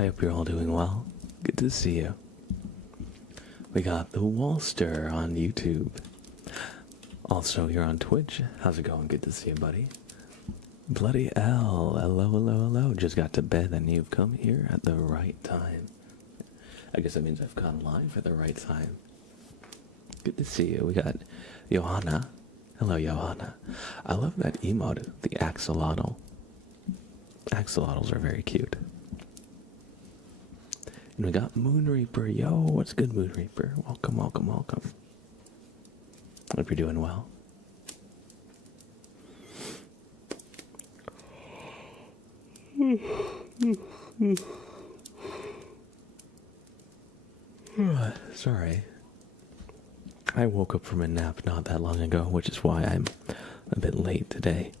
I hope you're all doing well. Good to see you. We got the Wallster on YouTube. Also, you're on Twitch. How's it going? Good to see you, buddy. Bloody L. Hello, hello, hello. Just got to bed and you've come here at the right time. I guess that means I've gone live at the right time. Good to see you. We got Johanna. Hello, Johanna. I love that emote, the axolotl. Axolotls are very cute. And we got Moon Reaper. Yo, what's good, Moon Reaper? Welcome, welcome, welcome. Hope you're doing well. Sorry. I woke up from a nap not that long ago, which is why I'm a bit late today.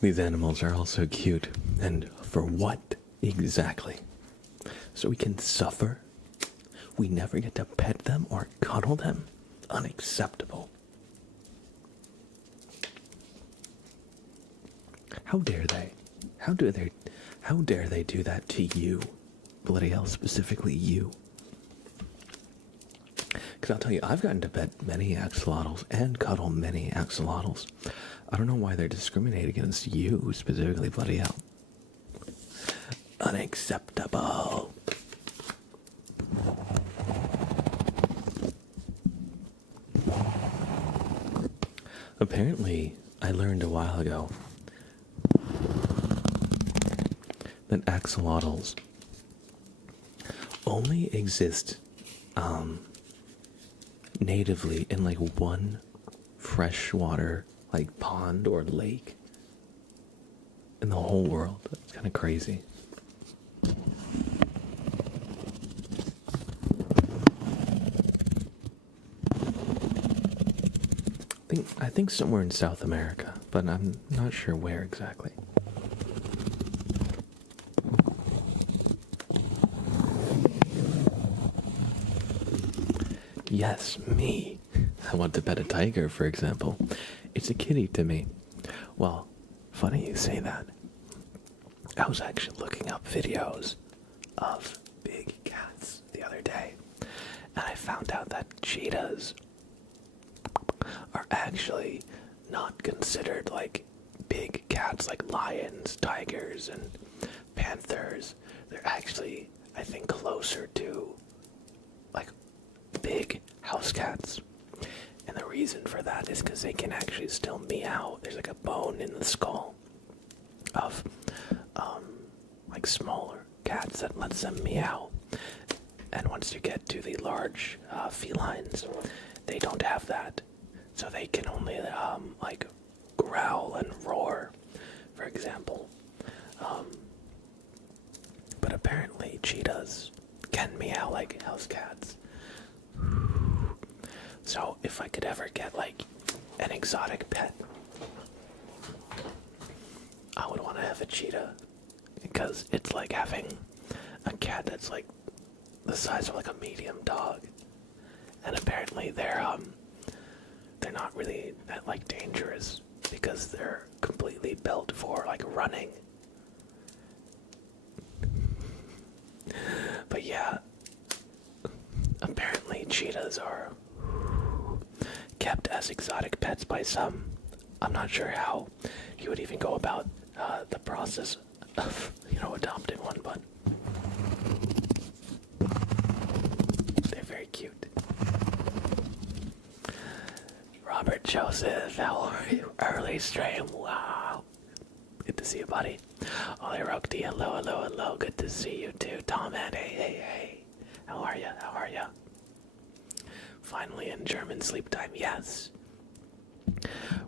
These animals are all so cute. And for what exactly? So we can suffer? We never get to pet them or cuddle them? Unacceptable. How dare they? How dare they do that to you? Bloody hell, specifically you. Because I'll tell you, I've gotten to pet many axolotls and cuddle many axolotls. I don't know why they're discriminating against you, specifically, bloody hell. Unacceptable. Apparently, I learned a while ago that axolotls only exist natively in like one freshwater like pond or lake in the whole world. It's kind of crazy. I think somewhere in South America, but I'm not sure where exactly. Yes, me. I want to pet a tiger, for example. It's a kitty to me. Well, funny you say that. I was actually looking up videos of big cats the other day, and I found out that cheetahs are actually not considered like big cats like lions, tigers, and panthers. They're actually, I think, closer to like big house cats. And the reason for that is because they can actually still meow. There's like a bone in the skull of like smaller cats that lets them meow. And once you get to the large felines, they don't have that. So they can only like growl and roar, for example. But apparently cheetahs can meow like house cats. So if I could ever get like an exotic pet, I would want to have a cheetah, because it's like having a cat that's like the size of like a medium dog. And apparently they're not really that like dangerous, because they're completely built for like running. But yeah, apparently cheetahs are kept as exotic pets by some. I'm not sure how you would even go about the process of, adopting one, but they're very cute. Robert Joseph, how are you? Early stream, wow. Good to see you, buddy. Ollie Rokti, hello, hello, hello. Good to see you too. Tom and hey. How are ya? How are ya? Finally in German sleep time, yes.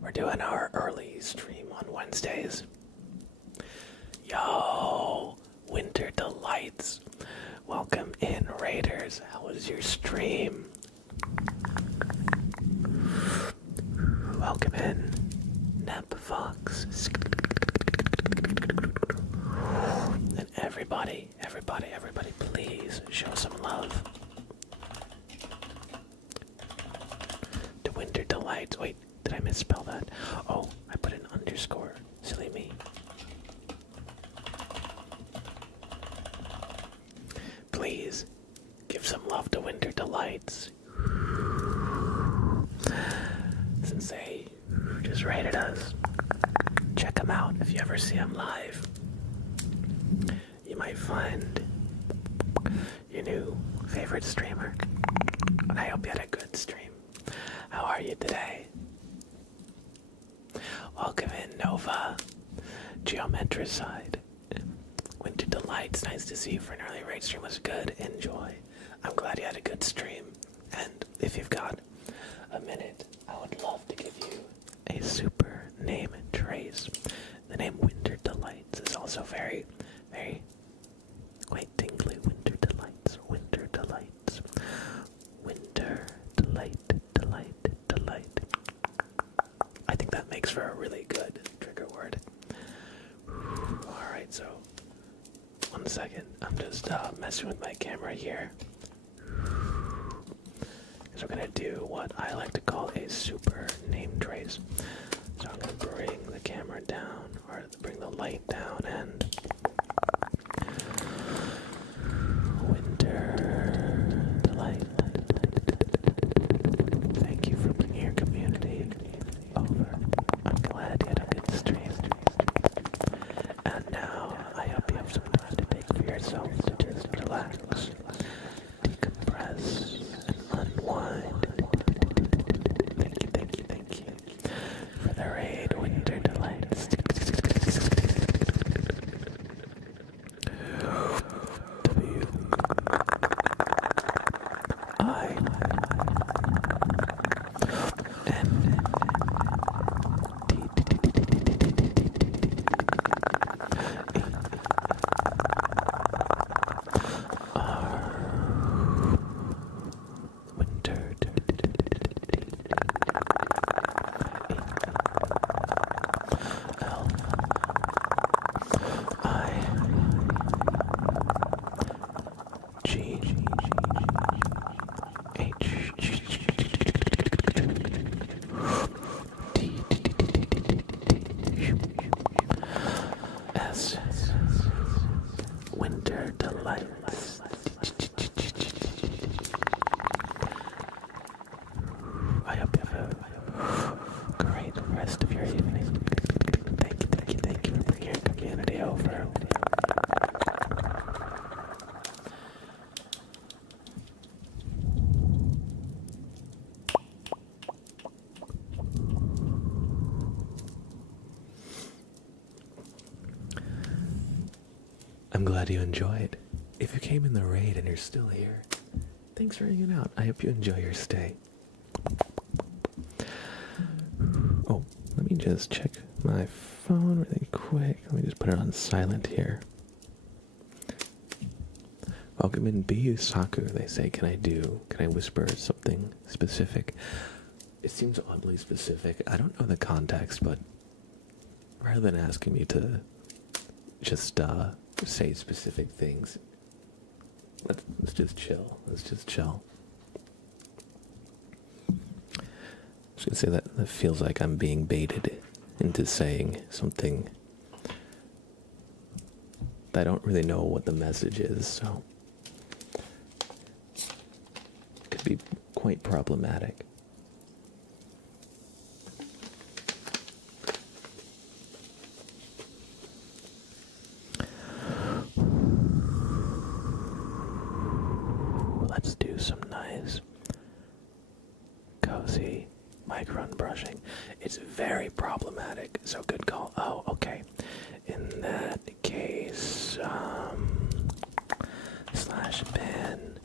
We're doing our early stream on Wednesdays. Yo, Winter Delights. Welcome in, Raiders. How was your stream? Welcome in, Nep Fox. And everybody, please show some love. Delights. Wait, did I misspell that? Oh, I put an underscore. Silly me. Please give some love to Winter Delights. Since they just rated us, check them out if you ever see them live. You might find your new favorite streamer. And I hope you had a good stream. How are you today? Welcome in, Nova. Geometricide. Winter Delights, nice to see you for an early raid stream. Was good. Enjoy. I'm glad you had a good stream. And if you've got a minute, I would love to give you a super name trace. The name Winter Delights is also very, very quite tingly. Winter Delights. Winter Delights. Winter Delight. Delight. Delight. I think that makes for a really good trigger word. Alright, so 1 second. I'm just messing with my camera here. Because we're going to do what I like to call a super name trace. So I'm going to bring the camera down, or bring the light down, and Winter Delight. Thank you for bringing your community over. I'm glad you had a good stream. And now I hope you have some time to take for yourself to just relax, decompress, and unwind. Thank you, thank you, thank you for the raid, Winter Delights. W I N Winter L I G H S Winter Delights. I hope you have a great rest of your evening. Thank you, thank you, thank you for bringing your community over. I'm glad you enjoyed. If you came in the raid and you're still here, thanks for hanging out. I hope you enjoy your stay. Oh, let me just check my phone really quick. Let me just put it on silent here. Welcome in Biyu Saku. They say, can I whisper something specific? It seems oddly specific. I don't know the context, but rather than asking me to just say specific things, let's just chill. Let's just chill. I was gonna say that feels like I'm being baited into saying something I don't really know what the message is, so it could be quite problematic. Let's do some nice, cozy micron brushing. It's very problematic, so good call. Oh, okay. In that case, slash ban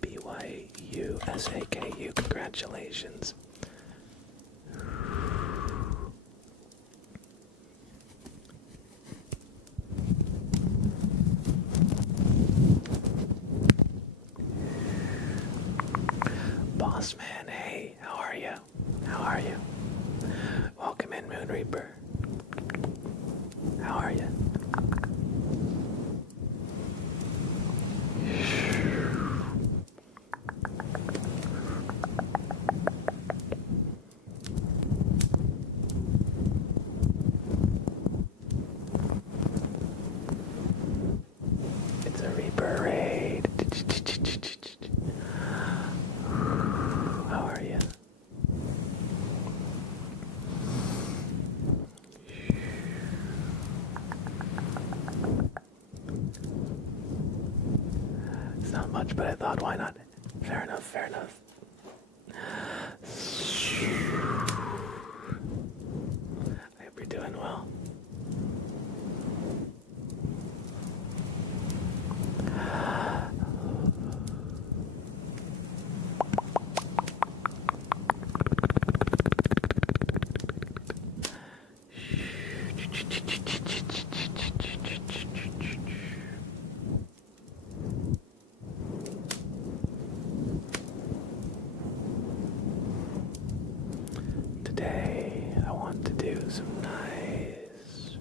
BYUSAKU, congratulations. Boss man, hey, how are you? How are you? Welcome in, Moon Reaper. How are you? but I thought, why not? Fair enough, fair enough. I hope you're doing well. Today, I want to do some nice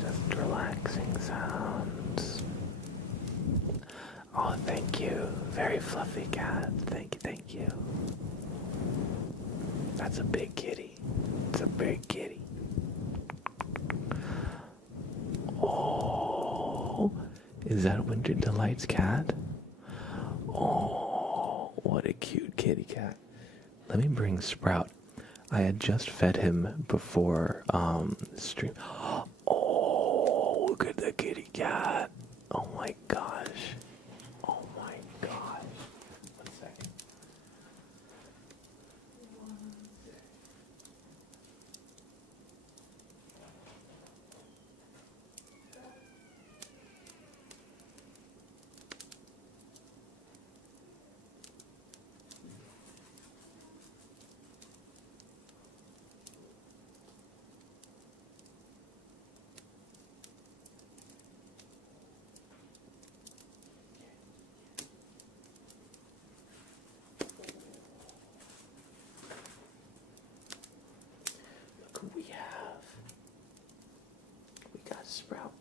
just relaxing sounds. Oh, thank you. Very fluffy cat. Thank you, thank you. That's a big kitty. It's a big kitty. Oh, is that Winter Delight's cat? Oh, what a cute kitty cat. Let me bring Sprout. I had just fed him before stream. Oh, look at the kitty cat. Oh my gosh. Oh my gosh. 1 second. Look who we have. We got Sprout.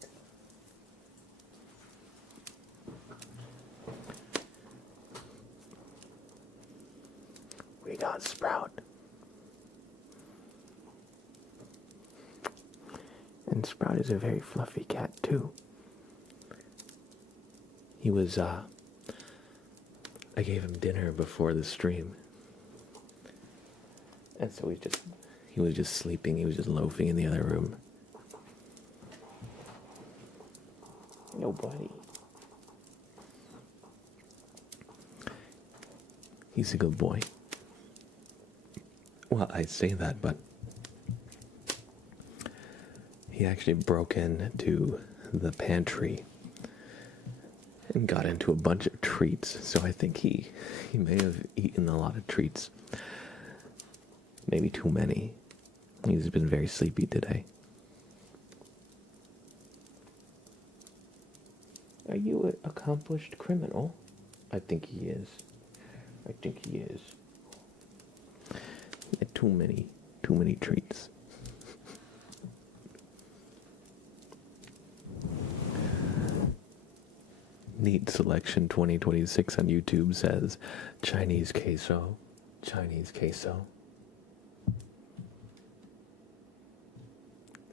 We got Sprout. And Sprout is a very fluffy cat too. He was I gave him dinner before the stream. And so he was just sleeping, he was just loafing in the other room. No buddy. He's a good boy. Well, I say that, but he actually broke into the pantry and got into a bunch of treats. So I think he may have eaten a lot of treats. Maybe too many. He's been very sleepy today. Are you an accomplished criminal? I think he is. I think he is. He had too many treats. Neat Selection 2026 on YouTube says Chinese queso. Chinese queso.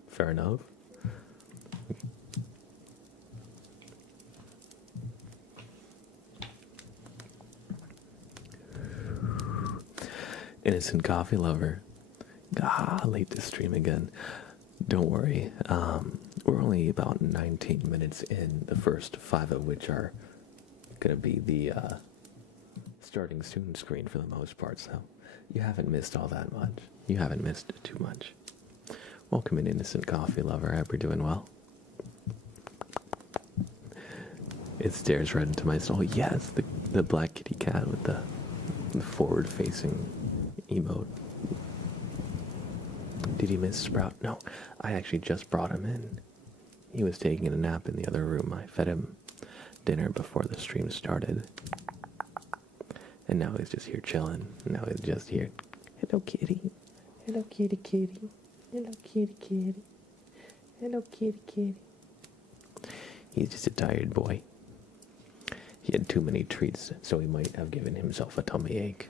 Fair enough. Innocent coffee lover. Late to stream again. Don't worry. We're only about 19 minutes in, the first 5 of which are going to be the starting soon screen for the most part, so you haven't missed all that much. You haven't missed too much. Welcome in, Innocent Coffee Lover. I hope you're doing well. It stares right into my soul. Yes, the black kitty cat with the forward-facing emote. Did he miss Sprout? No, I actually just brought him in. He was taking a nap in the other room. I fed him dinner before the stream started. And now he's just here chilling. Now he's just here. Hello, kitty. Hello, kitty, kitty. Hello, kitty, kitty. Hello, kitty, kitty. He's just a tired boy. He had too many treats, so he might have given himself a tummy ache.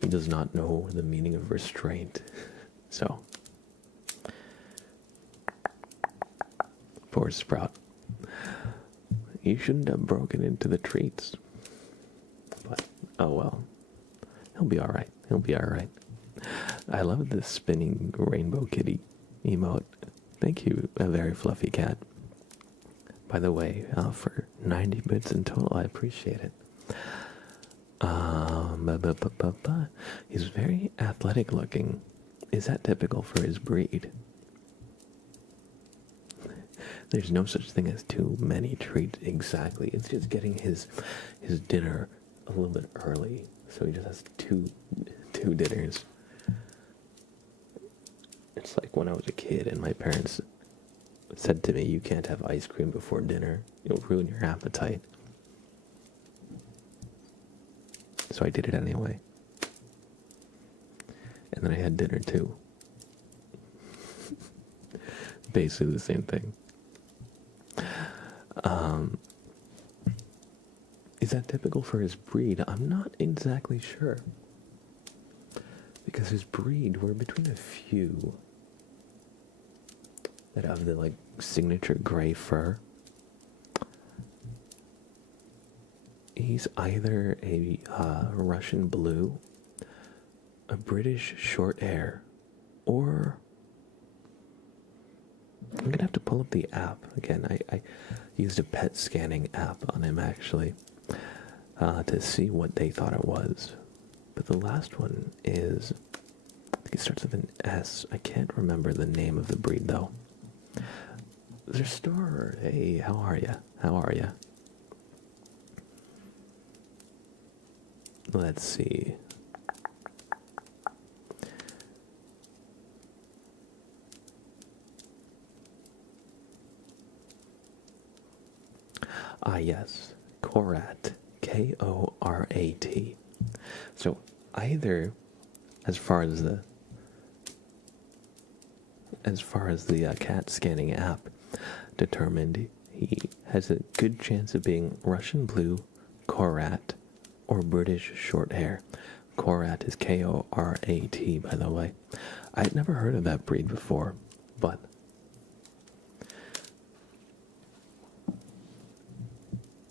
He does not know the meaning of restraint. So, poor Sprout. You shouldn't have broken into the treats. But, oh well. He'll be alright. He'll be alright. I love this spinning rainbow kitty emote. Thank you, a very fluffy cat. by the way, for 90 bits in total. I appreciate it. He's very athletic looking. Is that typical for his breed? There's no such thing as too many treats. Exactly. It's just getting his dinner a little bit early, so he just has two dinners. It's like when I was a kid and my parents said to me, "You can't have ice cream before dinner. You'll ruin your appetite." So I did it anyway. And then I had dinner too. Basically the same thing. Is that typical for his breed? I'm not exactly sure. Because his breed, we're between a few that have the like signature gray fur. He's either a Russian blue, a British short hair, or I'm gonna have to pull up the app again. I used a pet scanning app on him actually to see what they thought it was. But the last one is, I think it starts with an S. I can't remember the name of the breed though. There's a store. Hey, how are ya? How are ya? Let's see. Ah, yes. Korat. Korat. So either, as far as the cat scanning app determined, he has a good chance of being Russian blue, Korat, or British short hair. Korat is Korat, by the way. I'd never heard of that breed before, but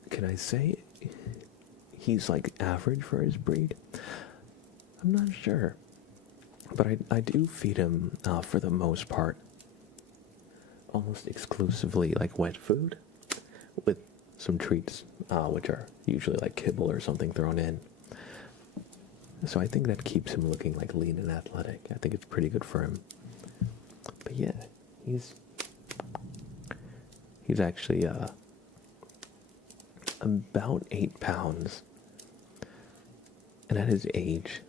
can I say he's like average for his breed? I'm not sure. But I do feed him, for the most part, almost exclusively like wet food with some treats, which are usually like kibble or something thrown in. So I think that keeps him looking like lean and athletic. I think it's pretty good for him. But yeah, he's actually about 8 pounds. And at his age,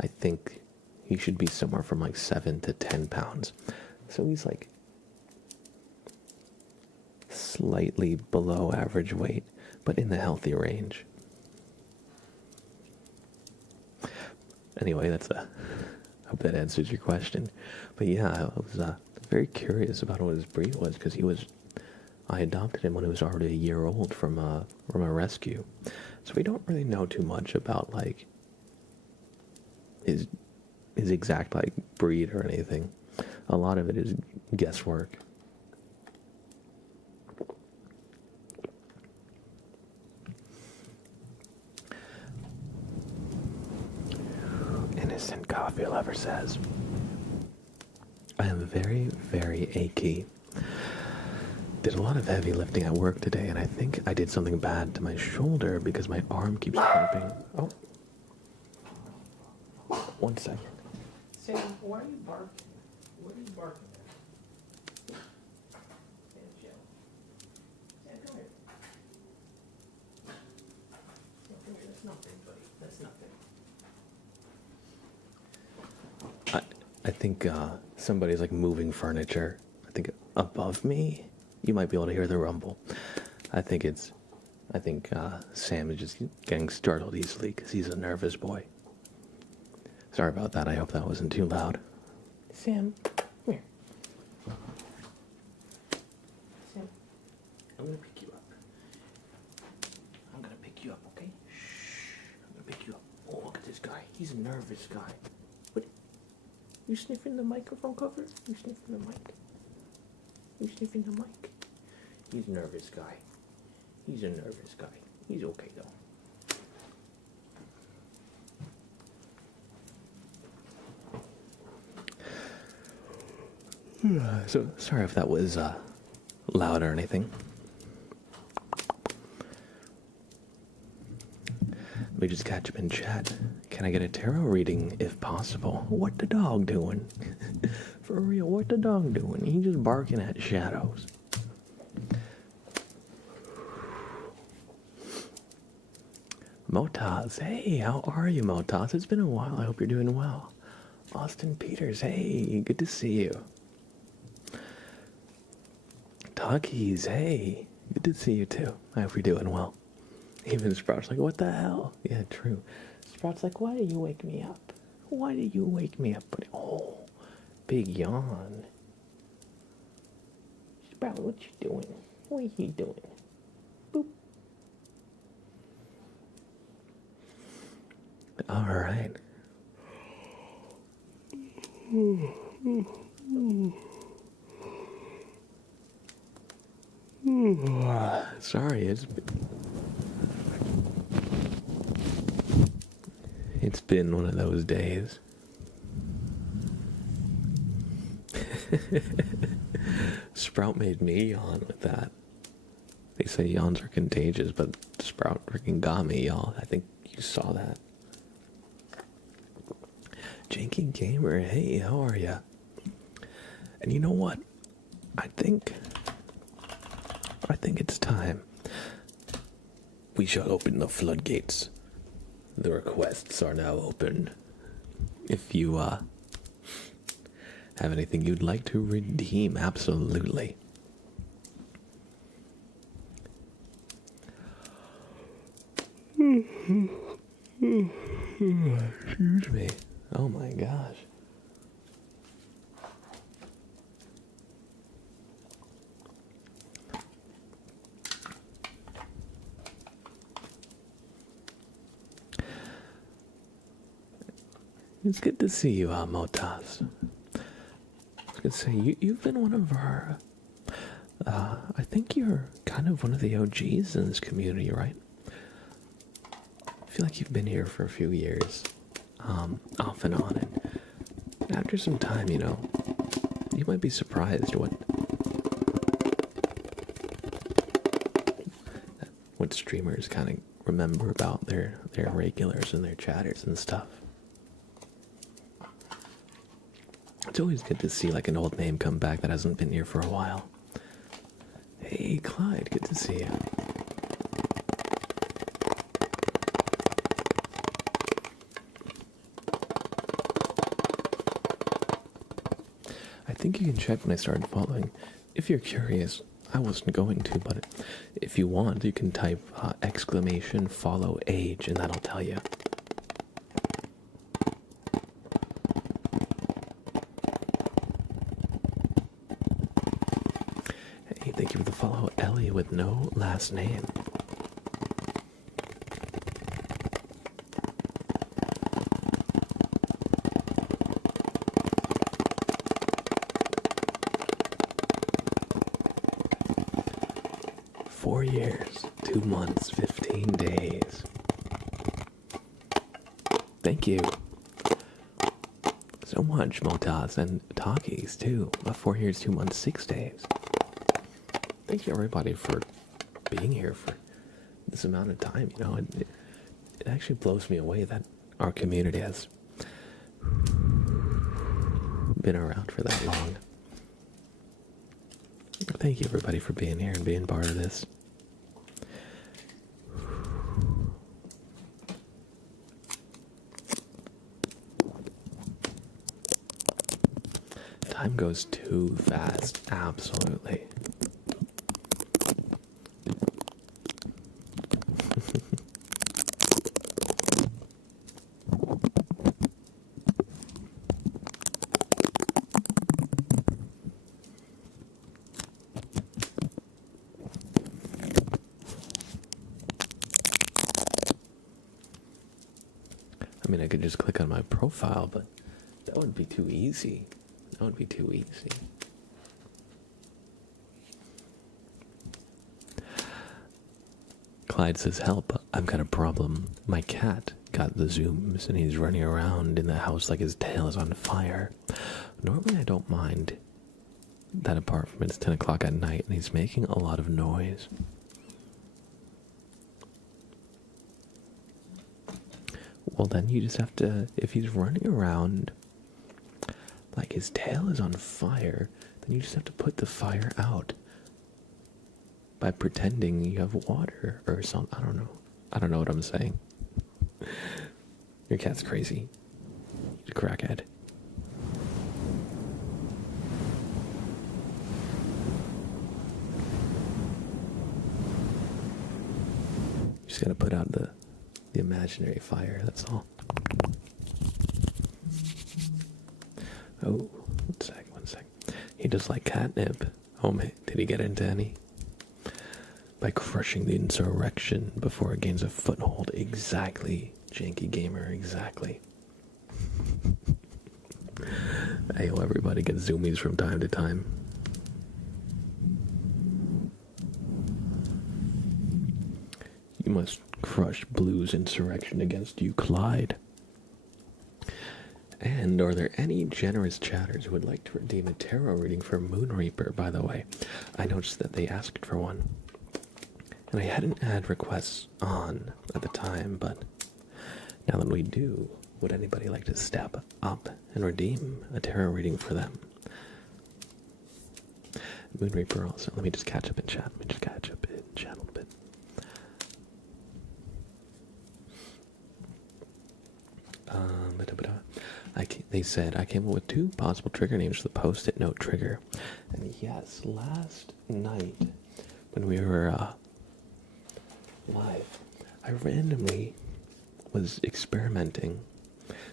I think he should be somewhere from like 7 to 10 pounds. So he's like slightly below average weight, but in the healthy range. Anyway, I hope that answers your question. But yeah, I was very curious about what his breed was, because I adopted him when he was already a year old from a rescue. So we don't really know too much about like his exact like breed or anything. A lot of it is guesswork. Innocent coffee lover says, I am very, very achy. Did a lot of heavy lifting at work today, and I think I did something bad to my shoulder because my arm keeps cramping. Oh. 1 second. Sam, why are you barking? What are you barking at? Sam, chill. Sam, come here. Sam, come here. That's nothing, buddy. That's nothing. I think somebody's like moving furniture. I think above me. You might be able to hear the rumble. I think Sam is just getting startled easily because he's a nervous boy. Sorry about that. I hope that wasn't too loud. Sam, come here. Sam, I'm gonna pick you up. I'm gonna pick you up, okay? Shh. I'm gonna pick you up. Oh, look at this guy. He's a nervous guy. What? You sniffing the microphone cover? You sniffing the mic? You sniffing the mic? He's a nervous guy. He's a nervous guy. He's okay though. So sorry if that was loud or anything. Let me just catch him in chat. Can I get a tarot reading if possible? What the dog doing? For real, what the dog doing? He just barking at shadows. Motaz, hey, how are you, Motaz? It's been a while. I hope you're doing well. Austin Peters, hey, good to see you. Talkies, hey, good to see you too. I hope you're doing well. Even Sprout's like, what the hell? Yeah, true. Sprout's like, why did you wake me up? Why did you wake me up? But oh, big yawn. Sprout, what you doing? What are you doing? Boop. All right. Sorry, it's been one of those days. Sprout made me yawn with that. They say yawns are contagious, but Sprout freaking got me, y'all. I think you saw that. Janky Gamer, hey, how are ya? And you know what? I think it's time. We shall open the floodgates. The requests are now open. If you have anything you'd like to redeem, absolutely. Excuse me. Oh my gosh. It's good to see you, Motaz. I was gonna say, you've been one of our, I think you're kind of one of the OGs in this community, right? I feel like you've been here for a few years, off and on, and after some time, you know, you might be surprised what streamers kind of remember about their regulars and their chatters and stuff. It's always good to see like an old name come back that hasn't been here for a while. Hey, Clyde, good to see you. I think you can check when I started following. If you're curious, I wasn't going to, but if you want, you can type exclamation follow age, and that'll tell you. Hey, thank you for the follow, Ellie with no last name. Years, 2 months, 15 days. Thank you so much, Motaz, and Takis too. 4 years, 2 months, 6 days. Thank you everybody for being here for this amount of time. You know, it actually blows me away that our community has been around for that long. Thank you everybody for being here and being part of this. Time goes too fast, absolutely. I mean, I could just click on my profile, but that would be too easy. That would be too easy. Clyde says, help, I've got a problem. My cat got the zooms and he's running around in the house like his tail is on fire. Normally I don't mind that apart from it's 10 o'clock at night and he's making a lot of noise. Well, then you just have to, if he's running around like his tail is on fire, then you just have to put the fire out by pretending you have water or something. I don't know. I don't know what I'm saying. Your cat's crazy. He's a crackhead. Just gotta put out the imaginary fire, that's all. Oh, one sec. He does like catnip. Oh man, did he get into any? By crushing the insurrection before it gains a foothold. Exactly, Janky Gamer, exactly. Hey, well, everybody gets zoomies from time to time. You must crush Blue's insurrection against you, Clyde. And are there any generous chatters who would like to redeem a tarot reading for Moon Reaper, by the way? I noticed that they asked for one. And I hadn't had requests on at the time, but now that we do, would anybody like to step up and redeem a tarot reading for them? Moon Reaper also. Let me just catch up in chat. A little bit. They said I came up with 2 possible trigger names for the post-it note trigger. And yes, last night when we were live, I randomly was experimenting.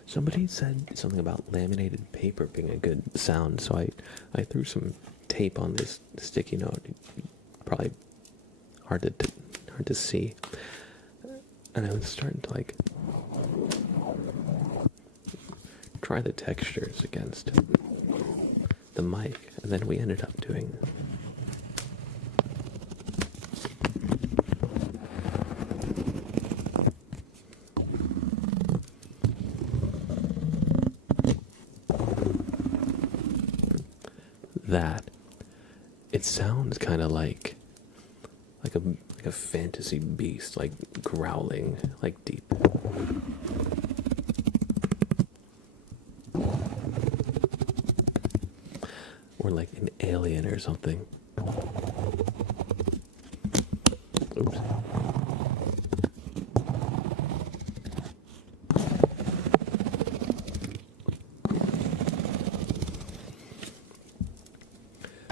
Somebody said something about laminated paper being a good sound, so I threw some tape on this sticky note. Probably hard to see. And I was starting to like try the textures against the mic, and then we ended up doing that. It sounds kind of like a fantasy beast, like growling, like deep. Or like an alien or something. Oops.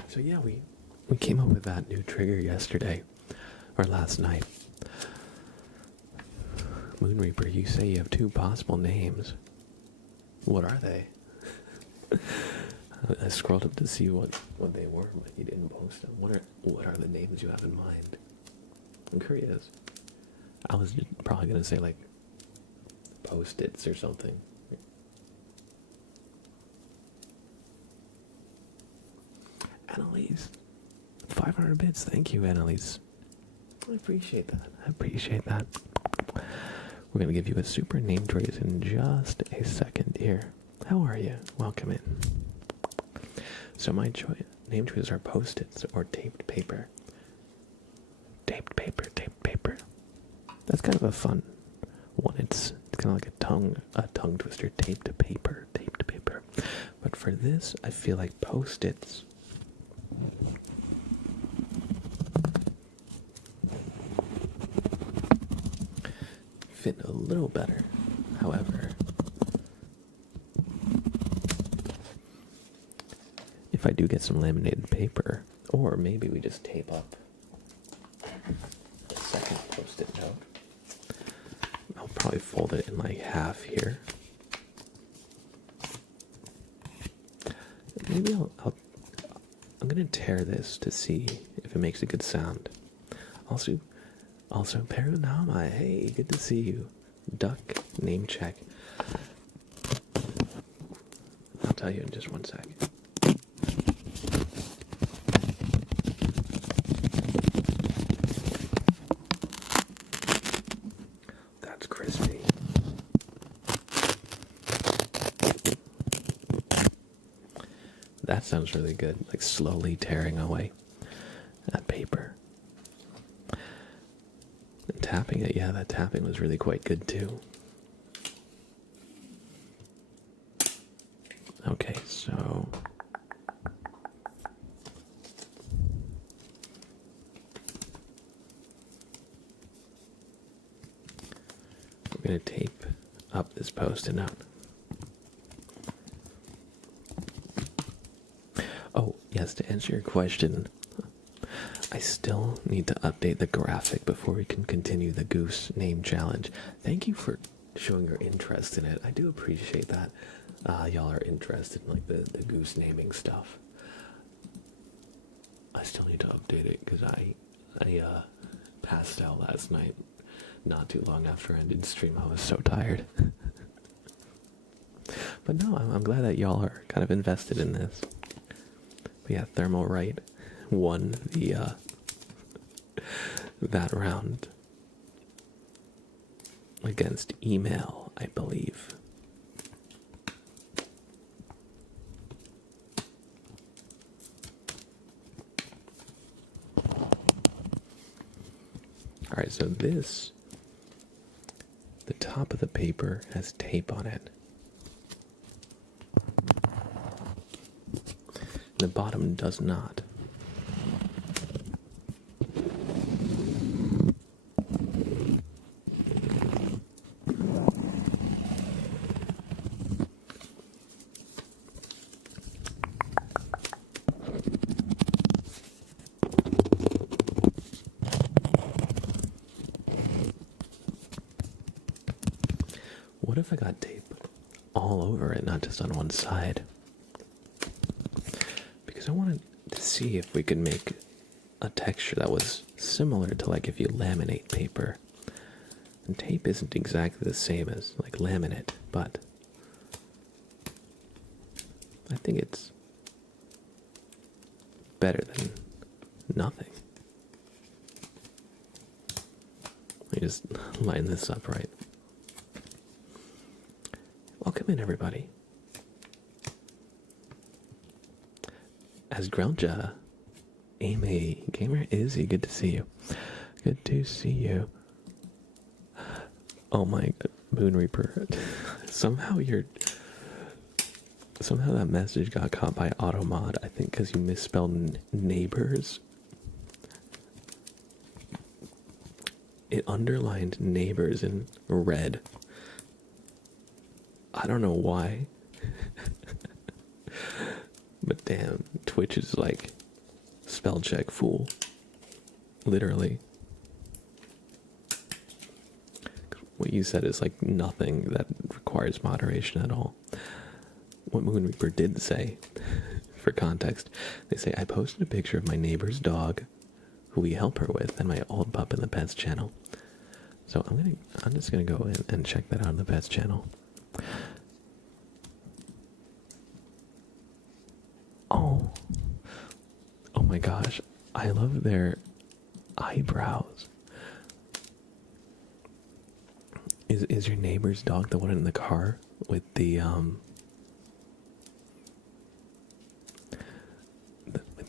So yeah, we came up with that new trigger yesterday, or last night. Moon Reaper, you say you have 2 possible names. What are they? I scrolled up to see what they were, but you didn't post them. What are the names you have in mind? I'm curious. I was probably gonna say like Post-its or something. Annalise, 500 bits. Thank you, Annalise. I appreciate that. We're gonna give you a super name choice in just a second here. How are you? Welcome in. So my name choices are Post-its or taped paper. Taped paper. That's kind of a fun one. It's kind of like a tongue twister. Taped paper. But for this, I feel like Post-its fit a little better. However, if I do get some laminated paper, or maybe we just tape up a second Post-it note, I'll probably fold it in like half here. Maybe I'm gonna tear this to see if it makes a good sound. Also, Perunama, hey, good to see you. Duck, name check. I'll tell you in just one sec. That's crispy. That sounds really good. Like slowly tearing away that paper. And tapping it, yeah, that tapping was really quite good too. Okay, so we're going to tape up this post-it note. Oh, yes, to answer your question, I still need to update the graphic before we can continue the goose name challenge. Thank you for showing your interest in it. I do appreciate that. Y'all are interested in like the goose naming stuff. I still need to update it because I passed out last night not too long after I ended stream. I was so tired. But no, I'm glad that y'all are kind of invested in this. But yeah, Thermal Right won the that round against Email, I believe. Alright, so this, the top of the paper has tape on it. The bottom does not. What if I got tape all over it, not just on one side? Because I wanted to see if we could make a texture that was similar to like if you laminate paper. And tape isn't exactly the same as like laminate, but I think it's better than nothing. Let me just line this up right. Welcome in, everybody. As Grelja, Amy, Gamer Izzy, good to see you. Good to see you. Oh my god, Moon Reaper. Somehow that message got caught by Automod, I think because you misspelled neighbors. It underlined neighbors in red. I don't know why. But damn, Twitch is like spell check fool. Literally. What you said is like nothing that requires moderation at all. What Moon Reaper did say, for context, they say, I posted a picture of my neighbor's dog, who we help her with, and my old pup in the pets channel. So I'm just gonna go in and check that out on the pets channel. Oh my gosh, I love their eyebrows. Is your neighbor's dog the one in the car with the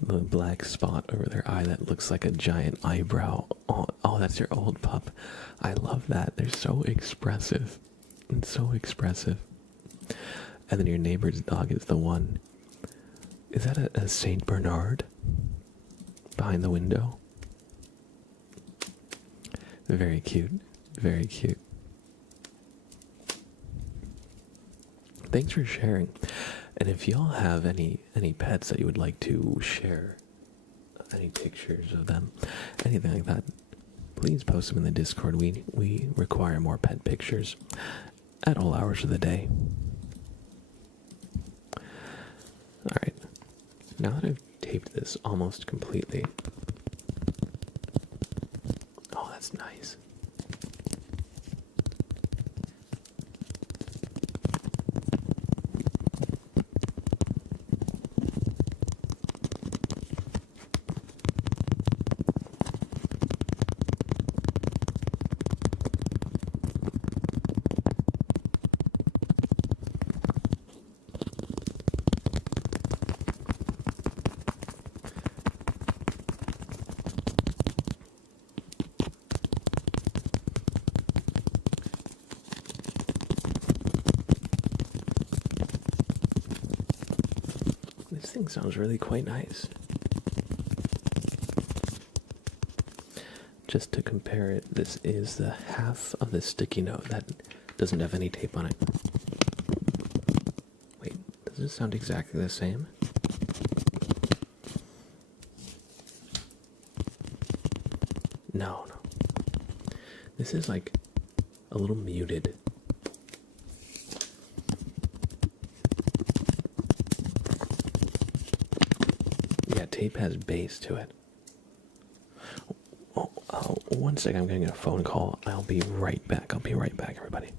black spot over their eye that looks like a giant eyebrow? Oh, that's your old pup. I love that. They're so expressive. It's so expressive. And then your neighbor's dog is the one. Is that a Saint Bernard behind the window? Very cute. Very cute. Thanks for sharing. And if y'all have any pets that you would like to share, any pictures of them, anything like that, please post them in the Discord. We require more pet pictures at all hours of the day. Alright. Now that I've taped this almost completely. Oh, that's nice. thing sounds really quite nice. Just to compare it, this is the half of the sticky note that doesn't have any tape on it. Wait, does it sound exactly the same? No, no. This is like a little muted. Yeah, tape has bass to it. Oh, 1 second, I'm getting a phone call. I'll be right back. I'll be right back, everybody.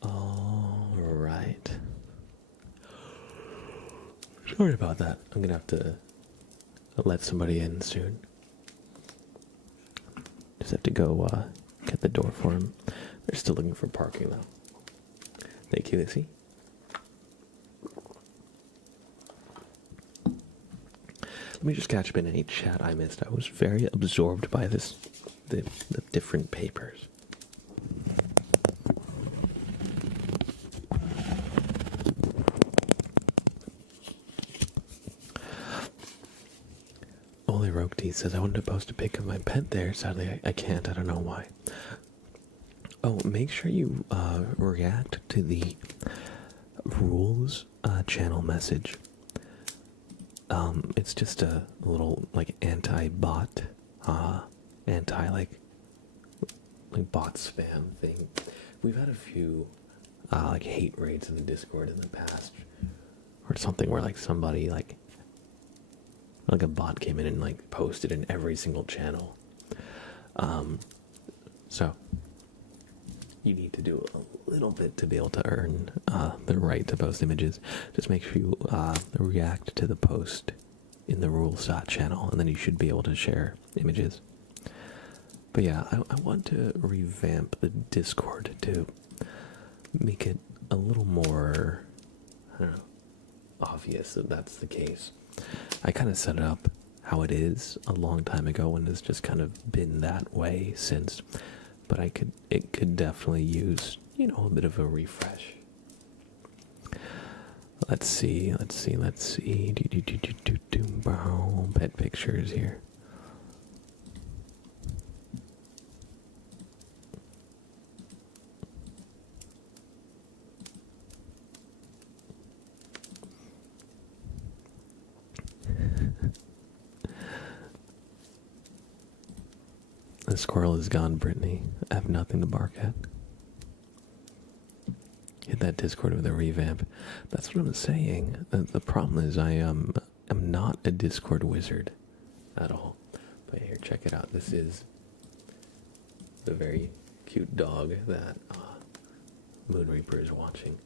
All right. Sorry about that. I'm gonna have to let somebody in soon. Just have to go get the door for him. They're still looking for parking though. Thank you, Issy. Let me just catch up in any chat I missed. I was very absorbed by the different papers. Oli Rokti says, I wanted to post a pic of my pet there. Sadly, I can't. I don't know why. Oh, make sure you react to the rules channel message. It's just a little like anti-bot, like bot spam thing. We've had a few like hate raids in the Discord in the past, or something where like somebody like a bot came in and like posted in every single channel. So you need to do a little bit to be able to earn the right to post images. Just make sure you react to the post in the rules channel, and then you should be able to share images. But yeah, I want to revamp the Discord to make it a little more, I don't know, obvious that that's the case. I kind of set it up how it is a long time ago, and it's just kind of been that way since. But it could definitely use, a bit of a refresh. Let's see. Pet pictures here. The squirrel is gone, Brittany. I have nothing to bark at. Hit that Discord with a revamp. That's what I'm saying. The problem is I am not a Discord wizard at all. But here, check it out. This is the very cute dog that Moon Reaper is watching.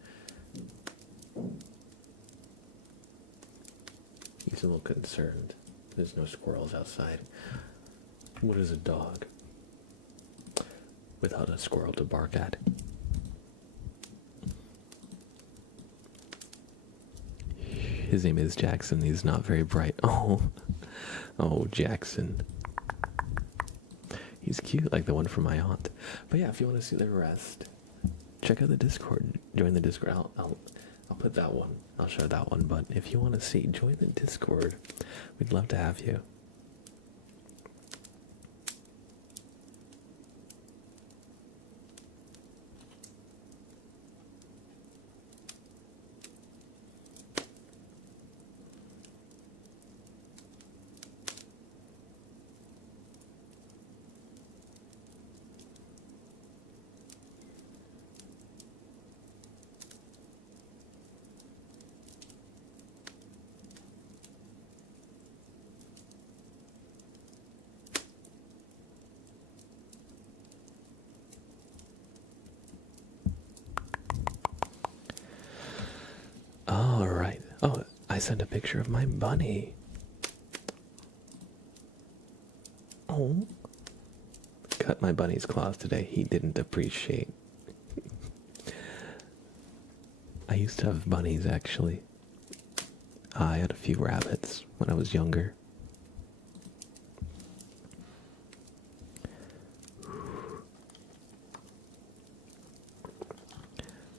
He's a little concerned. There's no squirrels outside. What is a dog without a squirrel to bark at? His name is Jackson. He's not very bright. Oh, oh, Jackson. He's cute, like the one from my aunt. But yeah, if you want to see the rest, check out the Discord. Join the Discord. I'll put that one. I'll show that one. But if you want to see, join the Discord. We'd love to have you. All right. Oh, I sent a picture of my bunny. Oh. Cut my bunny's claws today. He didn't appreciate. I used to have bunnies, actually. I had a few rabbits when I was younger.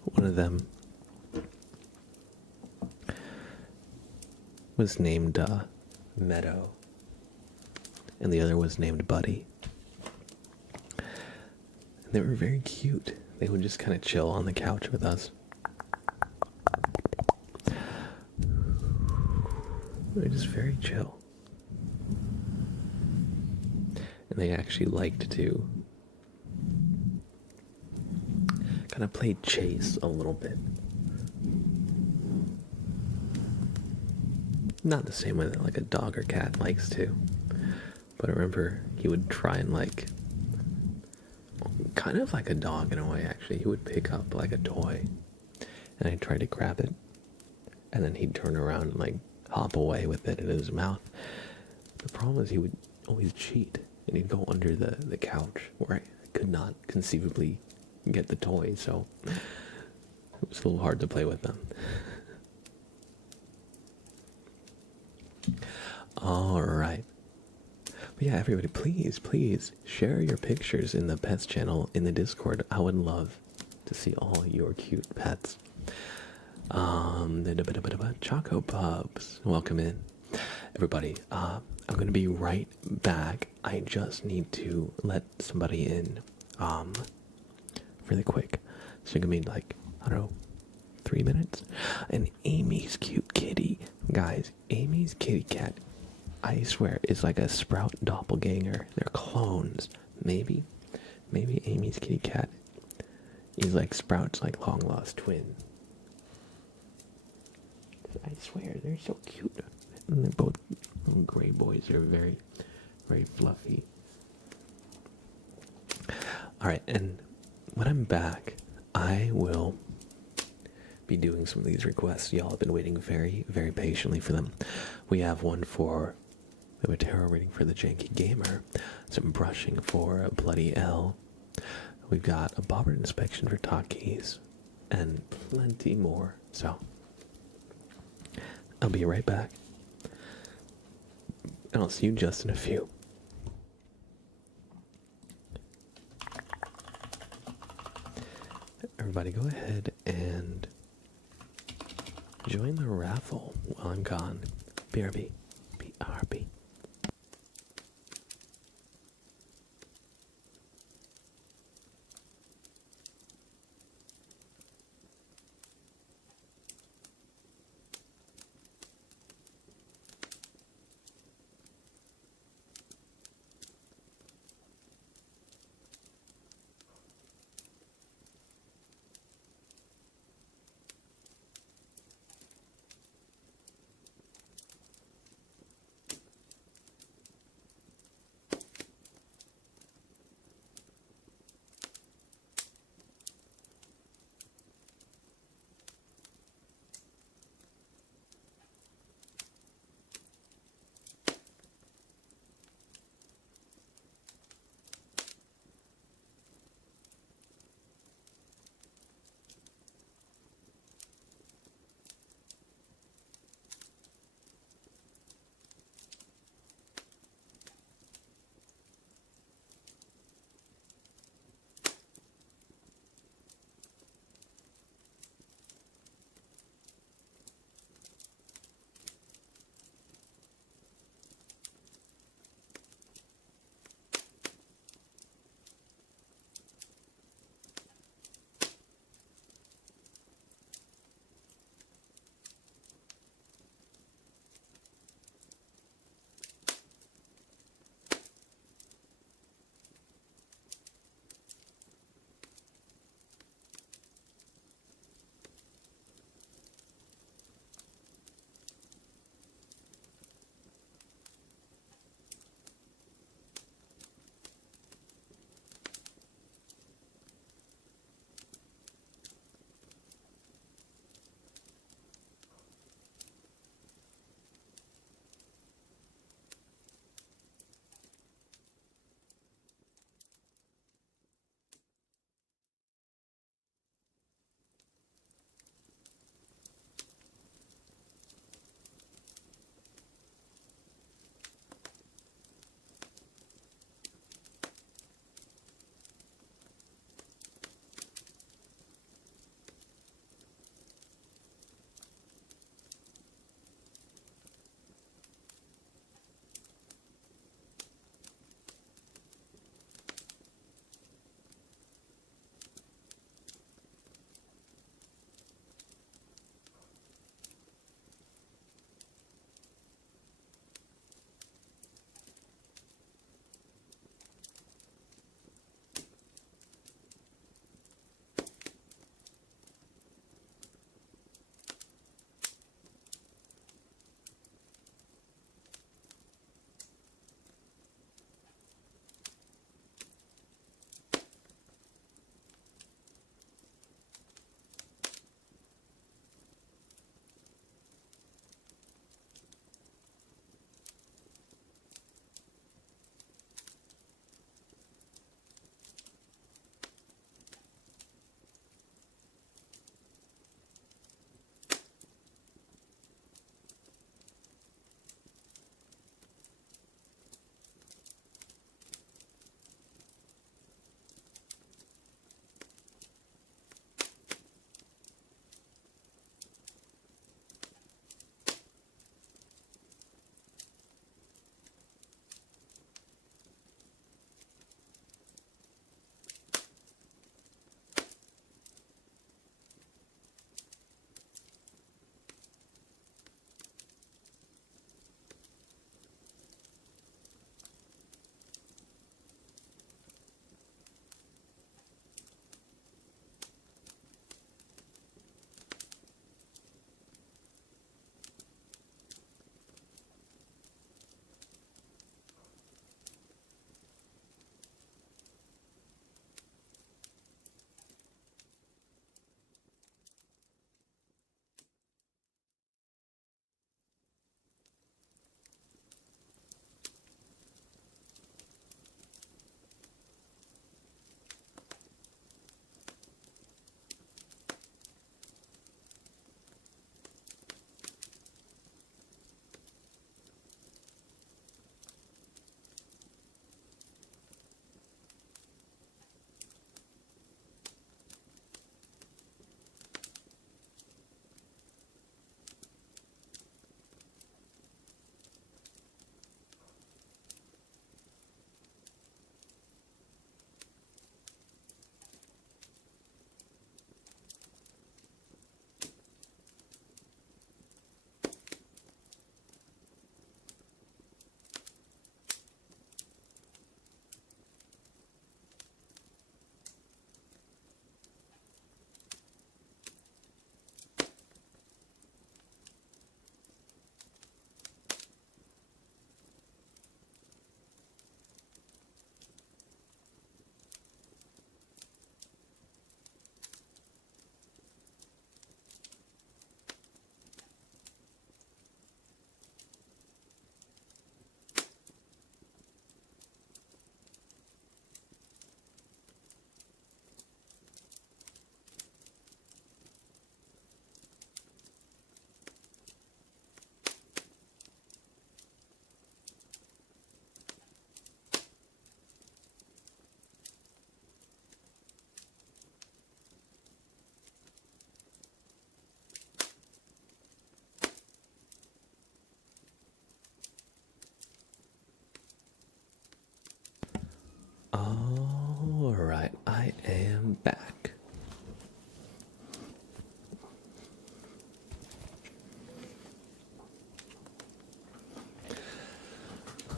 One of them was named Meadow, and the other was named Buddy. They were very cute. They would just kind of chill on the couch with us. They're just very chill. And they actually liked to kind of play chase a little bit. Not the same way that like a dog or cat likes to. But I remember he would try and like, kind of like a dog in a way actually. He would pick up like a toy and I'd try to grab it. And then he'd turn around and like hop away with it in his mouth. The problem is he would always cheat and he'd go under the couch where I could not conceivably get the toy, so it was a little hard to play with them. Alright. But yeah, everybody, please share your pictures in the pets channel in the Discord. I would love to see all your cute pets. Choco Pubs, welcome in. Everybody, I'm gonna be right back. I just need to let somebody in, really quick. So you're gonna be like, I don't know, 3 minutes? And Amy's cute kitty, guys, Amy's kitty cat, I swear, is like a Sprout doppelganger. They're clones. Maybe Amy's kitty cat is like Sprout's like long lost twin. I swear, they're so cute. And they're both little gray boys. They're very, very fluffy. Alright, and when I'm back, I will be doing some of these requests. Y'all have been waiting very, very patiently for them. We have one for, we have a tarot reading for the Janky Gamer, some brushing for a Bloody L. We've got a bobber inspection for Takis, and plenty more. So, I'll be right back. And I'll see you just in a few. Everybody go ahead and join the raffle while I'm gone. BRB. BRB.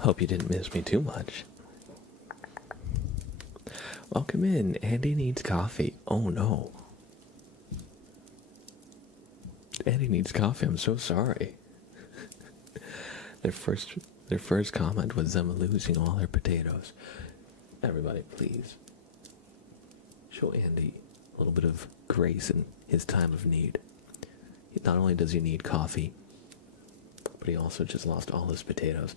Hope you didn't miss me too much. Welcome in. Andy needs coffee. Oh no. Andy needs coffee. I'm so sorry. Their first comment was them losing all their potatoes. Everybody, please show Andy a little bit of grace in his time of need. Not only does he need coffee, but he also just lost all his potatoes.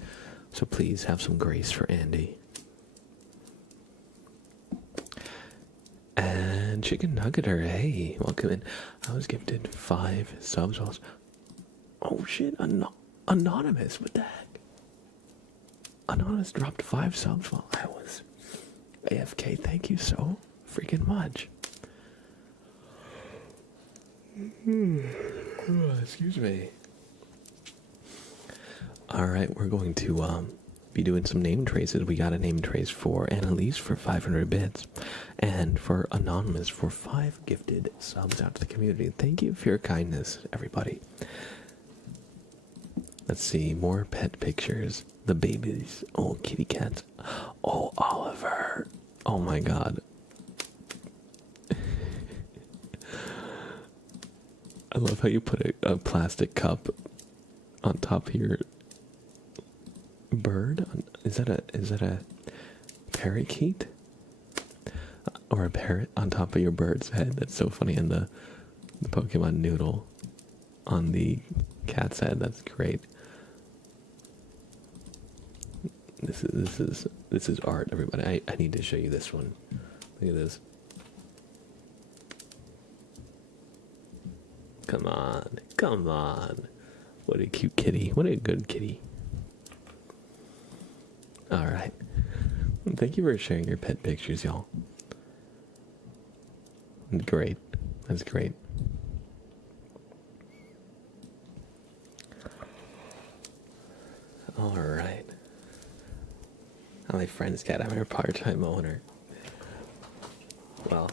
So please have some grace for Andy. And Chicken Nuggeter, hey, welcome in. I was gifted 5 subs. Oh shit, Anonymous, what the heck? Anonymous dropped 5 subs while I was AFK. Thank you so freaking much. Excuse me. Alright, we're going to be doing some name traces. We got a name trace for Annalise for 500 bits and for Anonymous for 5 gifted subs out to the community. Thank you for your kindness, everybody. Let's see, more pet pictures. The babies. Oh, kitty cats. Oh, Oliver. Oh my god. I love how you put a plastic cup on top of your bird. Is that a parakeet? Or a parrot on top of your bird's head? That's so funny. And the Pokemon noodle on the cat's head. That's great. This is art, everybody. I need to show you this one. Look at this. Come on, come on. What a cute kitty. What a good kitty. Alright. Thank you for sharing your pet pictures, y'all. Great. That's great. Alright. I'm my friend's cat. I'm her part-time owner. Well,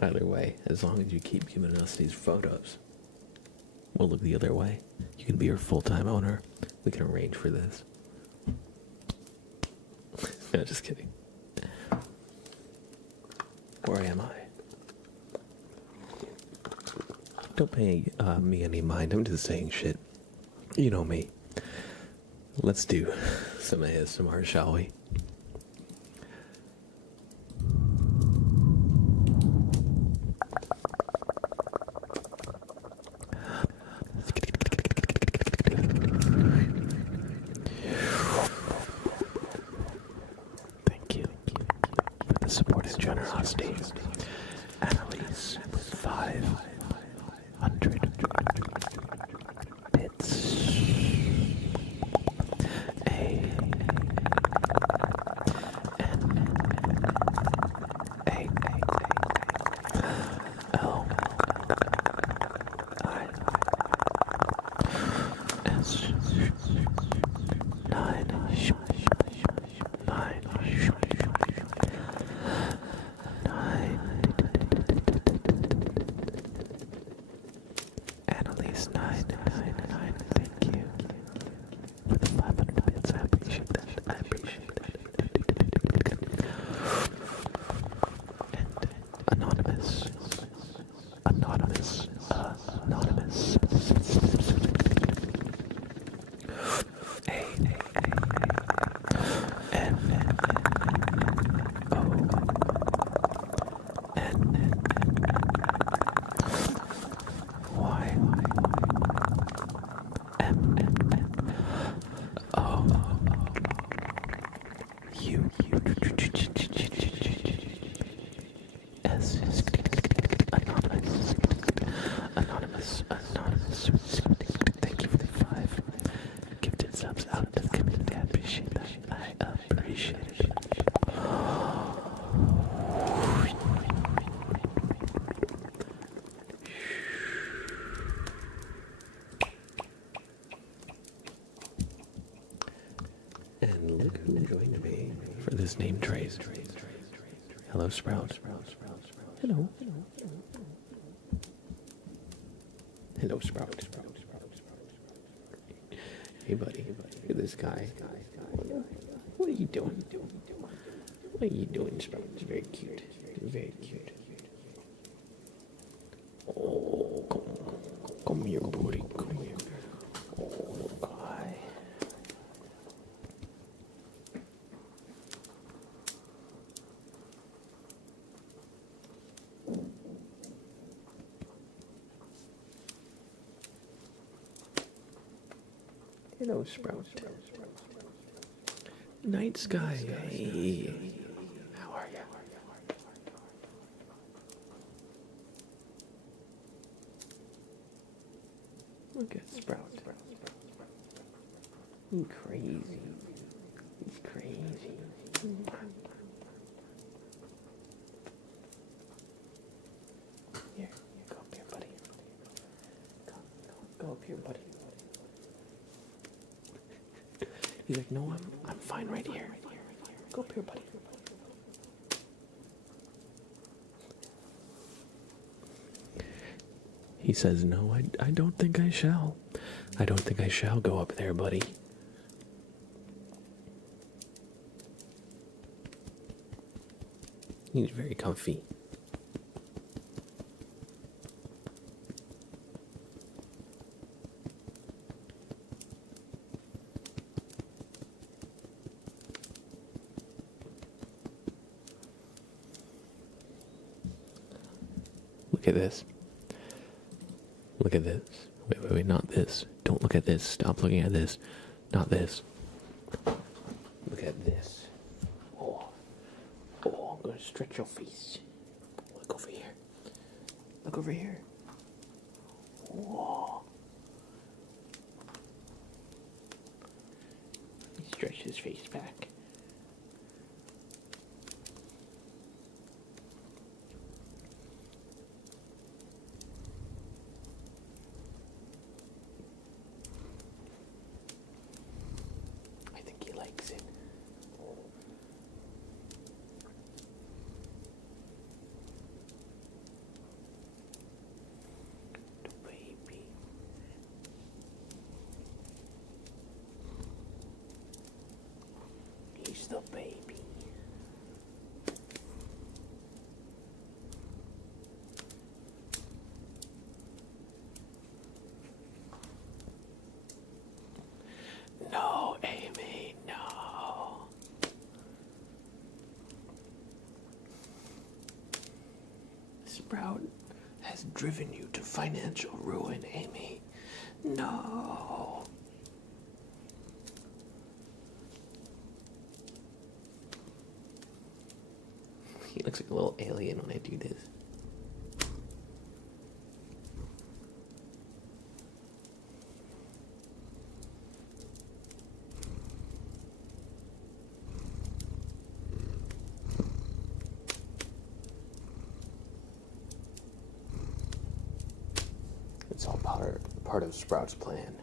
either way, as long as you keep giving us these photos, we'll look the other way. You can be your full-time owner. We can arrange for this. No, just kidding. Where am I? Don't pay me any mind. I'm just saying shit. You know me. Let's do some ASMR, shall we? Thank you for the support and generosity. Annalise with 500 bits. Thank you for the 5 gifted subs out to the community. I appreciate that. I appreciate it. And look who joined me for this name trace. Hello, Sprout. Hello. Hello, Sprout. Hey, buddy. at this guy. What are you doing? What are you doing, Sprout? It's very cute. Very cute. Oh, come here, buddy. Come here. Oh, guy. Hello, Sprout. Night Sky. Hey. How are you? Look at Sprout. He's crazy. He's crazy. Here, go up here, buddy. Go up here, buddy. He's like, no, I'm fine right here. Go up here, buddy. He says, no, I don't think I shall. I don't think I shall go up there, buddy. He's very comfy. Look at this. Look at this. Wait, not this. Don't look at this. Stop looking at this. Not this. Look at this. Oh, I'm going to stretch your face. Look over here. Look over here. Whoa. Stretch his face back. He's the baby. No, Amy, no. Sprout has driven you to financial ruin, Amy. No. He looks like a little alien when I do this. It's all part of Sprout's plan.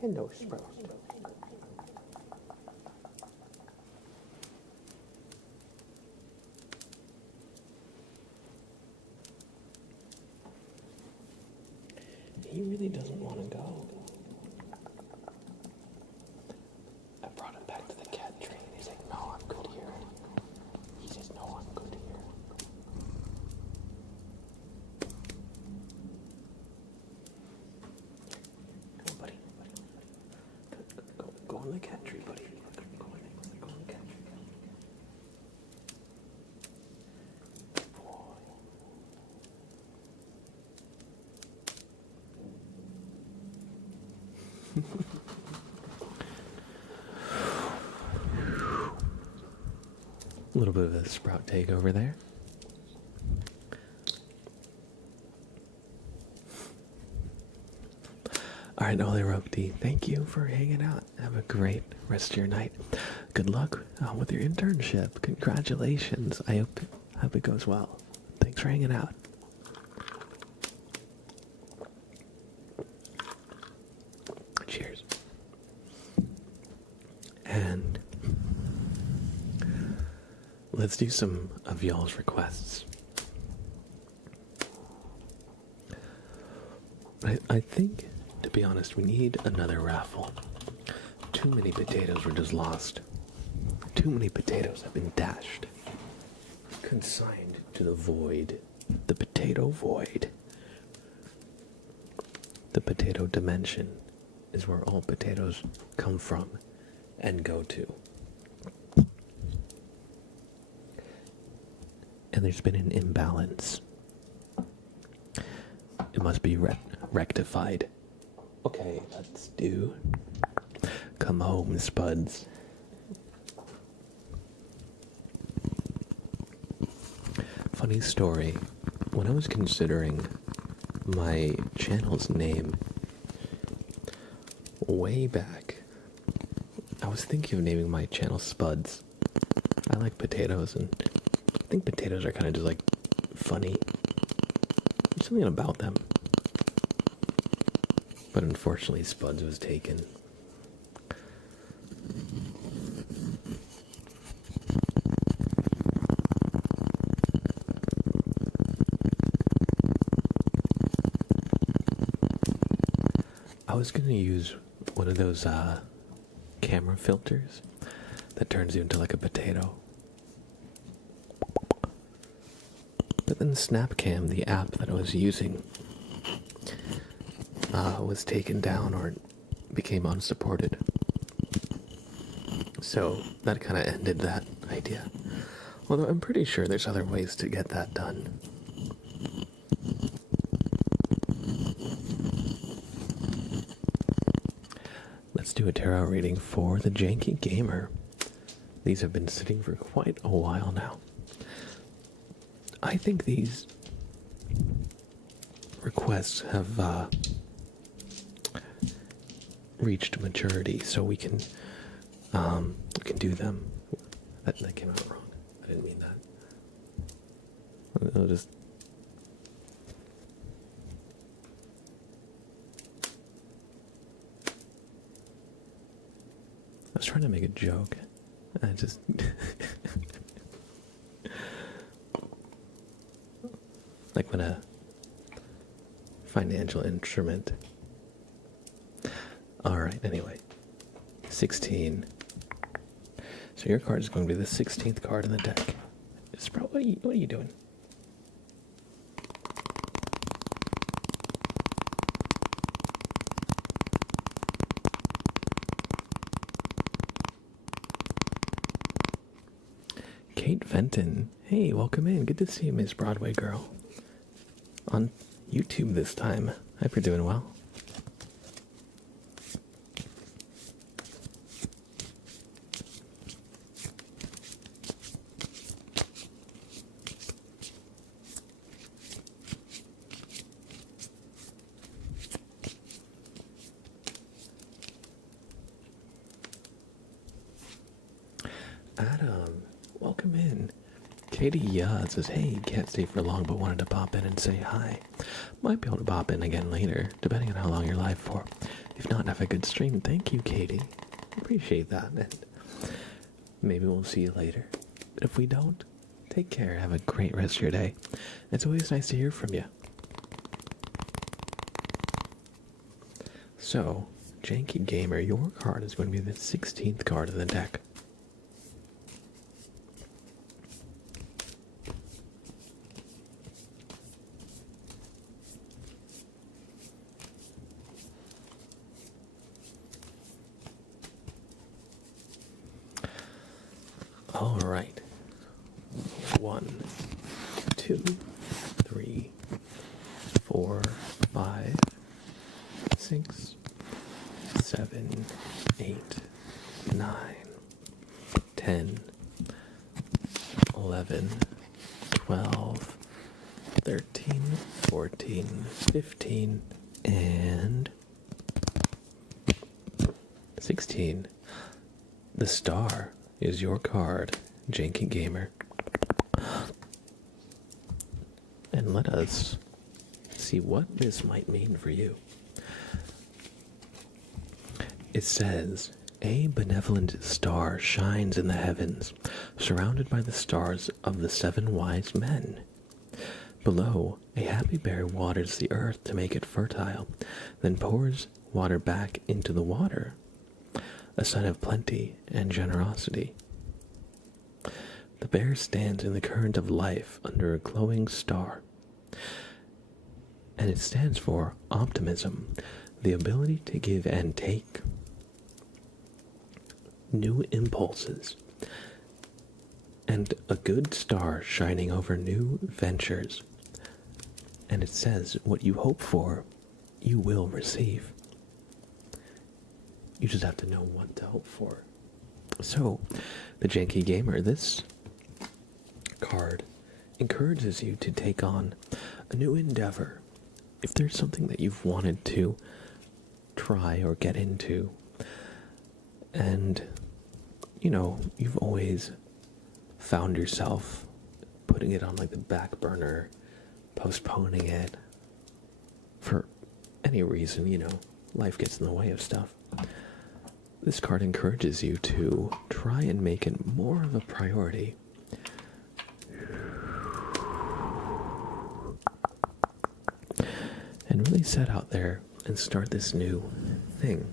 Hello, Sprout. He really doesn't want to go. I brought him back to the cat tree and he's like, no, I'm good here. He says, no, I'm good here. Come on, buddy. the country, buddy. Go in the country. A little bit of a sprout takeover there. Alright, Ollie Ropty, thank you for hanging out. Have a great rest of your night. Good luck with your internship. Congratulations. I hope it goes well. Thanks for hanging out. Cheers. And let's do some of y'all's requests. I think, to be honest, we need another raffle. Too many potatoes were just lost. Too many potatoes have been dashed. Consigned to the void. The potato void. The potato dimension is where all potatoes come from and go to. And there's been an imbalance. It must be rectified. Okay, let's do Come Home, Spuds. Funny story. When I was considering my channel's name way back, I was thinking of naming my channel Spuds. I like potatoes, and I think potatoes are kind of just like funny. There's something about them. But unfortunately, Spuds was taken. I was gonna use one of those camera filters that turns you into like a potato. But then Snapcam, the app that I was using, was taken down or became unsupported. So that kind of ended that idea. Although I'm pretty sure there's other ways to get that done. Let's do a tarot reading for the Janky Gamer. These have been sitting for quite a while now. I think these requests have reached maturity, so we can do them. That came out wrong. I didn't mean that. I'll just. I was trying to make a joke. I just. Like when a financial instrument. Alright, anyway. 16. So your card is going to be the 16th card in the deck. Sprout, what are you doing? Kate Fenton. Hey, welcome in. Good to see you, Miss Broadway Girl. On YouTube this time. Hope you're doing well. Adam, welcome in. Katie says, hey, can't stay for long, but wanted to pop in and say hi. Might be able to pop in again later, depending on how long you're live for. If not, have a good stream. Thank you, Katie. Appreciate that. And maybe we'll see you later. But if we don't, take care. Have a great rest of your day. It's always nice to hear from you. So, Janky Gamer, your card is going to be the 16th card of the deck. All right. 1, 2, 3, 4, 5, 6, 7, 8, 9, 10, 11, 12, 13, 14, 15, and 16. The star is your card, Janky Gamer. And let us see what this might mean for you. It says, a benevolent star shines in the heavens, surrounded by the stars of the 7 wise men. Below, a happy bear waters the earth to make it fertile, then pours water back into the water, a sign of plenty and generosity. The bear stands in the current of life under a glowing star, and it stands for optimism, the ability to give and take, new impulses, and a good star shining over new ventures. And it says, what you hope for, you will receive. You just have to know what to hope for. So, the Janky Gamer, this card encourages you to take on a new endeavor. If there's something that you've wanted to try or get into, and, you know, you've always found yourself putting it on like the back burner, postponing it for any reason, you know, life gets in the way of stuff. This card encourages you to try and make it more of a priority. And really set out there and start this new thing.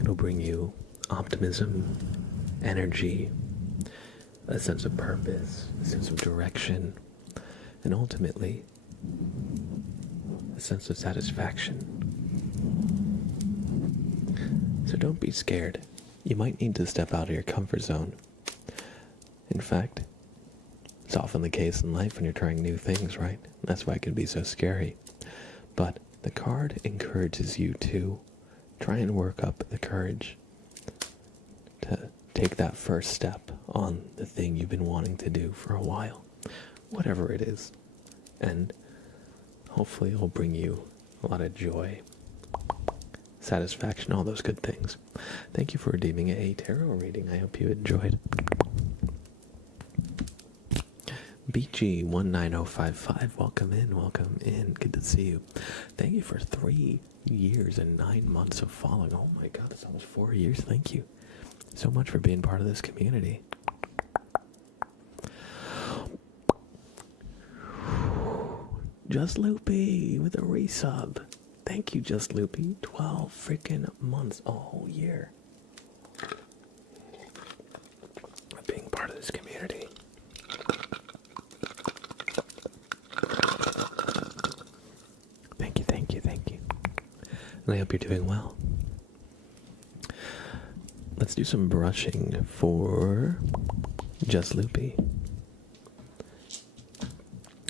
It'll bring you optimism, energy, a sense of purpose, a sense of direction, and ultimately, a sense of satisfaction. So don't be scared. You might need to step out of your comfort zone. In fact, it's often the case in life when you're trying new things, right? That's why it can be so scary. But the card encourages you to try and work up the courage to take that first step on the thing you've been wanting to do for a while, whatever it is. And hopefully it'll bring you a lot of joy, satisfaction, all those good things. Thank you for redeeming a tarot reading. I hope you enjoyed. BG19055, welcome in, good to see you. Thank you for 3 years and 9 months of following. Oh my god, it's almost 4 years. Thank you so much for being part of this community. Just Loopy with a resub. Thank you, Just Loopy. 12 freaking months, a whole year of being part of this community. Thank you. And I hope you're doing well. Let's do some brushing for Just Loopy.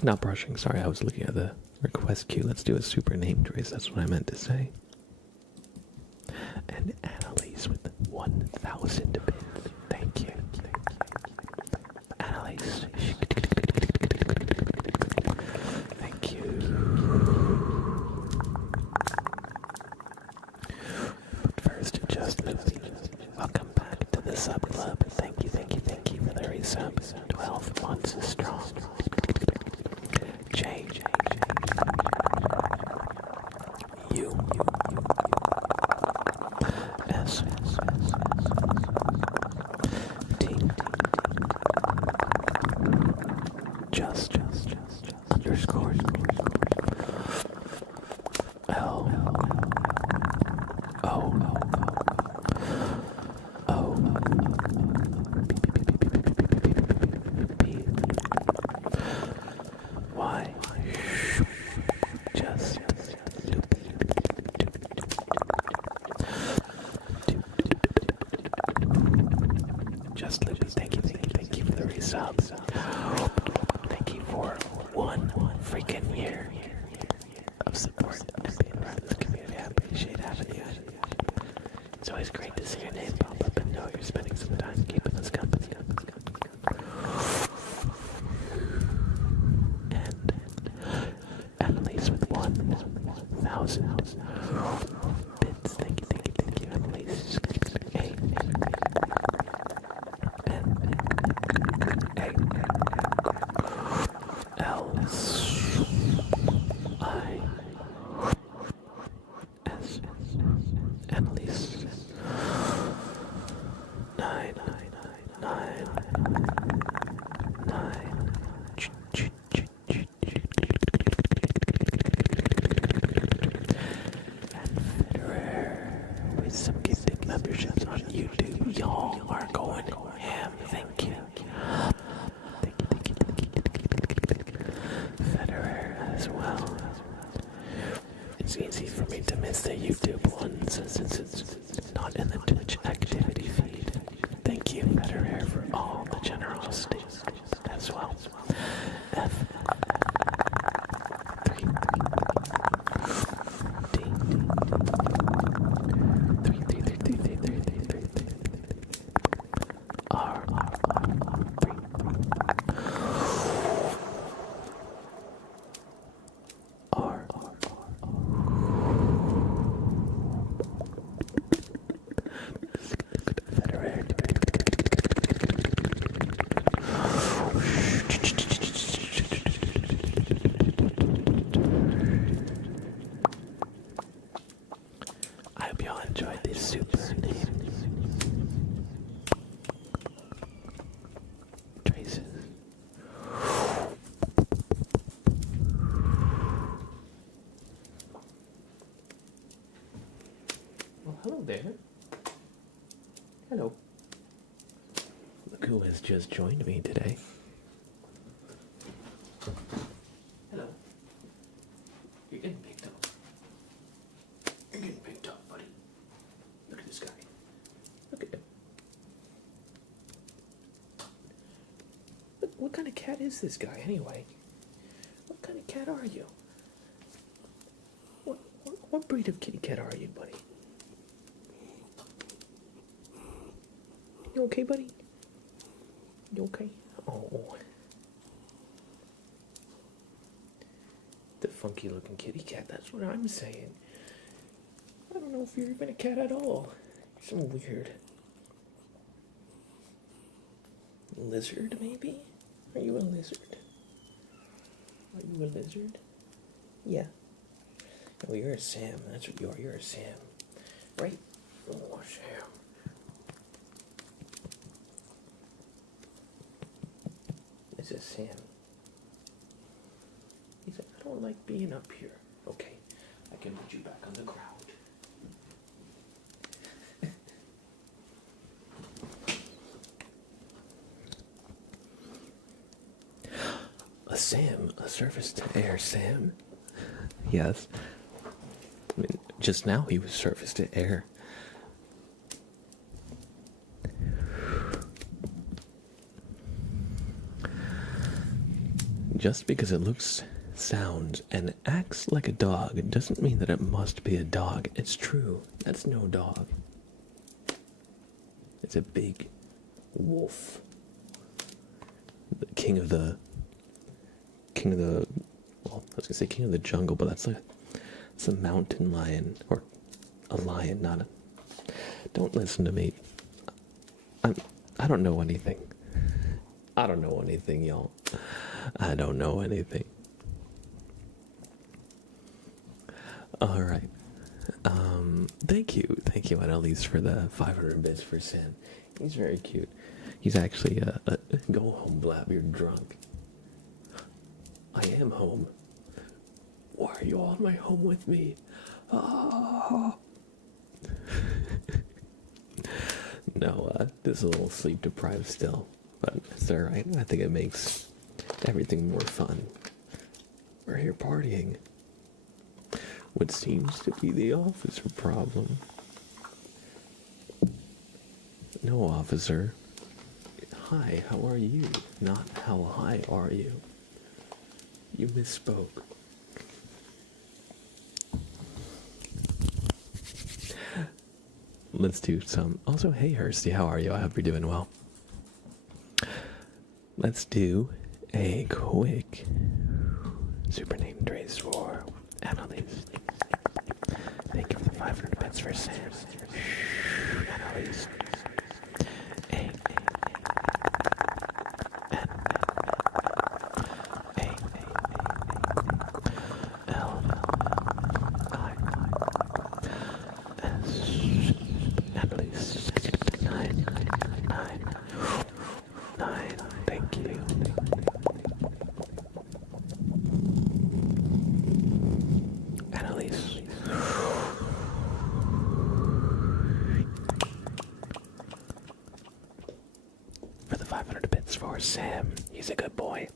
Not brushing, sorry, I was looking at the request queue. Let's do a super name trace, that's what I meant to say. And Annalise with 1,000 bits. Thank you. Annalise. Thank you. But first, Just Loopy. Welcome back to the sub club. Thank you for the resub. 12 months is strong. J. U. S. T. Just underscore L. O. Loopy, thank you for the resub. Thank you for 1 freaking year of support and being part of this community. I appreciate having you. It's always great to see your name pop up and know you're spending some time keeping us company. And Annalise with 1,000 bits. Thank you, Annalise. Hey. N-A-L-I-S. Annalise. 999. With some gifted memberships on YouTube, y'all are going ham. Thank you. Federer as well. It's easy for me to miss the YouTube ones since it's not in the Twitch activity feed. Thank you, Federer, for all the generosity as well. F. 3. D. 3. R. 3. R. Federer. I hope y'all enjoyed these super names. Traces. Well, hello there. Hello. Look who has just joined me today. Hello. You're getting picked up. You're getting picked up, buddy. Look at this guy. Look at him. What kind of cat is this guy, anyway? What kind of cat are you? What breed of kitty cat are you, buddy? You okay, buddy? You okay? Oh. The funky looking kitty cat, that's what I'm saying. I don't know if you're even a cat at all. You're so weird. Lizard, maybe? Are you a lizard? Are you a lizard? Yeah. Oh, you're a Sam. That's what you are. You're a Sam. Right? Oh, Sam. This is Sam. He said, I don't like being up here. Okay, I can put you back on the ground. A Sam, a surface to air Sam. Yes. I mean, just now he was surface to air. Just because it looks, sounds, and acts like a dog doesn't mean that it must be a dog. It's true. That's no dog. It's a big wolf. The king of the, well, I was gonna say king of the jungle, but it's a mountain lion, or a lion, not a, don't listen to me. I don't know anything. I don't know anything, y'all. I don't know anything. Alright. Thank you, Annalise, for the 500 bits for Sam. He's very cute. He's actually go home, Blab, you're drunk. I am home. Why are you all in my home with me? Oh. No, this is a little sleep deprived still, but it's alright. I think it makes everything more fun. We're here partying. What seems to be the officer problem. No, officer. hi, how are you? Not how high are you? You misspoke. Let's do some. Also, hey, Hursty, how are you? I hope you're doing well. Let's do a quick super name trace for Annalise. Thank you for the 500 bits for Sam. Annalise. A. L. I. S. Annalise. 9. Thank you. Annalise. For the 500 bits for Sam. He's a good boy.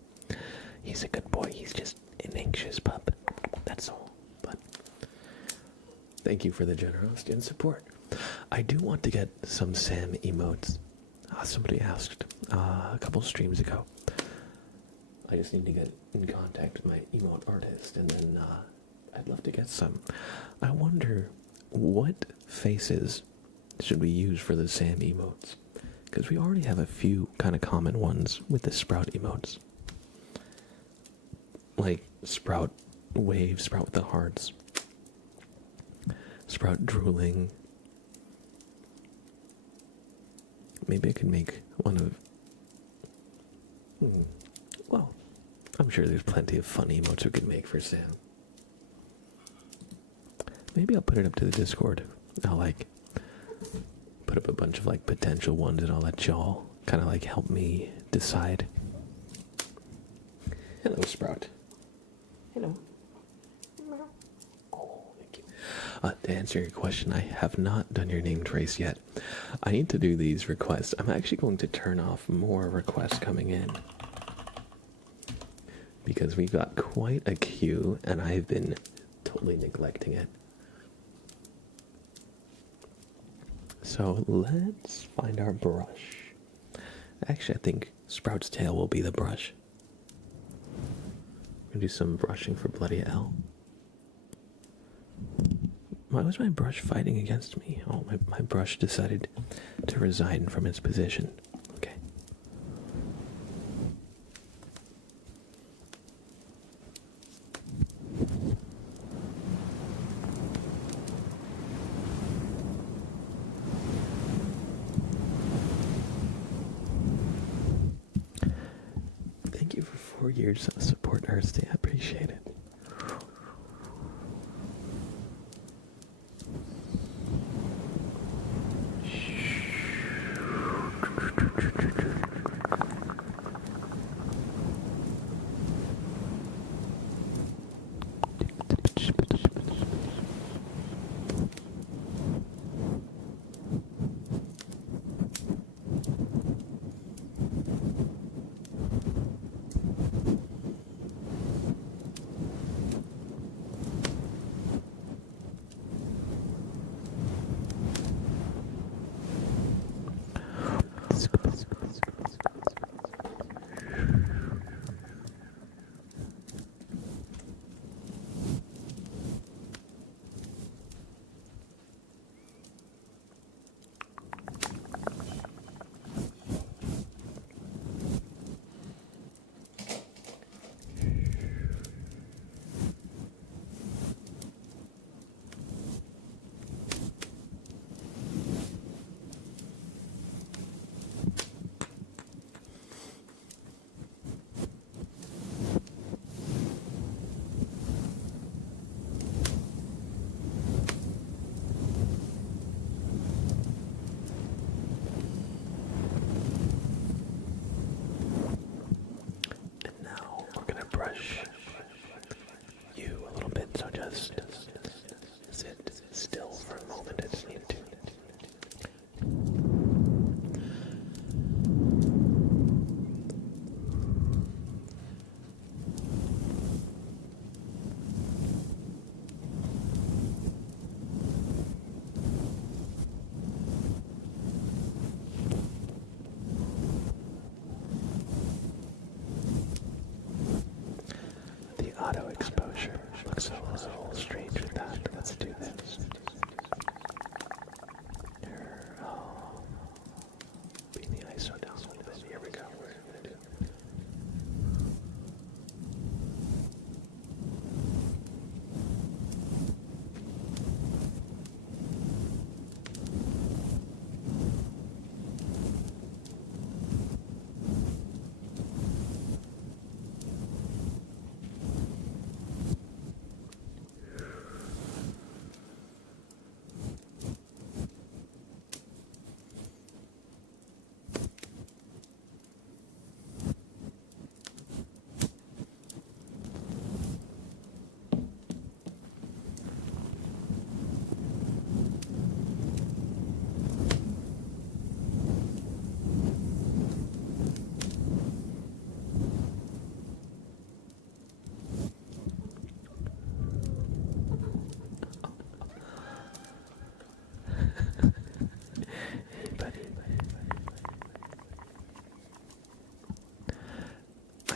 He's a good boy. He's just an anxious pup. That's all. But thank you for the generosity and support. I do want to get some Sam emotes. Somebody asked a couple streams ago. I just need to get in contact with my emote artist, and then I'd love to get some. I wonder what faces should we use for the Sam emotes? Because we already have a few kind of common ones with the Sprout emotes. Like Sprout wave, Sprout with the hearts, Sprout drooling. Maybe I could make one of... Well, I'm sure there's plenty of fun emotes we could make for Sam. Maybe I'll put it up to the Discord. I'll like put up a bunch of like potential ones, and I'll let y'all kind of like help me decide. Hello, Sprout. Hello. Oh, thank you. To answer your question, I have not done your name trace yet. I need to do these requests. I'm actually going to turn off more requests coming in, because we've got quite a queue, and I've been totally neglecting it. So let's find our brush. Actually, I think Sprout's tail will be the brush. We're gonna do some brushing for Bloody L. Why was my brush fighting against me? Oh, my brush decided to resign from its position. Okay. Thank you for 4 years of support, Earth. I appreciate it.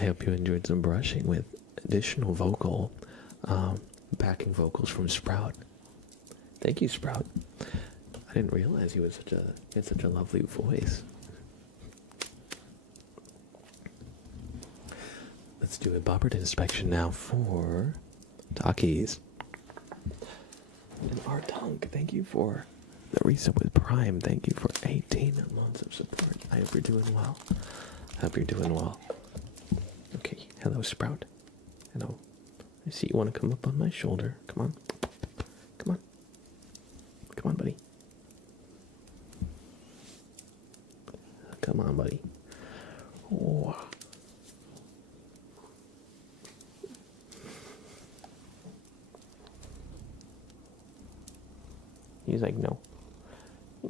I hope you enjoyed some brushing with additional backing vocals from Sprout. Thank you, Sprout. I didn't realize he had such a lovely voice. Let's do a bobbert inspection now for Takis. And Art Hunk, thank you for the resub with Prime. Thank you for 18 months of support. I hope you're doing well. Okay, hello Sprout. Hello. I see you want to come up on my shoulder. Come on. Come on. Come on, buddy. Come on, buddy. Oh. He's like, no.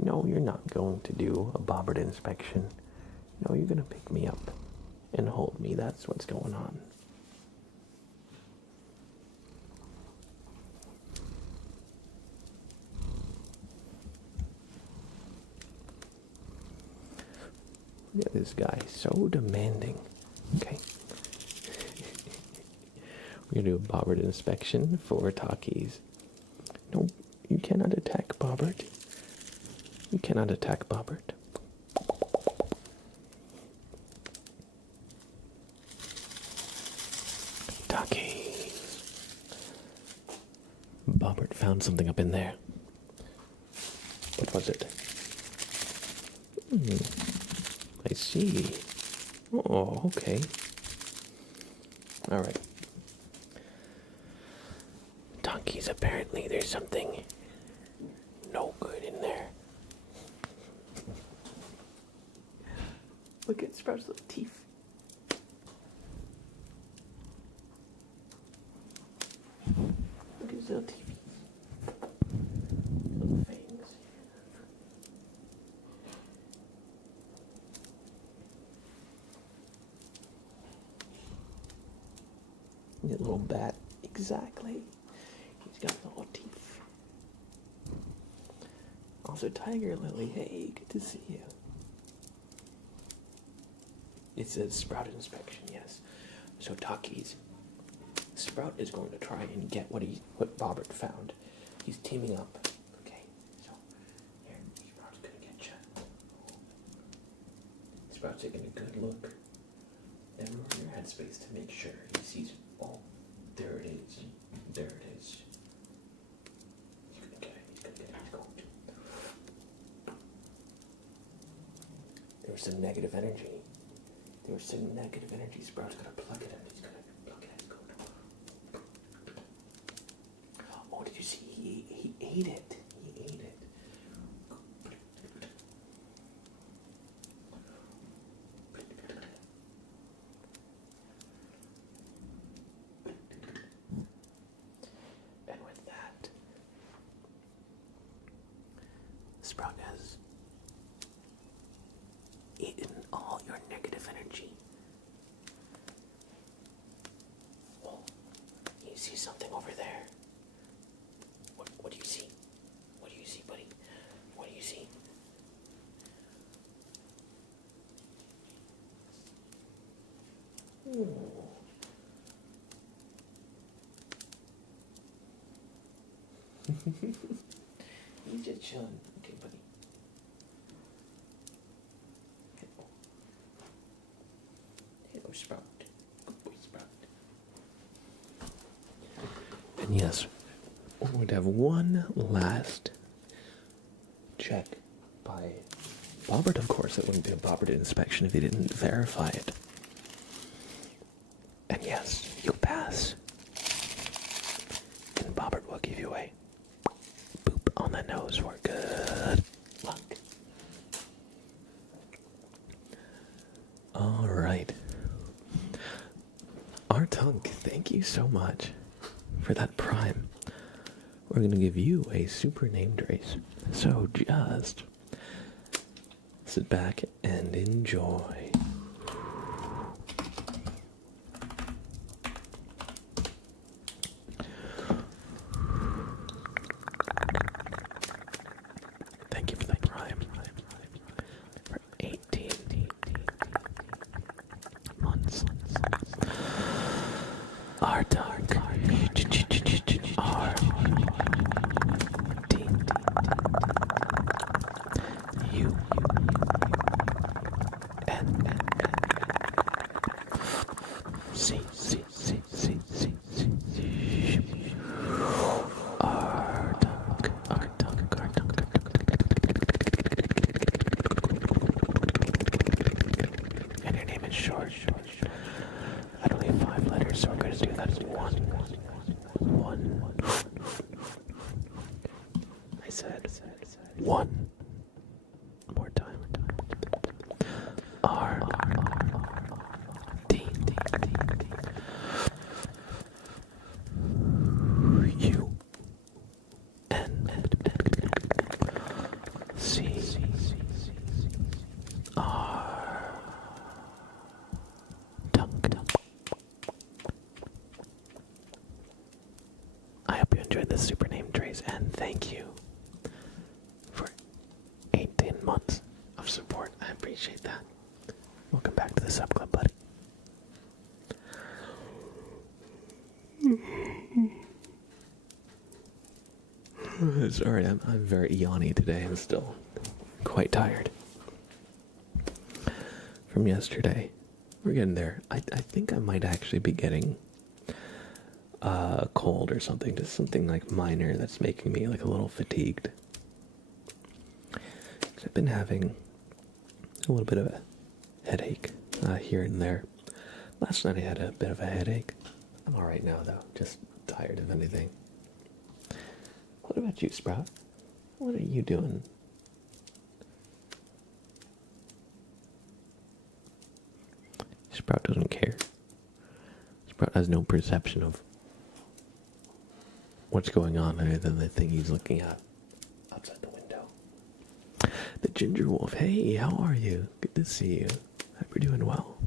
No, you're not going to do a bobbert inspection. No, you're going to pick me up and hold me. That's what's going on. Look at this guy, so demanding. Okay. We're going to do a bobbert inspection for Takis. No, you cannot attack Bobbert. You cannot attack Bobbert. Takis. Bobbert found something up in there. What was it? I see. Oh, okay. Alright. Donkeys, apparently there's something no good in there. Look at Sprout's little teeth. Look at his little teeth. Little fangs. That little bat. Exactly. He's got little teeth. Also, Tiger Lily, hey, good to see you. It says Sprout inspection, yes. So Takis, Sprout is going to try and get what Bobbert found. He's teaming up. Okay, so here, Sprout's gonna get you. Sprout's taking a good look everywhere in your headspace to make sure he sees. Oh, there it is. There it is. He's gonna get it. He's gonna get it. He's going to. There was some negative energy. Sprout's gonna plug it in. He's gonna plug it in. He's going to. Oh, did you see? He ate it. He ate it. And with that, Sprout has eaten all your negative energy. Oh, you see something over there? What do you see? What do you see, buddy? What do you see? Ooh. He's just chilling. Okay, buddy. Hello, Sprout. Good boy, Sprout. And yes, we're going to have one last check by Bobbert, of course. It wouldn't be a Bobbert inspection if he didn't verify it. And yes, you'll pass. And Bobbert will give you a boop on the nose for good luck. All right. Artunk, thank you so much for that Prime. We're going to give you a super named race. So just sit back and enjoy. Thank you for that Prime. For 18 months. it short. I don't need 5 letters, so we're going to do that as one. One. I said one. More time. R. D. U. N. C. R. Tongue. I hope you enjoyed this super name trace, and thank you for 18 months of support. I appreciate that. Welcome back to the sub club, buddy. Sorry, I'm very yawny today. I'm still quite tired from yesterday. We're getting there. I think I might actually be getting a cold or something, just something like minor that's making me like a little fatigued. 'Cause I've been having a little bit of a headache here and there. Last night I had a bit of a headache. I'm alright now though, just tired if anything. What about you, Sprout? What are you doing? Sprout doesn't care. Sprout has no perception of what's going on other than the thing he's looking at outside the window. The Ginger Wolf, hey, how are you? Good to see you. Hope you're doing well.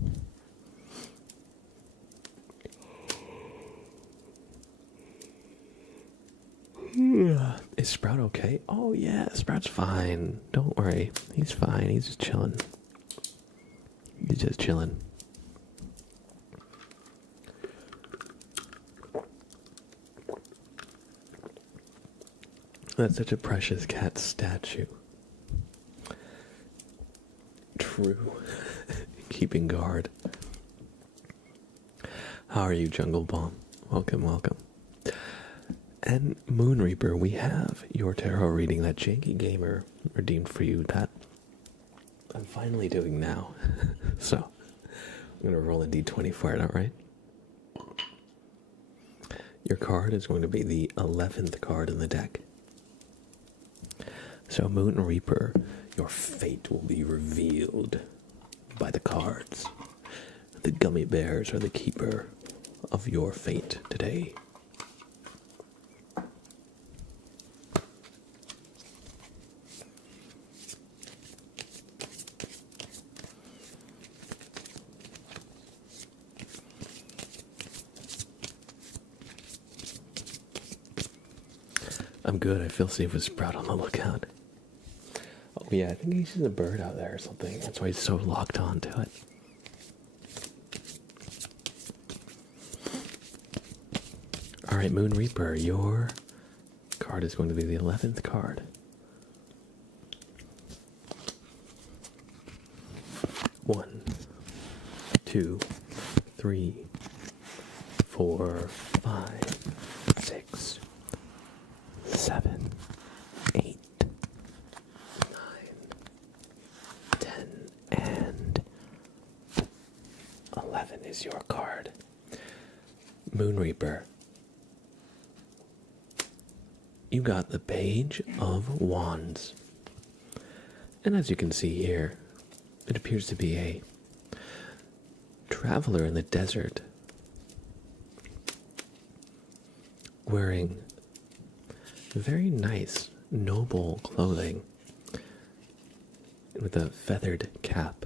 Is Sprout okay? Oh yeah, Sprout's fine. Don't worry. He's fine. He's just chilling. He's just chilling. That's such a precious cat statue. True. Keeping guard. How are you, Jungle Bomb? Welcome, welcome. And Moon Reaper, we have your tarot reading that Janky Gamer redeemed for you that I'm finally doing now. So, I'm going to roll a d20 for it, alright? Your card is going to be the 11th card in the deck. So, Moon Reaper, your fate will be revealed by the cards. The gummy bears are the keeper of your fate today. I'm good. I feel safe with Sprout on the lookout. Oh yeah, I think he sees a bird out there or something. That's why he's so locked on to it. Alright, Moon Reaper, your card is going to be the 11th card. One, two, 3, 4, 5, 6, 7, 8, 9, 10, and 11 is your card. Moon Reaper. You got the Page of Wands. And as you can see here, it appears to be a traveler in the desert wearing very nice, noble clothing with a feathered cap.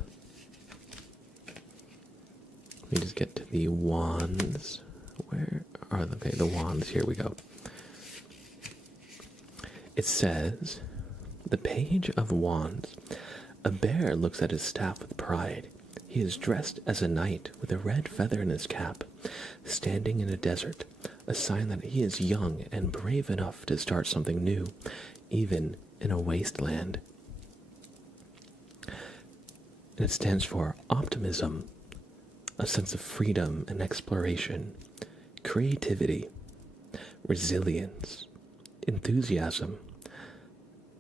Let me just get to the wands. Where are they? Okay, the wands. Here we go. It says, the Page of Wands. A bear looks at his staff with pride. He is dressed as a knight with a red feather in his cap, standing in a desert, a sign that he is young and brave enough to start something new, even in a wasteland. And it stands for optimism, a sense of freedom and exploration, creativity, resilience, enthusiasm,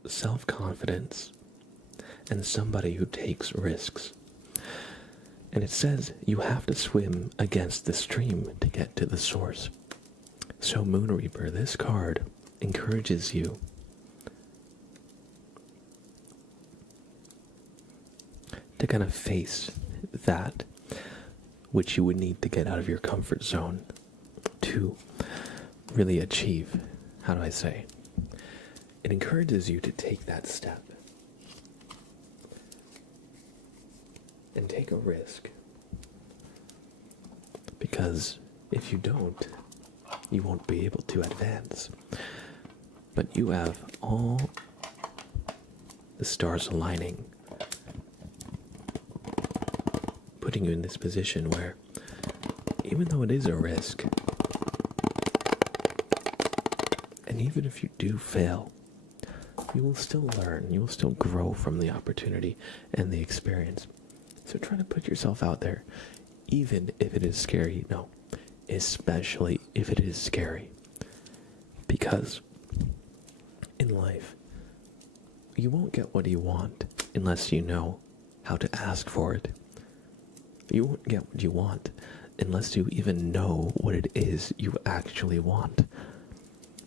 self-confidence, and somebody who takes risks. And it says you have to swim against the stream to get to the source. So Moon Reaper, this card encourages you to kind of face that which you would need to get out of your comfort zone to really achieve, how do I say? It encourages you to take that step and take a risk. Because if you don't, you won't be able to advance. But you have all the stars aligning, putting you in this position where, even though it is a risk, and even if you do fail, you will still learn, you will still grow from the opportunity and the experience. So try to put yourself out there, even if it is scary. No, especially if it is scary. Because in life, you won't get what you want unless you know how to ask for it. You won't get what you want unless you even know what it is you actually want.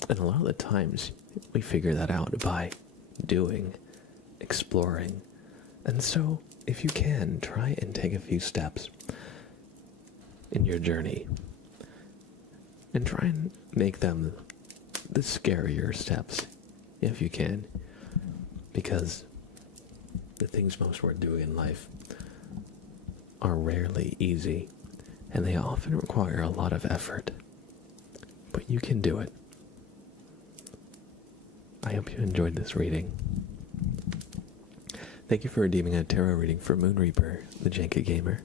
And a lot of the times, we figure that out by doing, exploring. And so, if you can, try and take a few steps in your journey. And try and make them the scarier steps, if you can. Because the things most worth doing in life are rarely easy, and they often require a lot of effort. But you can do it. I hope you enjoyed this reading. Thank you for redeeming a tarot reading for Moon Reaper, the Janky Gamer.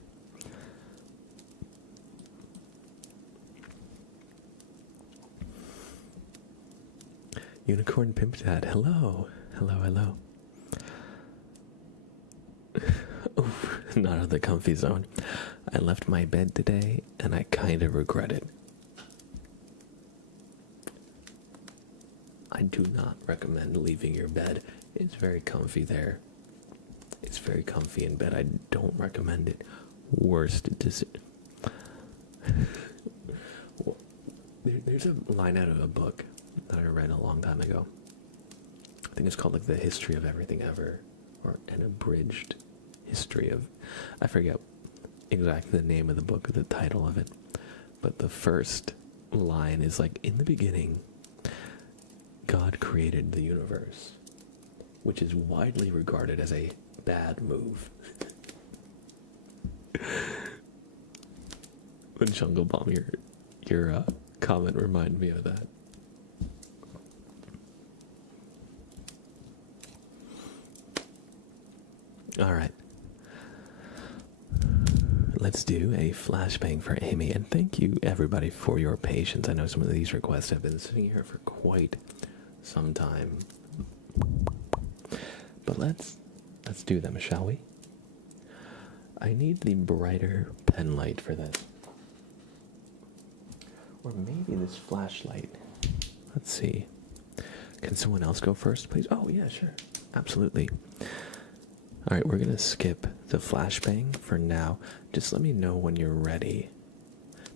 Unicorn Pimp Dad, hello. Hello, hello. Oof, not out of the comfy zone. I left my bed today, and I kind of regret it. I do not recommend leaving your bed. It's very comfy there. It's very comfy in bed. I don't recommend it. Worst decision. There's a line out of a book that I read a long time ago. I think it's called like The History of Everything Ever, or An Abridged History of... I forget exactly the name of the book or the title of it. But the first line is like, in the beginning, God created the universe, which is widely regarded as a bad move. When Jungle Bomb, your comment reminded me of that. All right. Let's do a flashbang for Amy, and thank you everybody for your patience. I know some of these requests have been sitting here for quite some time, but let's do them, shall we? I need the brighter pen light for this, or maybe this flashlight. Let's see. Can someone else go first, please? Oh yeah, sure, absolutely. All right, we're gonna skip the flashbang for now. Just let me know when you're ready.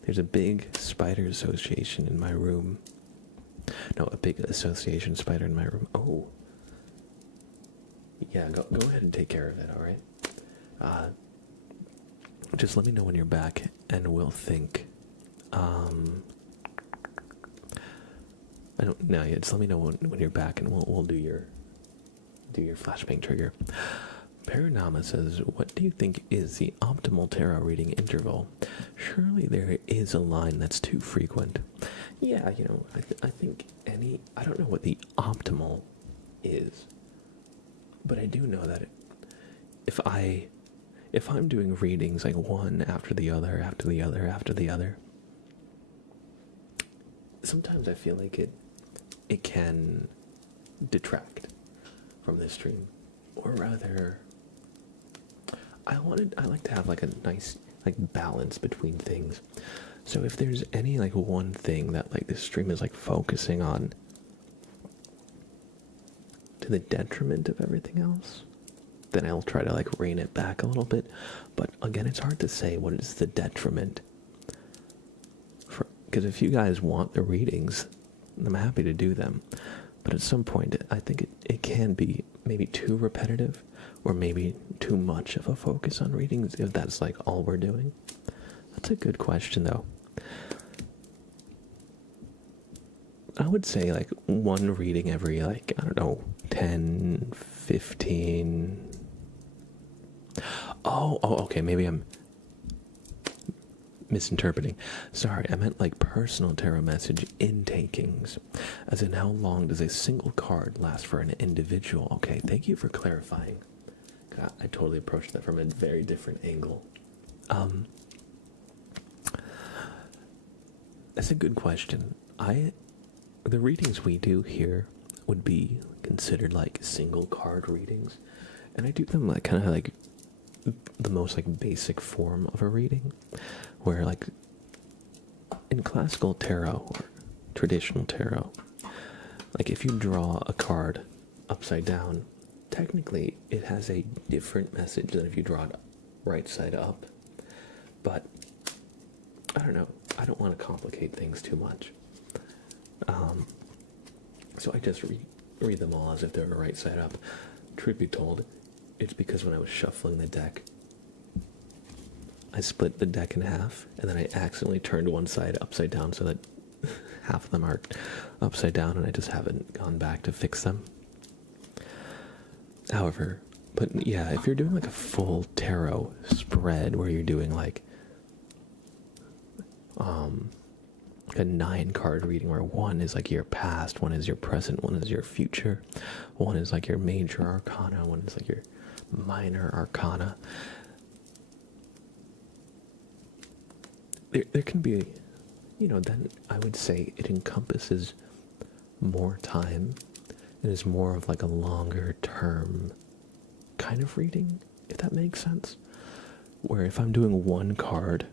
There's a big spider association in my room. No, a big association spider in my room. Oh. Yeah, go ahead and take care of it, all right? Just let me know when you're back, and we'll think. I don't know yet. Just let me know when you're back, and we'll do your flashbang trigger. Paranama says, what do you think is the optimal tarot reading interval? Surely there is a line that's too frequent. Yeah, you know, I think I don't know what the optimal is, but I do know that if I'm doing readings like one after the other, after the other, after the other, sometimes I feel like it can detract from the stream, or rather, I like to have like a nice like balance between things. So if there's any like one thing that like this stream is like focusing on to the detriment of everything else, then I'll try to like rein it back a little bit. But again, it's hard to say what is the detriment. Because if you guys want the readings, I'm happy to do them. But at some point, I think it can be maybe too repetitive, or maybe too much of a focus on readings if that's like all we're doing. That's a good question though. I would say like one reading every, like, I don't know, 10, 15. Oh, okay, maybe I'm misinterpreting. Sorry, I meant like personal tarot message intakings. As in, how long does a single card last for an individual? Okay, thank you for clarifying. God, I totally approached that from a very different angle. That's a good question. The readings we do here would be considered like single card readings, and I do them like kind of like the most like basic form of a reading, where like in classical tarot or traditional tarot, like if you draw a card upside down, technically it has a different message than if you draw it right side up. But I don't know, I don't want to complicate things too much. So I just read them all as if they were right side up. Truth be told, it's because when I was shuffling the deck, I split the deck in half, and then I accidentally turned one side upside down so that half of them are upside down, and I just haven't gone back to fix them. However, but yeah, if you're doing like a full tarot spread where you're doing like a 9-card reading where one is like your past, one is your present, one is your future, one is like your major arcana, one is like your minor arcana. There can be, then I would say it encompasses more time and is more of like a longer term kind of reading, if that makes sense. Where if I'm doing one card,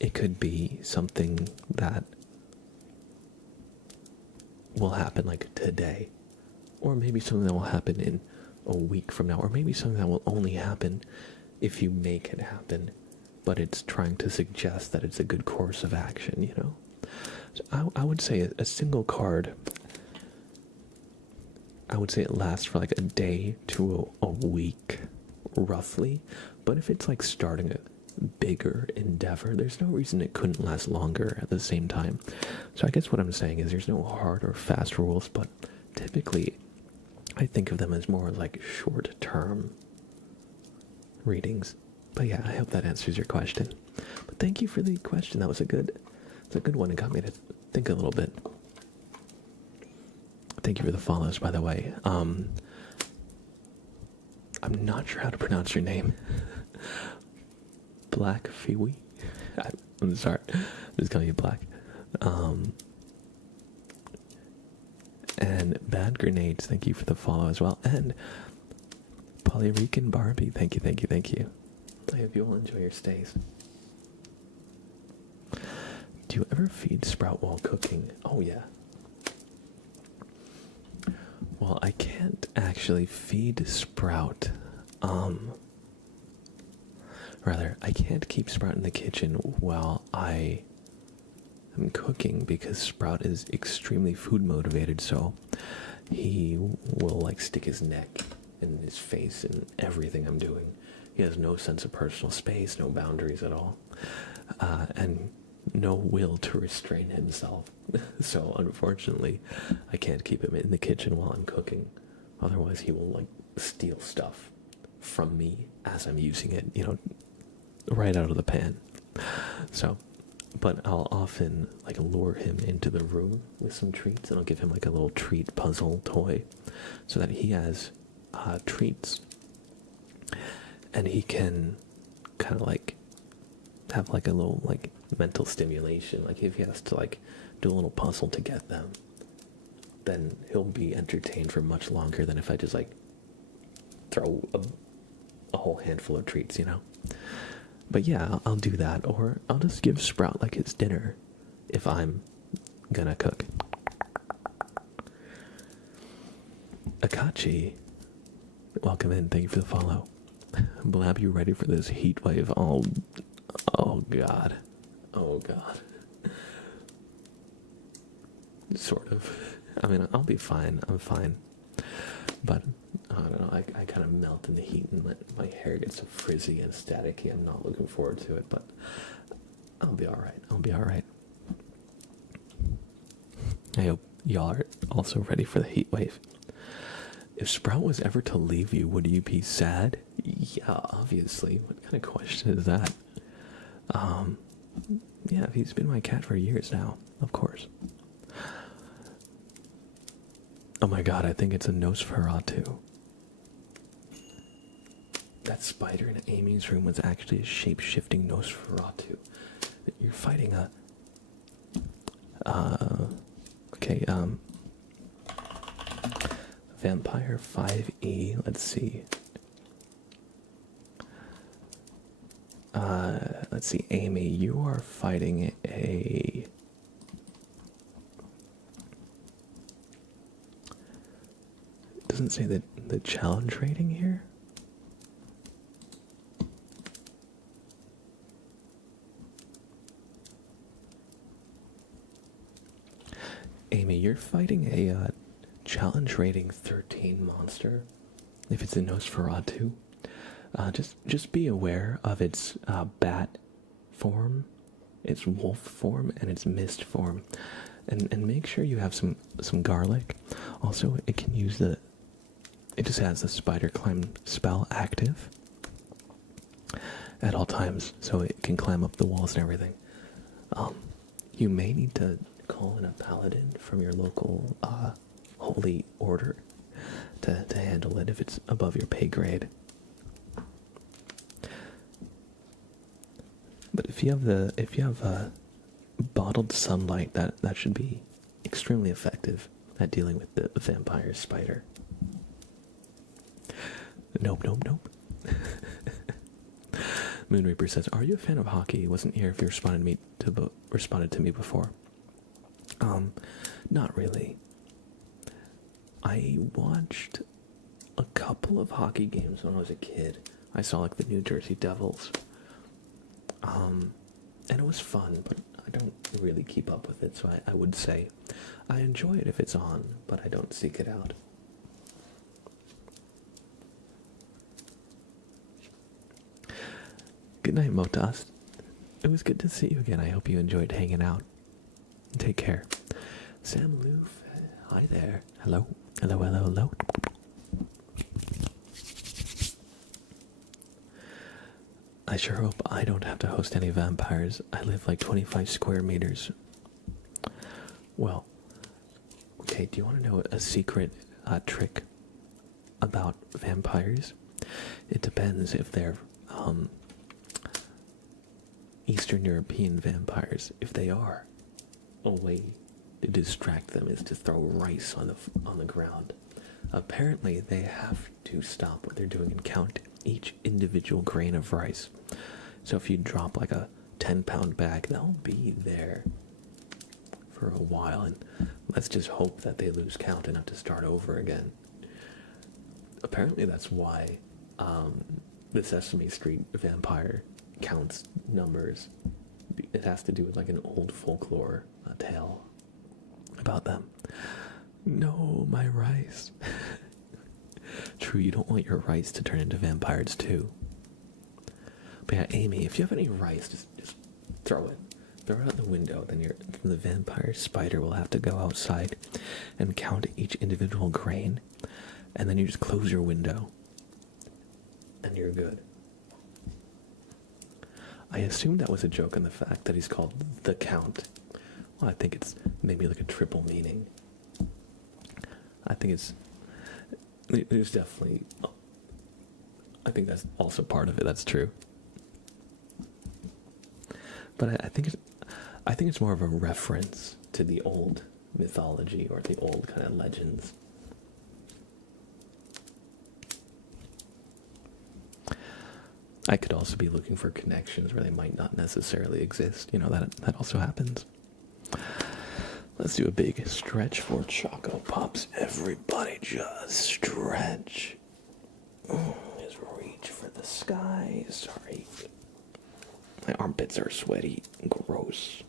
it could be something that will happen like today, or maybe something that will happen in a week from now, or maybe something that will only happen if you make it happen, but it's trying to suggest that it's a good course of action, So I would say a single card, I would say it lasts for like a day to a week, roughly. But if it's like starting a bigger endeavor, there's no reason it couldn't last longer at the same time. So I guess what I'm saying is there's no hard or fast rules, but typically I think of them as more like short-term readings. But yeah, I hope that answers your question. But thank you for the question. It's a good one. It got me to think a little bit. Thank you for the follows, by the way. I'm not sure how to pronounce your name. Black Fiwi? I'm sorry. I'm just calling you Black. And Bad Grenades, thank you for the follow as well. And Polyrican Barbie, thank you. I hope you all enjoy your stays. Do you ever feed Sprout while cooking? Oh yeah. Well, I can't actually feed Sprout. Rather, I can't keep Sprout in the kitchen while I am cooking because Sprout is extremely food motivated, so he will like stick his neck and his face in everything I'm doing. He has no sense of personal space, no boundaries at all, and no will to restrain himself. So unfortunately, I can't keep him in the kitchen while I'm cooking. Otherwise, he will like steal stuff from me as I'm using it, right out of the pan. So, but I'll often like lure him into the room with some treats, and I'll give him like a little treat puzzle toy so that he has treats, and he can kind of like have like a little like mental stimulation. Like if he has to like do a little puzzle to get them, then he'll be entertained for much longer than if I just like throw a whole handful of treats, But yeah, I'll do that, or I'll just give Sprout like his dinner if I'm gonna cook. Akachi, welcome in. Thank you for the follow. Blab, you ready for this heat wave? Oh God. Oh God. Sort of. I mean, I'll be fine. I'm fine. But, I don't know, I kind of melt in the heat and my hair gets so frizzy and staticky. I'm not looking forward to it, but I'll be alright. I'll be alright. I hope y'all are also ready for the heat wave. If Sprout was ever to leave you, would you be sad? Yeah, obviously. What kind of question is that? Yeah, he's been my cat for years now, of course. Oh my god, I think it's a Nosferatu. That spider in Amy's room was actually a shape-shifting Nosferatu. You're fighting a... Okay, Vampire 5e, let's see. Let's see, Amy, you are fighting a... Doesn't say the challenge rating here. Amy, you're fighting a challenge rating 13 monster. If it's a Nosferatu, just be aware of its bat form, its wolf form, and its mist form, and make sure you have some garlic. Also, it can use the. It just has the spider climb spell active at all times, so it can climb up the walls and everything. You may need to call in a paladin from your local holy order to handle it if it's above your pay grade. But if you have bottled sunlight, that should be extremely effective at dealing with the vampire spider. Nope. Moonreaper says, "Are you a fan of hockey? Wasn't here if you responded to me before." Not really. I watched a couple of hockey games when I was a kid. I saw like the New Jersey Devils. And it was fun, but I don't really keep up with it, so I would say I enjoy it if it's on, but I don't seek it out. Good night, Motas. It was good to see you again. I hope you enjoyed hanging out. Take care. Sam Loof, hi there. Hello. I sure hope I don't have to host any vampires. I live like 25 square meters. Well, okay, do you want to know a secret trick about vampires? It depends if they're Eastern European vampires. If they are, a way to distract them is to throw rice on the ground. Apparently, they have to stop what they're doing and count each individual grain of rice. So if you drop like a 10-pound bag, they'll be there for a while, and let's just hope that they lose count and have to start over again. Apparently, that's why the Sesame Street vampire counts numbers. It has to do with like an old folklore tale about them. No, my rice. True, you don't want your rice to turn into vampires too. But yeah, Amy, if you have any rice, just throw it. Throw it out the window, then the vampire spider will have to go outside and count each individual grain, and then you just close your window, and you're good. I assume that was a joke on the fact that he's called the Count. Well, I think it's maybe like a triple meaning. I think there's definitely, I think that's also part of it, that's true. But I think it's more of a reference to the old mythology or the old kind of legends. I could also be looking for connections where they might not necessarily exist. You know, that also happens. Let's do a big stretch for Choco Pops. Everybody just stretch. reach for the sky. Sorry. My armpits are sweaty and gross.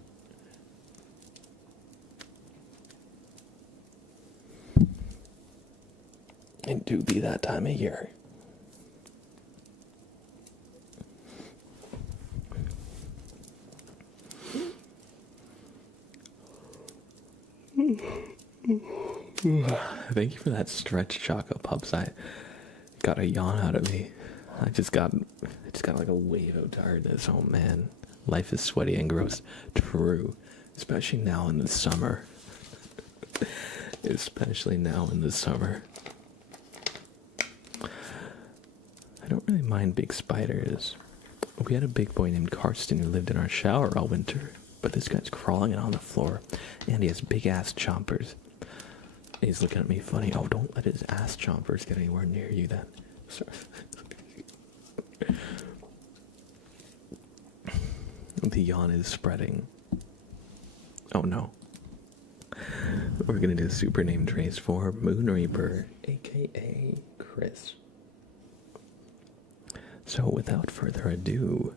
It do be that time of year. Thank you for that stretch, Choco Pups. I got a yawn out of me. I just got like a wave of tiredness. Oh man, life is sweaty and gross. True, especially now in the summer. Especially now in the summer. I don't really mind big spiders. We had a big boy named Karsten who lived in our shower all winter, but this guy's crawling on the floor, and he has big ass chompers. He's looking at me funny. Oh, don't let his ass chompers get anywhere near you then. Sorry. The yawn is spreading. Oh no. We're gonna do a super name trace for Moon Reaper, aka Chris. So without further ado,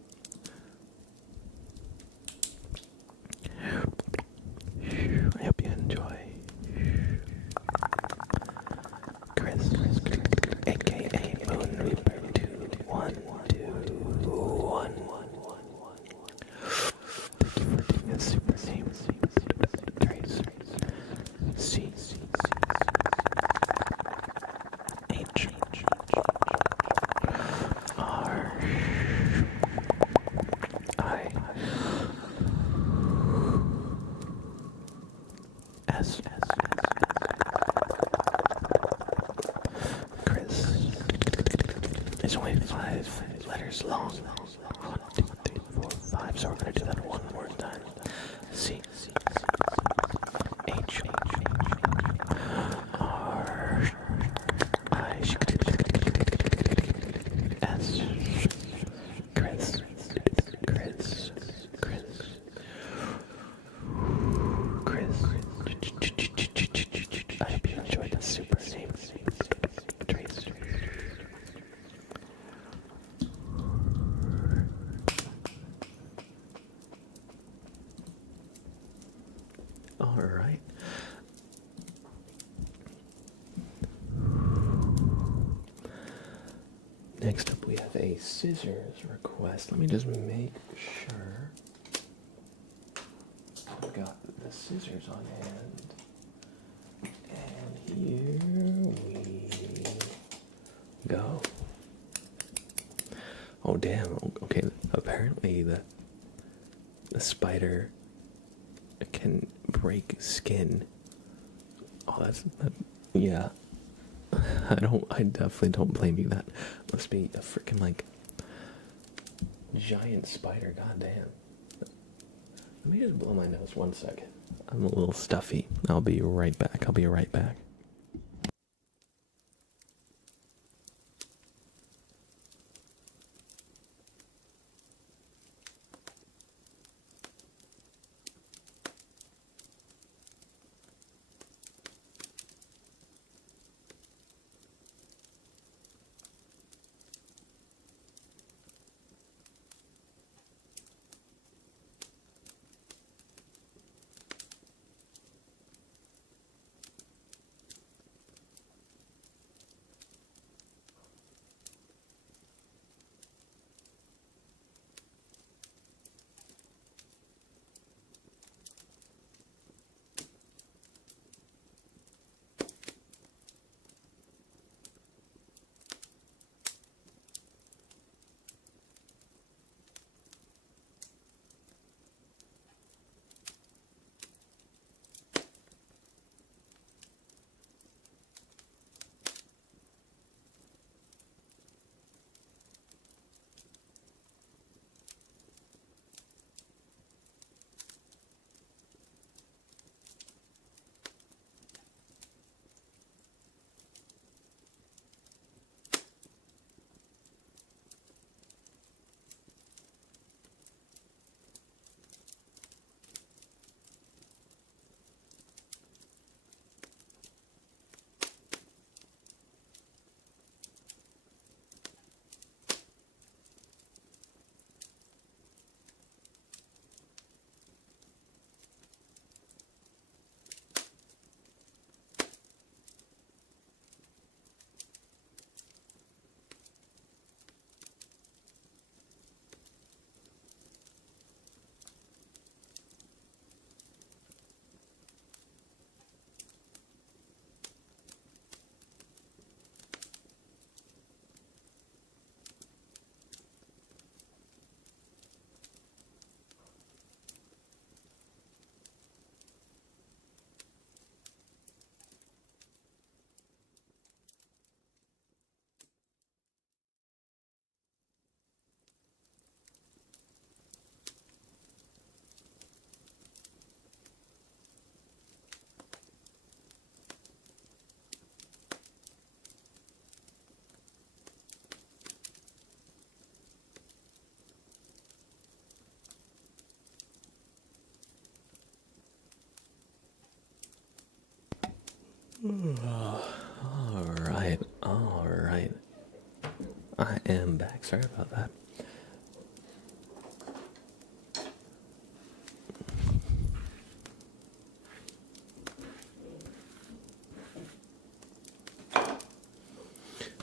I hope you enjoy. Chris, aka Moon Reaper 2121. Thank you for doing a super name trace. C H R I S Chris. It's only 5 letters long. 1, 2, 3, 4, 5. So we're gonna do that one more time. C H R I S Chris. I hope you enjoyed the super name trace. All right. Next up, we have a scissors request. Let me just make sure I've got the scissors on hand. And here we go. Oh damn! Okay, apparently the spider can break skin. Oh, yeah. I definitely don't blame you. That must be a freaking like giant spider. Goddamn. Let me just blow my nose 1 second. I'm a little stuffy. I'll be right back. Alright, alright. I am back. Sorry about that.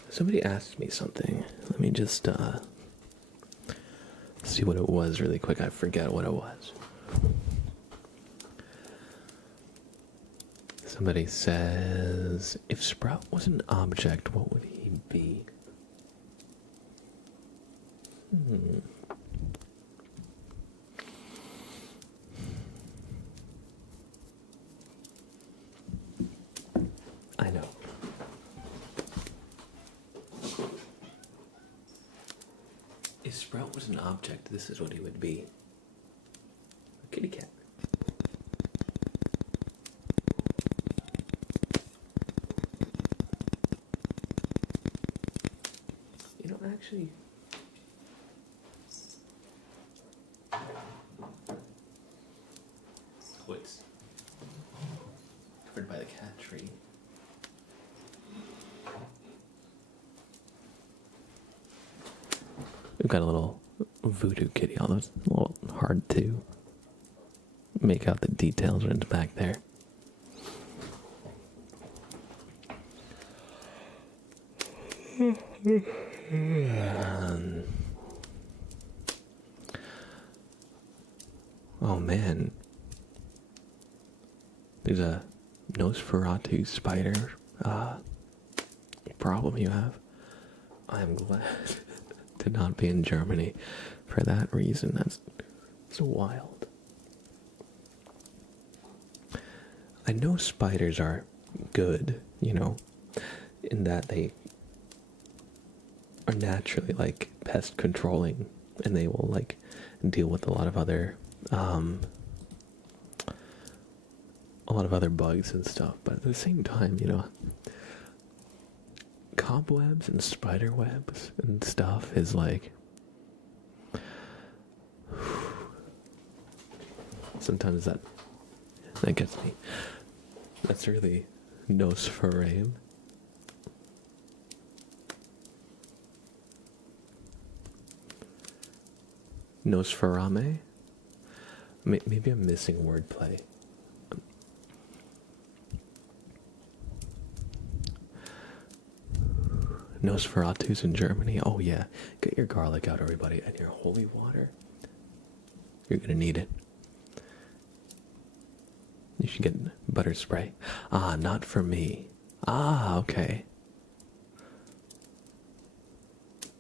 Somebody asked me something. Let me just see what it was really quick. I forget what it was. Somebody says, if Sprout was an object, what would he be? I know. If Sprout was an object, this is what he would be. A kitty cat. You know, actually... Oh, it's covered by the cat tree. We've got a little voodoo kitty, although it's a little hard to make out the details when it's back there. Oh man, there's a Nosferatu spider problem you have. I'm glad to not be in Germany for that reason. That's so wild. I know spiders are good, you know, in that they are naturally like pest controlling, and they will like deal with a lot of other bugs and stuff. But at the same time, you know, cobwebs and spider webs and stuff is like, sometimes that gets me. That's really Nosferatu. Nosferame? Maybe I'm missing wordplay. Nosferatu's in Germany. Oh yeah. Get your garlic out, everybody, and your holy water. You're gonna need it. You should get butter spray. Ah, not for me. Ah, okay.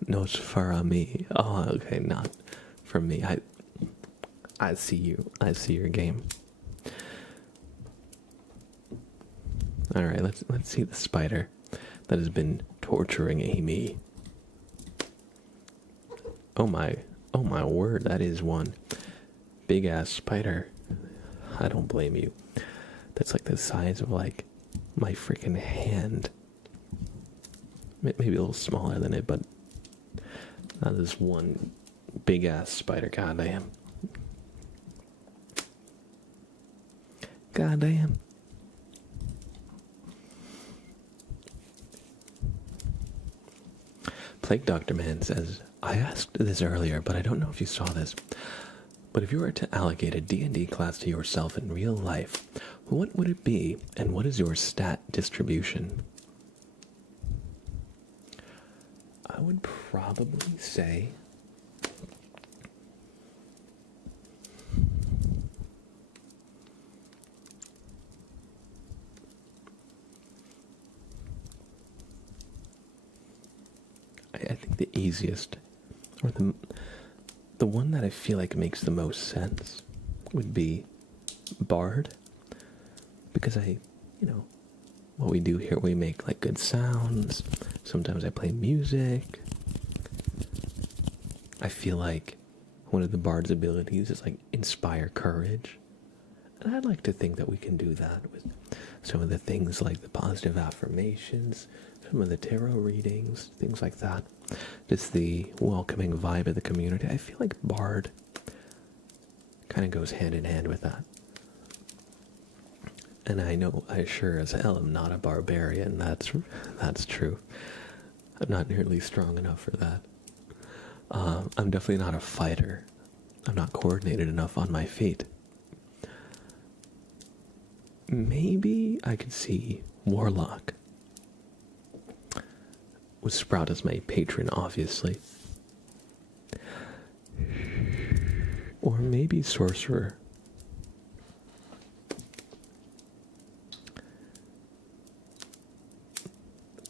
Nosferami. Oh, okay, not for me. I see you. I see your game. All right, let's see the spider that has been torturing Amy. Oh my word, that is one big ass spider. I don't blame you. That's like the size of like my freaking hand. Maybe a little smaller than it, but that is one big ass spider. Goddamn. Goddamn. Plague Doctor Man says, I asked this earlier, but I don't know if you saw this. But if you were to allocate a D&D class to yourself in real life, what would it be, and what is your stat distribution? I would probably say I think the easiest, or the one that I feel like makes the most sense would be Bard, because what we do here, we make like good sounds. Sometimes I play music. I feel like one of the Bard's abilities is like inspire courage. And I'd like to think that we can do that with some of the things like the positive affirmations, some of the tarot readings, things like that. Just the welcoming vibe of the community. I feel like Bard kind of goes hand in hand with that. And I know I sure as hell am not a barbarian. That's true. I'm not nearly strong enough for that. I'm definitely not a fighter. I'm not coordinated enough on my feet. Maybe I could see Warlock. With Sprout as my patron, obviously. Or maybe Sorcerer.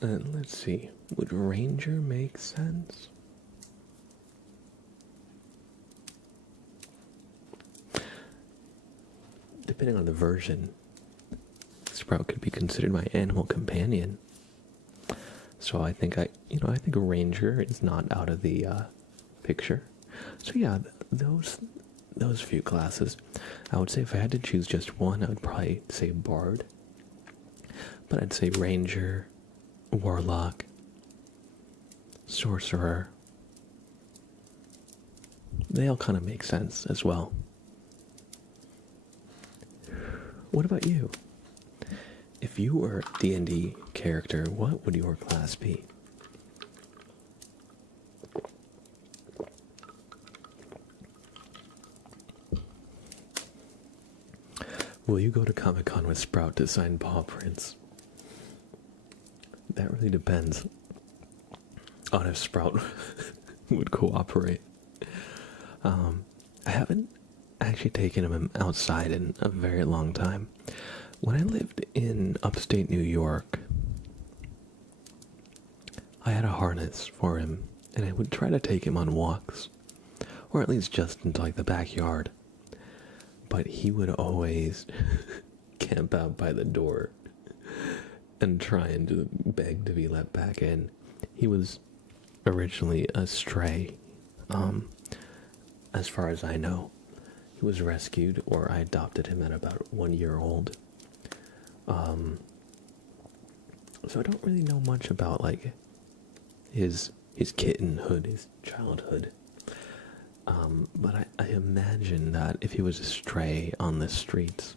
And let's see, would Ranger make sense? Depending on the version, Sprout could be considered my animal companion. So I think I think a Ranger is not out of the picture. So yeah, those few classes. I would say if I had to choose just one, I would probably say Bard. But I'd say Ranger, Warlock, Sorcerer. They all kind of make sense as well. What about you? If you were a D&D character, what would your class be? Will you go to Comic-Con with Sprout to sign paw prints? That really depends on if Sprout would cooperate. I haven't actually taken him outside in a very long time. When I lived in upstate New York, I had a harness for him, and I would try to take him on walks, or at least just into like the backyard. But he would always camp out by the door and try and to beg to be let back in. He was originally a stray, as far as I know. He was rescued, or I adopted him at about 1 year old. So I don't really know much about like his kittenhood, his childhood. But I imagine that if he was a stray on the streets,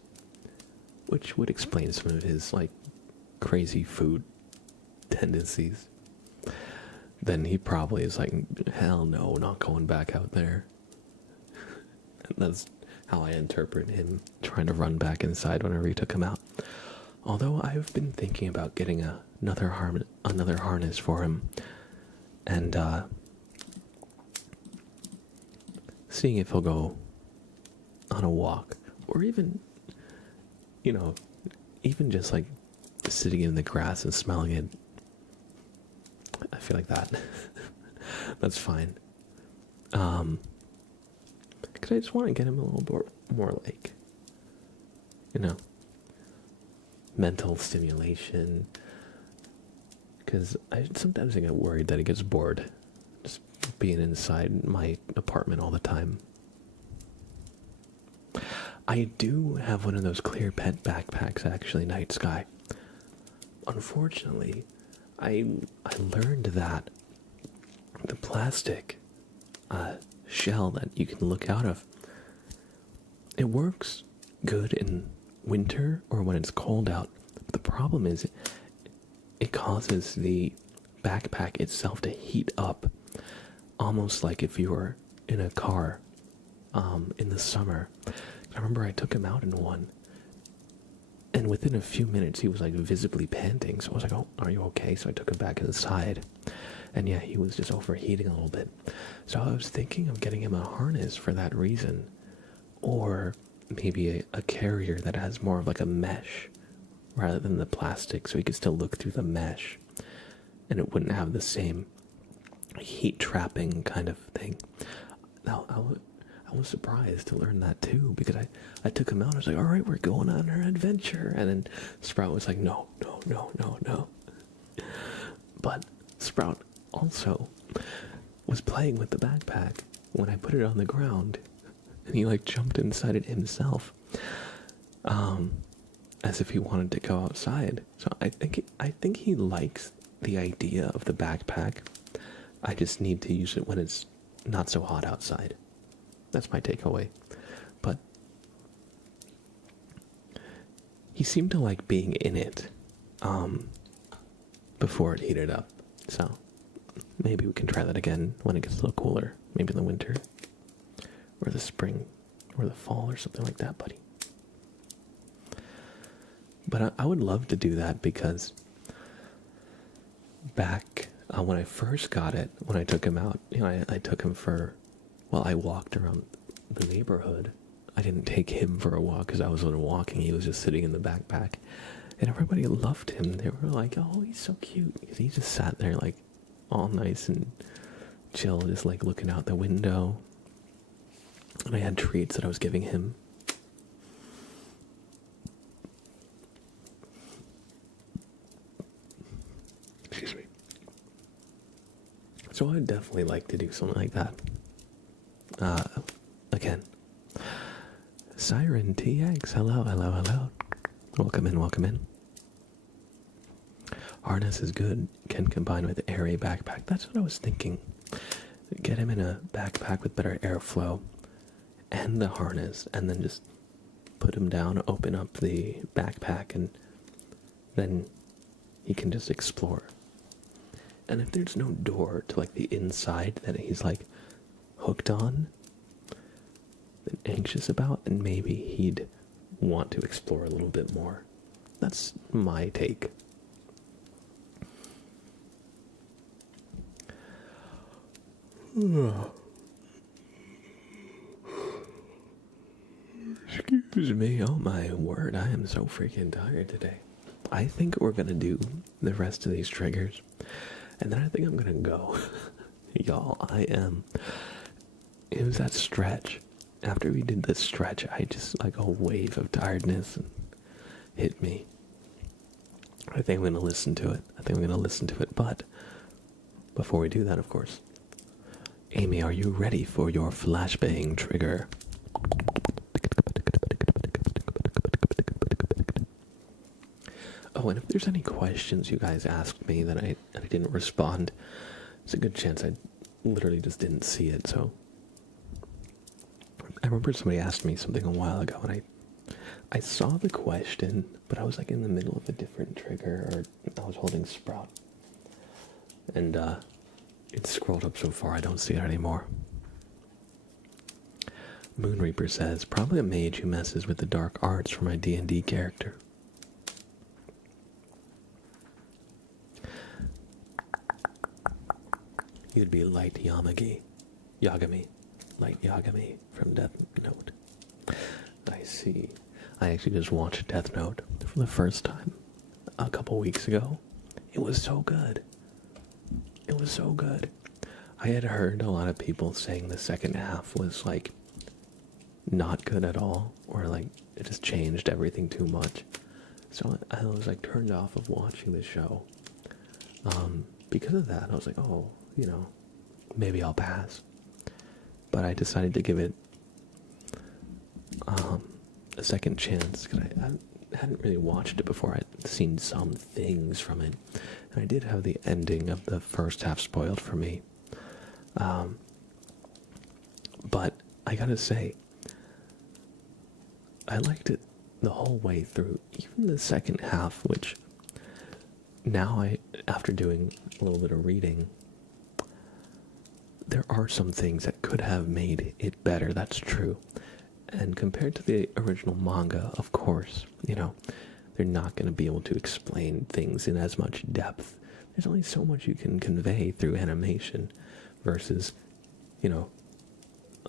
which would explain some of his like crazy food tendencies, then he probably is like, hell no, not going back out there. And that's how I interpret him trying to run back inside whenever he took him out. Although I've been thinking about getting another harness for him, and seeing if he'll go on a walk, or even, even just like sitting in the grass and smelling it. I feel like that. That's fine. Because I just want to get him a little more like, mental stimulation. Because sometimes I get worried that he gets bored just being inside my apartment all the time. I do have one of those clear pet backpacks, actually, Night Sky. Unfortunately, I learned that the plastic shell that you can look out of, it works good in winter or when it's cold out. But the problem is it causes the backpack itself to heat up, almost like if you were in a car in the summer. I remember I took him out in one, and within a few minutes he was like visibly panting. So I was like, oh, are you okay? So I took him back inside, and yeah, he was just overheating a little bit. So I was thinking of getting him a harness for that reason, or maybe a carrier that has more of like a mesh rather than the plastic, so he could still look through the mesh and it wouldn't have the same heat trapping kind of thing. Now, I was surprised to learn that too, because I took him out. I was like, all right, we're going on our adventure. And then Sprout was like, no. But Sprout also was playing with the backpack when I put it on the ground, and he like jumped inside it himself, as if he wanted to go outside. So I think he likes the idea of the backpack. I just need to use it when it's not so hot outside. That's my takeaway. But he seemed to like being in it before it heated up. So maybe we can try that again when it gets a little cooler. Maybe in the winter or the spring or the fall or something like that, buddy. But I would love to do that because back when I first got it, when I took him out, you know, I took him for, well, I walked around the neighborhood. I didn't take him for a walk because I was walking. He was just sitting in the backpack. And everybody loved him. They were like, oh, he's so cute. Because he just sat there like all nice and chill, just like looking out the window. And I had treats that I was giving him. Excuse me. So I'd definitely like to do something like that. Again. Siren TX, hello, hello, hello. Welcome in, welcome in. Harness is good, can combine with airy backpack. That's what I was thinking. Get him in a backpack with better airflow and the harness, and then just put him down, open up the backpack, and then he can just explore. And if there's no door to like the inside that he's like hooked on, then anxious about, and maybe he'd want to explore a little bit more. That's my take. Excuse me, oh my word, I am so freaking tired today. I think we're gonna do the rest of these triggers, and then I think I'm gonna go. Y'all, it was that stretch. After we did this stretch, I just, like, a wave of tiredness hit me. I think I'm gonna listen to it. But before we do that, of course, Amy, are you ready for your flashbang trigger? Oh, and if there's any questions you guys asked me that I didn't respond, it's a good chance I literally just didn't see it. So I remember somebody asked me something a while ago, and I saw the question, but I was like in the middle of a different trigger, or I was holding Sprout, and it scrolled up so far I don't see it anymore. Moon Reaper says, probably a mage who messes with the dark arts for my D&D character. You'd be Light Yagami, Light Yagami from Death Note. I see. I actually just watched Death Note for the first time a couple weeks ago. It was so good. It was so good. I had heard a lot of people saying the second half was like not good at all, or like it just changed everything too much. So I was like turned off of watching the show. Because of that, I was like, oh, you know, maybe I'll pass. But I decided to give it a second chance, because I hadn't really watched it before. I'd seen some things from it, and I did have the ending of the first half spoiled for me. But I gotta say, I liked it the whole way through, even the second half, which now after doing a little bit of reading, there are some things that could have made it better, that's true. And compared to the original manga, of course, you know, they're not going to be able to explain things in as much depth. There's only so much you can convey through animation versus, you know,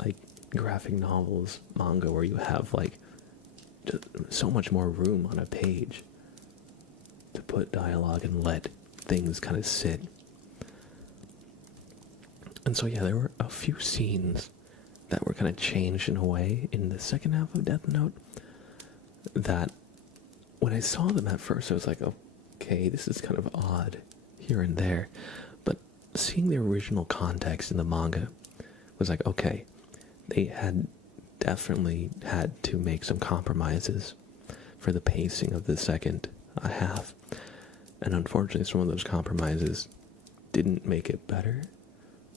like graphic novels, manga, where you have like just so much more room on a page to put dialogue and let things kind of sit. And so yeah, there were a few scenes that were kind of changed in a way in the second half of Death Note that when I saw them at first I was like, okay, this is kind of odd here and there. But seeing the original context in the manga was like, okay, they had definitely had to make some compromises for the pacing of the second half. And unfortunately, some of those compromises didn't make it better.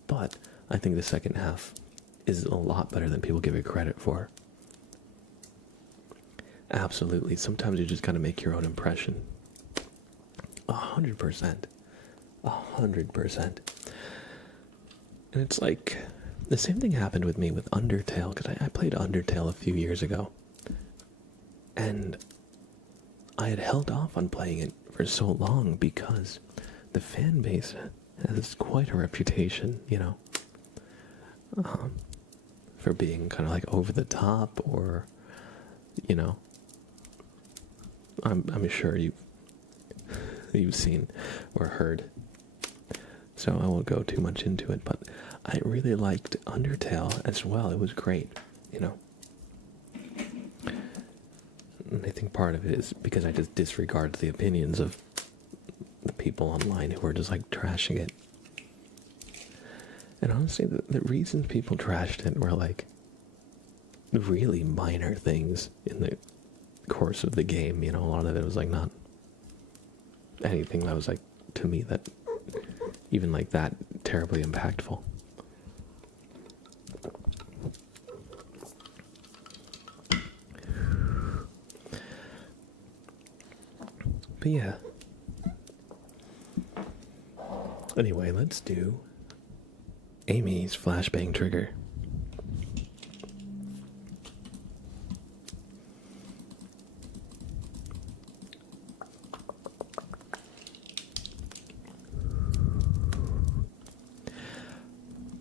But I think the second half is a lot better than people give it credit for. Absolutely. Sometimes you just gotta make your own impression. 100%. 100%. And it's like, the same thing happened with me with Undertale, because I played Undertale a few years ago. And I had held off on playing it for so long because the fan base has quite a reputation, you know, for being kind of like over the top, or, you know, I'm sure you've seen or heard. So I won't go too much into it, but I really liked Undertale as well. It was great, you know. And I think part of it is because I just disregard the opinions of the people online who are just like trashing it. And honestly, the reasons people trashed it were like really minor things in the course of the game. You know, a lot of it was like not anything that was like, to me, that even like that terribly impactful. But yeah. Anyway, let's do Amy's flashbang trigger.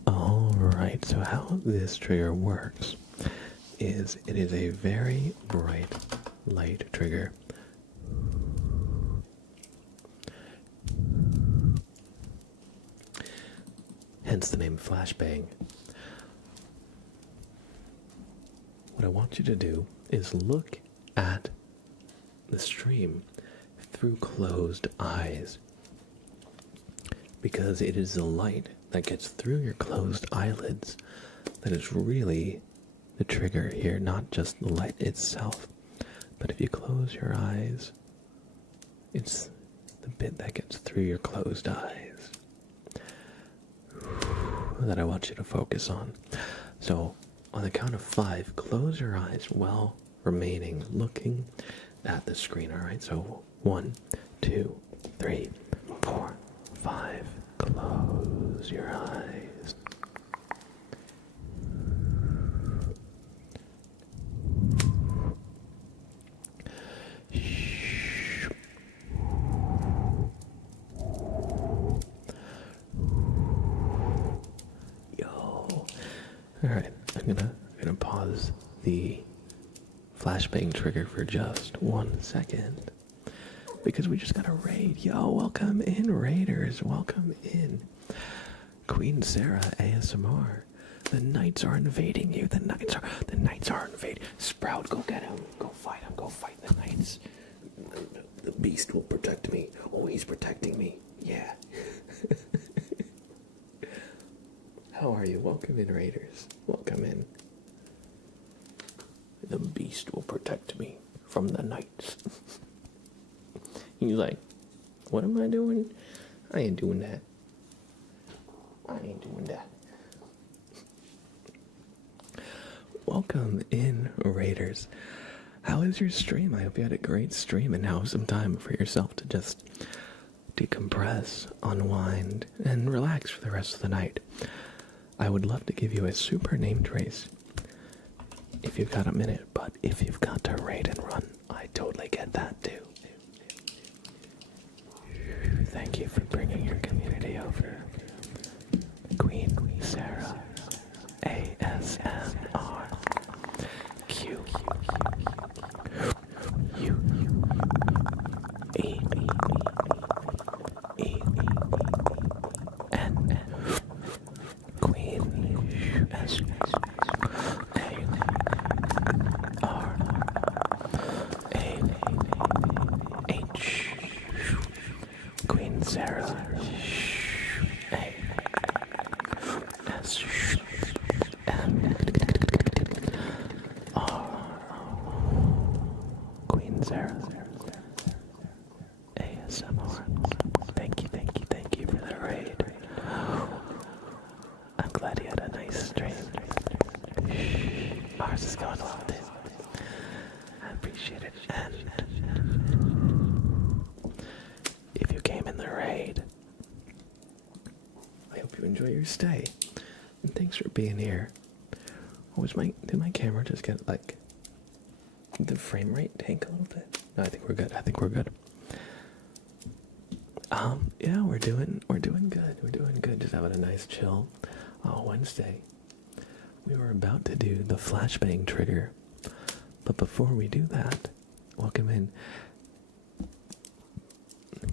Alright, so how this trigger works is it is a very bright light trigger. Hence the name flashbang. What I want you to do is look at the stream through closed eyes, because it is the light that gets through your closed eyelids that is really the trigger here, not just the light itself. But if you close your eyes, it's the bit that gets through your closed eyes that I want you to focus on. So on the count of 5, close your eyes while remaining looking at the screen. Alright, so 1, 2, 3, 4, 5. Close your eyes. Alright, I'm gonna pause the flashbang trigger for just 1 second, because we just got a raid. Yo, welcome in, raiders. Welcome in. Queen Sarah ASMR. The knights are invading you. The knights are invading. Sprout, go get him. Go fight him. Go fight the knights. The beast will protect me. Oh, he's protecting me. Yeah. How are you? Welcome in, raiders. Welcome in. The beast will protect me from the knights. He's like, what am I doing? I ain't doing that. I ain't doing that. Welcome in, raiders. How is your stream? I hope you had a great stream and now some time for yourself to just decompress, unwind, and relax for the rest of the night. I would love to give you a super name trace if you've got a minute, but if you've got to raid and run, I totally get that too. Thank you for bringing your community over. Queen Sarah ASMR. Q U E E N Queen S A R A H Queen Sarah A S M R Queen Sarah ASMR. Thank you for the raid. I'm glad you had a nice stream. Ours is going well too. I appreciate it. stay. And thanks for being here. Did my camera just get, like, the frame rate tank a little bit? No, I think we're good. Yeah, we're doing good. We're doing good. Just having a nice chill Wednesday. We were about to do the flashbang trigger, but before we do that, welcome in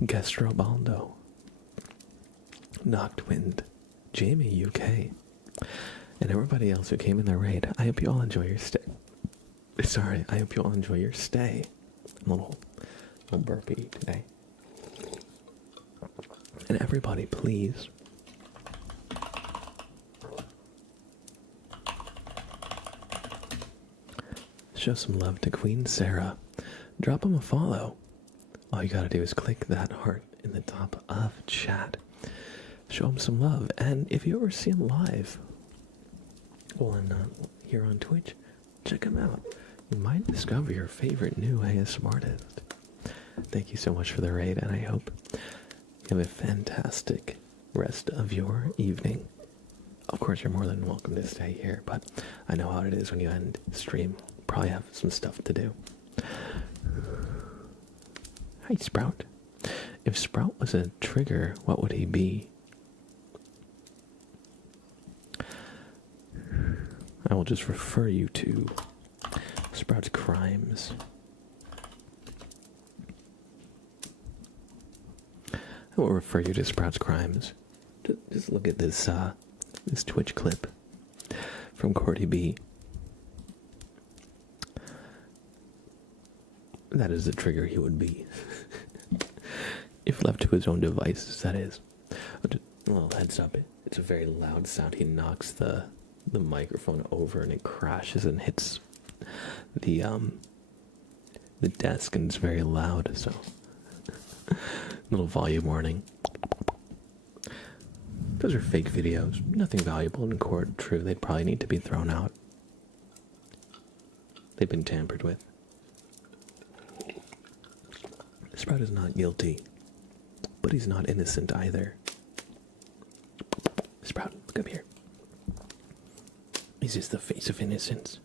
Gastrobaldo, Noctwind, Jamie UK, and everybody else who came in the raid. I hope you all enjoy your stay. I hope you all enjoy your stay. I'm a little burpy today. And everybody, please show some love to Queen Sarah. Drop him a follow. All you gotta do is click that heart in the top of chat. Show him some love. And if you ever see him live, here on Twitch, check him out. You might discover your favorite new ASMR artist. Thank you so much for the raid, and I hope you have a fantastic rest of your evening. Of course, you're more than welcome to stay here, but I know how it is when you end stream. Probably have some stuff to do. Hi, Sprout. If Sprout was a trigger, what would he be? I will just refer you to Sprout's crimes. I will refer you to Sprout's crimes. Just look at this this Twitch clip from Cordy B. That is the trigger he would be. If left to his own devices, that is. A little heads up, it's a very loud sound. He knocks the microphone over and it crashes and hits the desk, and it's very loud, so little volume warning. Those are fake videos. Nothing valuable in court. True, they'd probably need to be thrown out. They've been tampered with. Sprout is not guilty, but he's not innocent either. Sprout, look up here. He's just the face of innocence.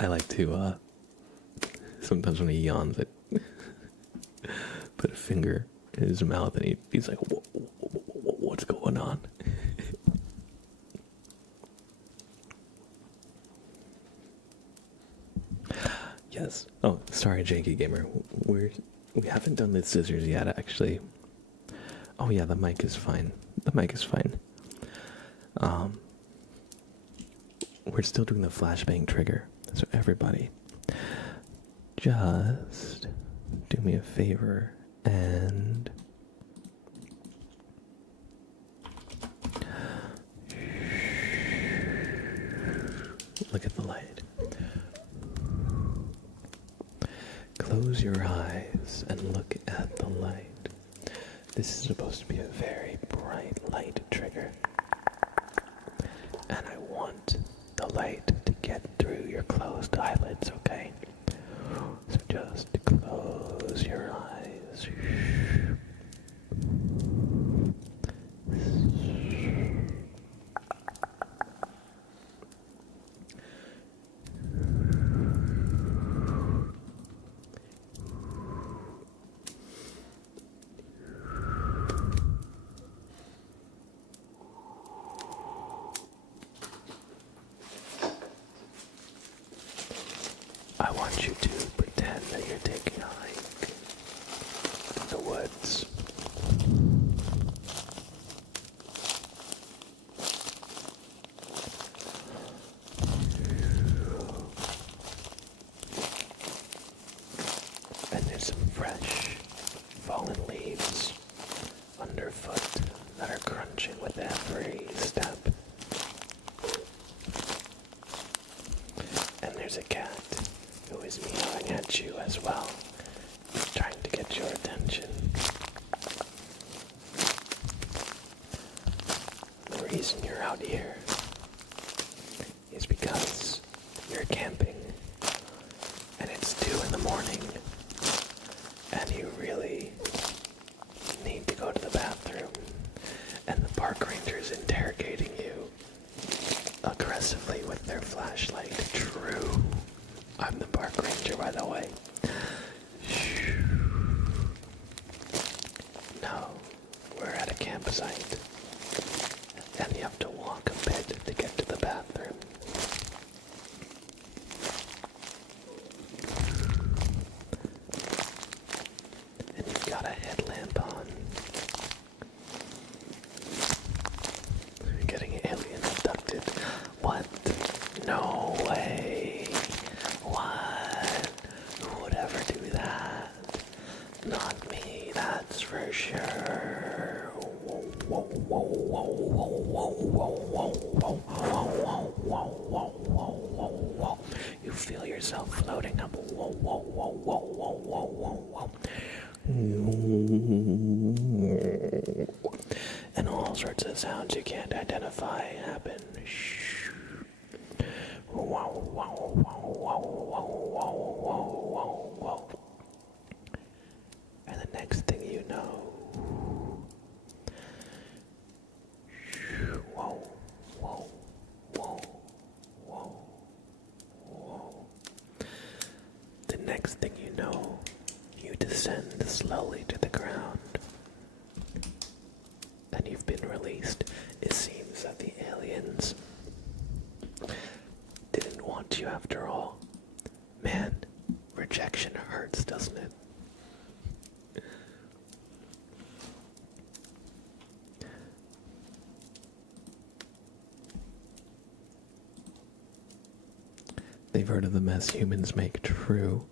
I like to, sometimes when he yawns, I put a finger in his mouth and he's like, what's going on? Yes. Oh, sorry, Janky Gamer. We haven't done the scissors yet, actually. Oh yeah, the mic is fine. We're still doing the flashbang trigger. So everybody, just do me a favor and look at the light. Close your eyes and look at the light. This is supposed to be a very bright light trigger. And I want the light to get through your closed eyelids, okay? So just close your eyes. I want you to pretend that you're taking a hike in the woods. And there's some fresh fallen leaves underfoot that are crunching with every step. And there's a cat who is meowing at you as well, trying to get your attention. The reason you're out here is because you're camping, and it's 2 in the morning, and you really another flashlight. True. I'm the park ranger, by the way. No, we're at a campsite. And you have to walk a bit to get to the bathroom. And you've got a headlamp on. You're getting alien abducted. What? No way. What? Who would ever do that? Not me, that's for sure. Whoa, whoa, whoa, whoa, whoa, whoa, whoa, whoa, whoa, whoa, whoa, whoa, whoa, whoa, whoa. You feel yourself floating up. Whoa, whoa, whoa, whoa, whoa, whoa, whoa, whoa. And all sorts of sounds you can't identify happen. Whoa, whoa, whoa, whoa, whoa, whoa, whoa, whoa. And the next thing you know, whoa, whoa, whoa, whoa, whoa. The next thing you know, you descend slowly to the ground. And you've been released. It seems that the aliens didn't want you after all. Man, rejection hurts, doesn't it? They've heard of the mess humans make. True.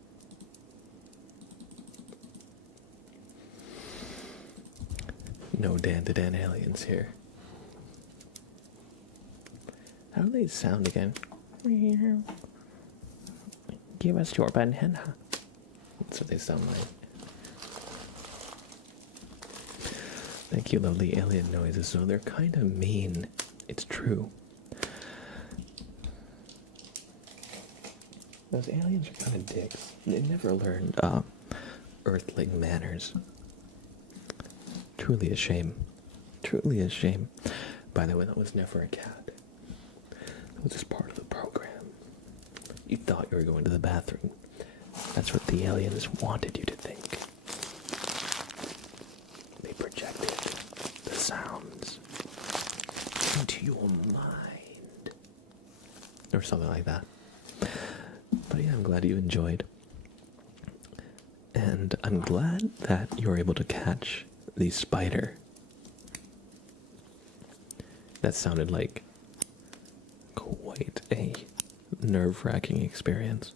No Dan-to-Dan aliens here. How do they sound again? Give us your banana. That's what they sound like. Thank you, lovely alien noises. So they're kind of mean. It's true. Those aliens are kind of dicks. They never learned earthling manners. Truly a shame. Truly a shame. By the way, that was never a cat. That was just part of the program. You thought you were going to the bathroom. That's what the aliens wanted you to think. They projected the sounds into your mind. Or something like that. But yeah, I'm glad you enjoyed. And I'm glad that you were able to catch the spider. That sounded like quite a nerve-wracking experience.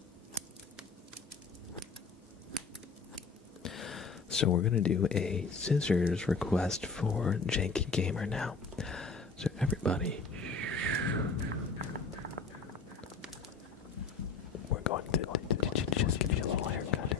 So we're gonna do a scissors request for Janky Gamer now. So everybody, we're going to just give you a little haircut.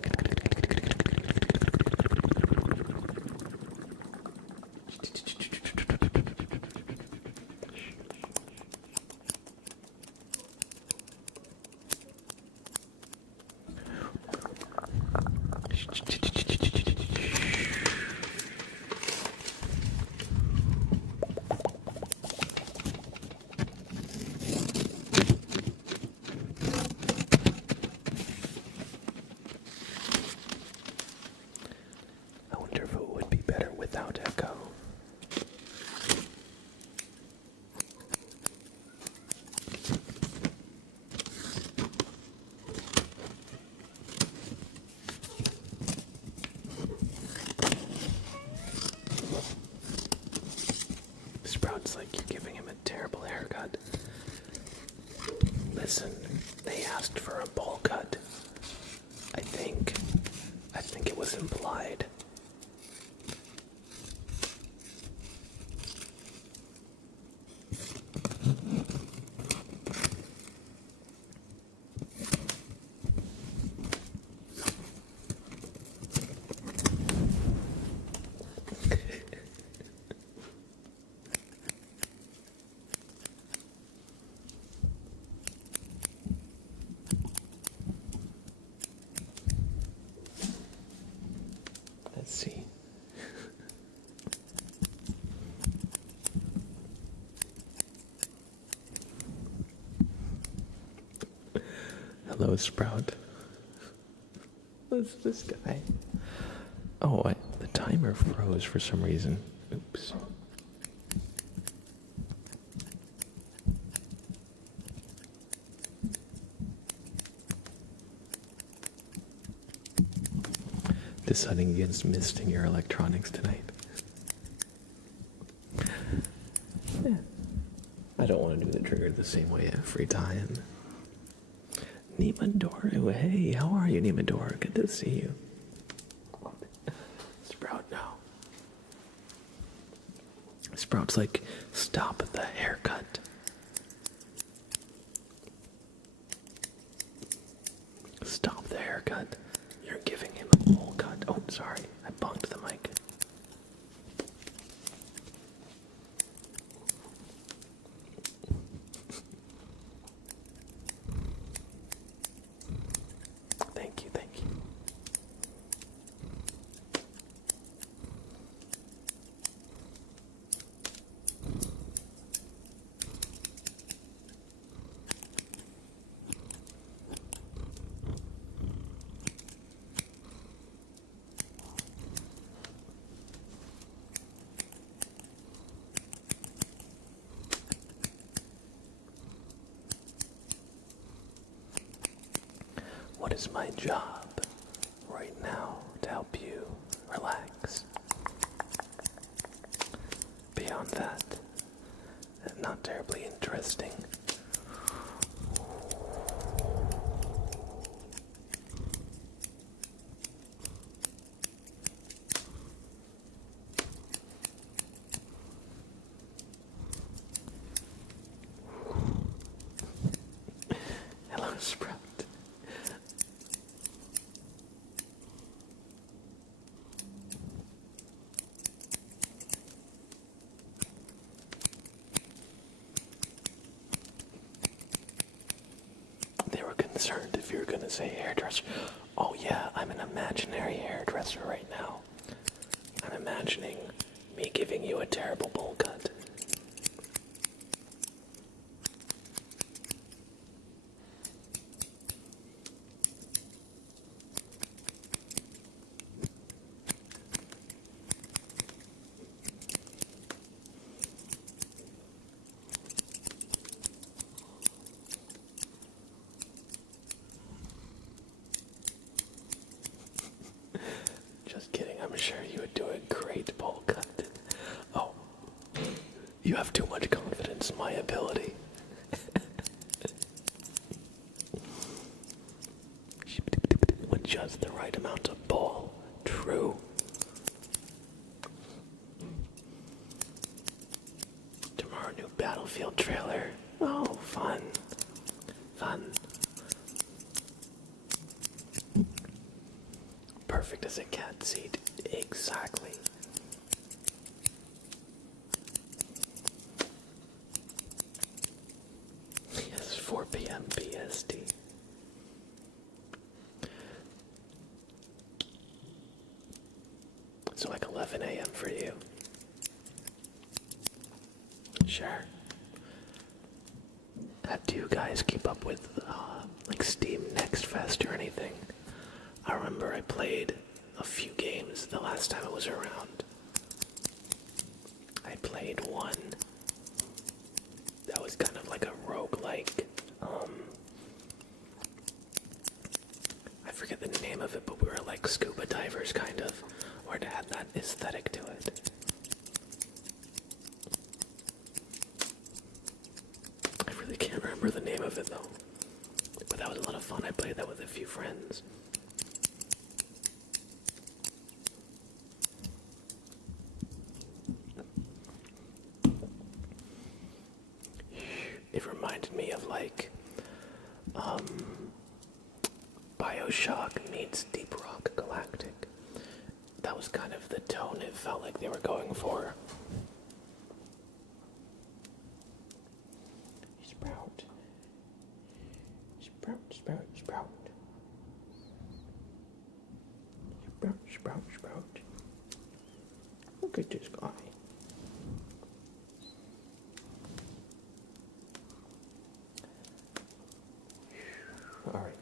I wonder if it would be better without echo. Sprout's like, you're giving him a terrible haircut. Listen, they asked for a bowl cut. I think it was implied. Let's see. Hello, Sprout. What's this guy? Oh, the timer froze for some reason. Oops. Deciding against misting your electronics tonight. Yeah. I don't want to do the trigger the same way every time. Nemandoru, hey, how are you, Nemandoru? Good to see you. Sprout now. Sprout's like, stop the haircut. Stop the haircut. You're giving him a bowl cut. Oh, sorry, I bumped the mic. Thank you, thank you. What is my job right now to help you relax? Beyond that, not terribly interesting. Hello, Sprout. They were concerned if you were going to say hairdresser. Oh yeah, I'm an imaginary hairdresser right now. I'm imagining me giving you a terrible bowl cut. Just kidding, I'm sure you would do a great bowl cut. Oh, you have too much confidence in my ability. With just the right amount of ball. True. Tomorrow, new Battlefield trailer. Oh, fun. Fun. Perfect as a cat seat. Exactly. Yes, 4 p.m. BST. So like 11 a.m. for you. Sure. Do you guys keep up with like Steam Next Fest or anything? I remember I played a few games the last time I was around. I played one that was kind of like a roguelike. I forget the name of it, but we were like scuba divers kind of, or to add that aesthetic to it. I really can't remember the name of it though. But that was a lot of fun. I played that with a few friends. It reminded me of like BioShock meets Deep Rock Galactic. That was kind of the tone it felt like they were going for. Sprout. Sprout, sprout, sprout. Sprout, sprout, sprout. Look at this guy. Alright,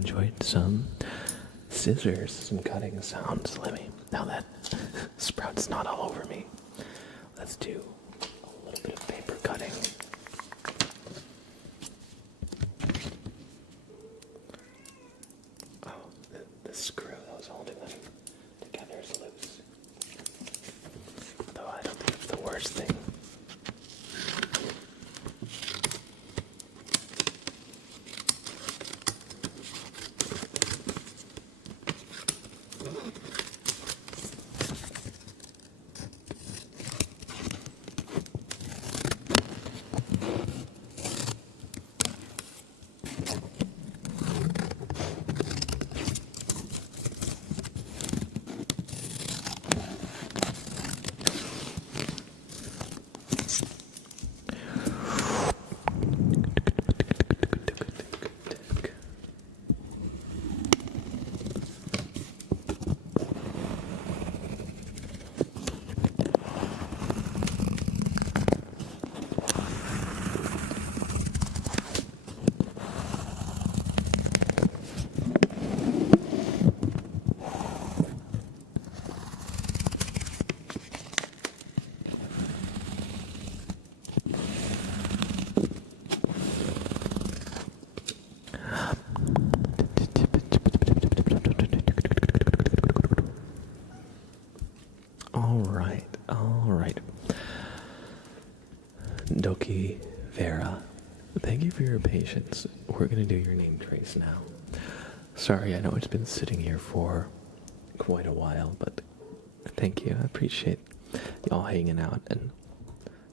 enjoyed some scissors, some cutting sounds. Now that Sprout's not all over me, let's do a little bit of paper cutting. Oh, the screw that was holding them together is loose. Though I don't think it's the worst thing. All right. Doki Vera, thank you for your patience. We're going to do your name trace now. Sorry, I know it's been sitting here for quite a while, but thank you. I appreciate y'all hanging out, and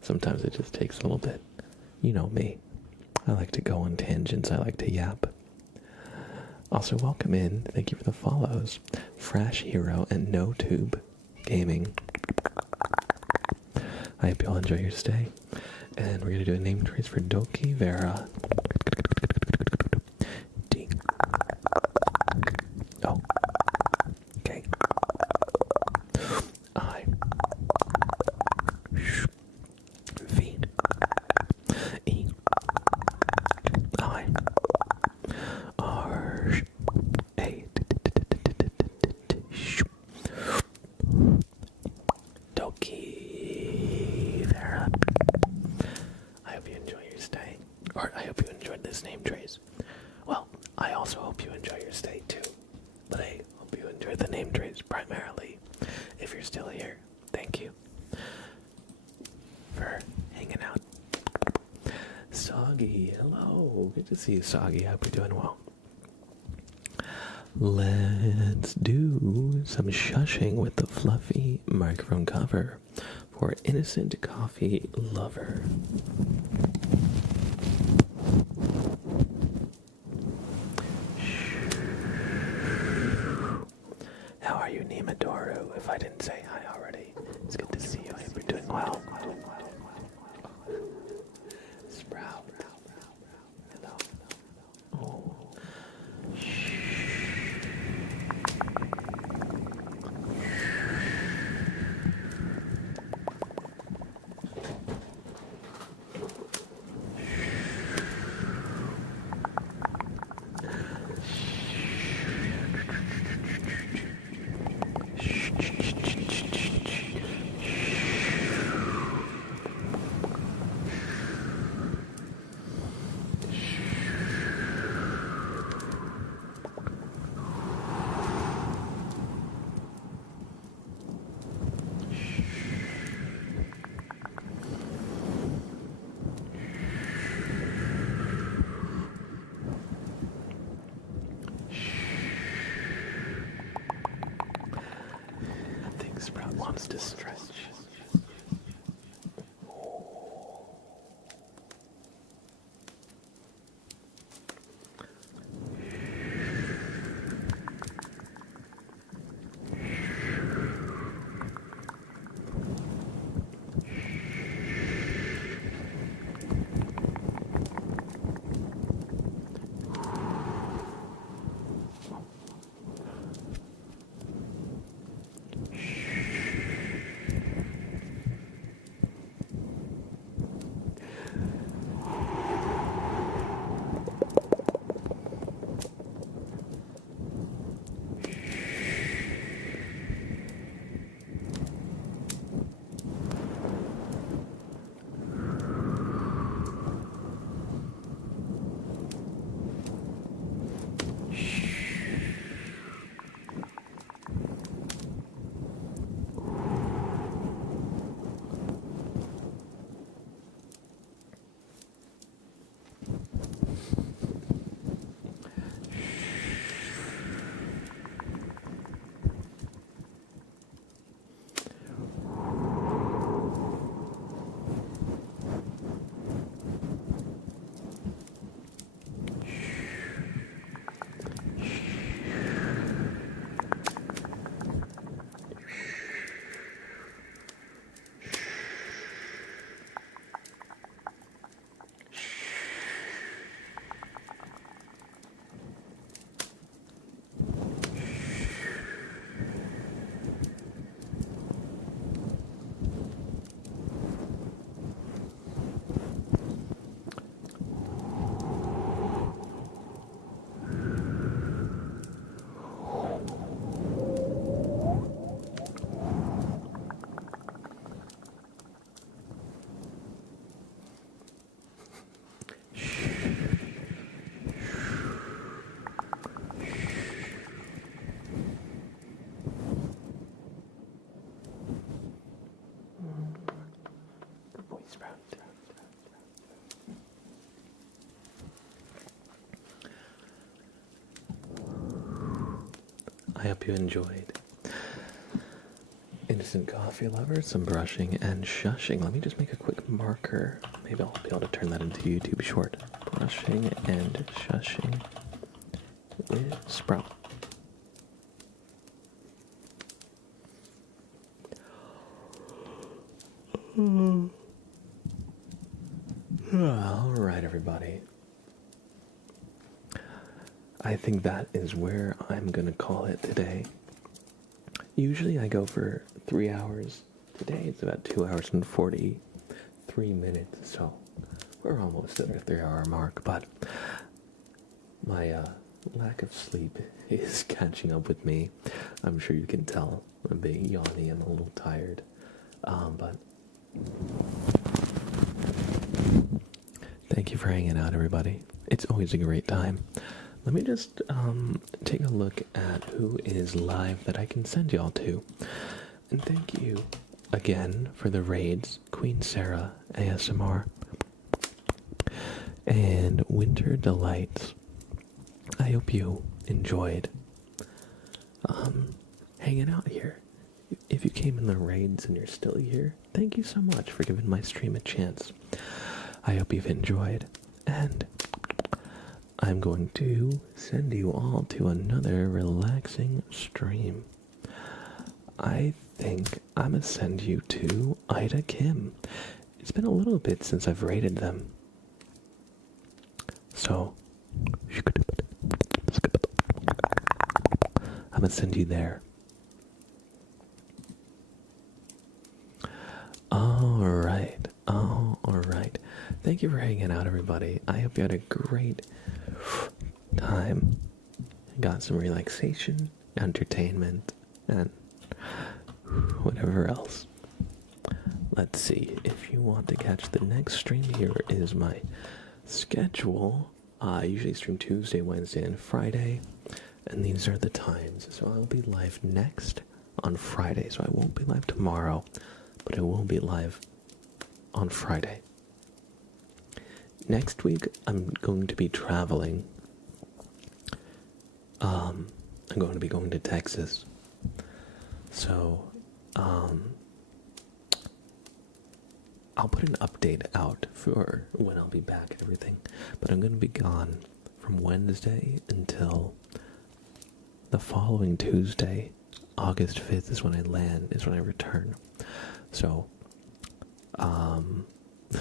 sometimes it just takes a little bit. You know me. I like to go on tangents. I like to yap. Also, welcome in. Thank you for the follows. Fresh Hero and NoTube Gaming. I hope you all enjoy your stay. And we're going to do a name trace for Doki Vera. D. O. K. I. V. E. I. R. A. Doki Vera. I hope you enjoy your stay. Or I hope you enjoyed this name trace. Well, I also hope you enjoy your stay too. But I hope you enjoyed the name trace primarily. If you're still here, thank you for hanging out. Soggy, hello. Good to see you, Soggy. I hope you're doing well. Let's do some shushing with the fluffy microphone cover for Innocent Coffee Lover. How are you, Nimadoru? If I didn't say hi already, it's good to see you. I hope you're doing well. Sprout. Hello. Oh. I think Sprout wants to stretch. I hope you enjoyed. Instant coffee lover, some brushing and shushing. Let me just make a quick marker. Maybe I'll be able to turn that into YouTube short. Brushing and shushing with Sprout. Alright, everybody. I think that is where I'm gonna call it today. Usually I go for 3 hours. Today it's about 2 hours and 43 minutes, so we're almost at the 3-hour mark, but my lack of sleep is catching up with me. I'm sure you can tell. I'm a bit yawny, I'm a little tired, but thank you for hanging out, everybody. It's always a great time. Let me just take a look at who is live that I can send y'all to. And thank you again for the raids, Queen Sarah ASMR and Winter Delights. I hope you enjoyed hanging out here. If you came in the raids and you're still here, thank you so much for giving my stream a chance. I hope you've enjoyed, and I'm going to send you all to another relaxing stream. I think I'm going to send you to Ida Kim. It's been a little bit since I've rated them. So, I'm going to send you there. Alright. Thank you for hanging out, everybody. I hope you had a great time. Got some relaxation, entertainment, and whatever else. Let's see. If you want to catch the next stream, here is my schedule. I usually stream Tuesday, Wednesday, and Friday. And these are the times. So I'll be live next on Friday. So I won't be live tomorrow, but I will be live on Friday. Next week, I'm going to be traveling. I'm going to be going to Texas. So, I'll put an update out for when I'll be back and everything. But I'm going to be gone from Wednesday until the following Tuesday. August 5th is when I land, is when I return. So,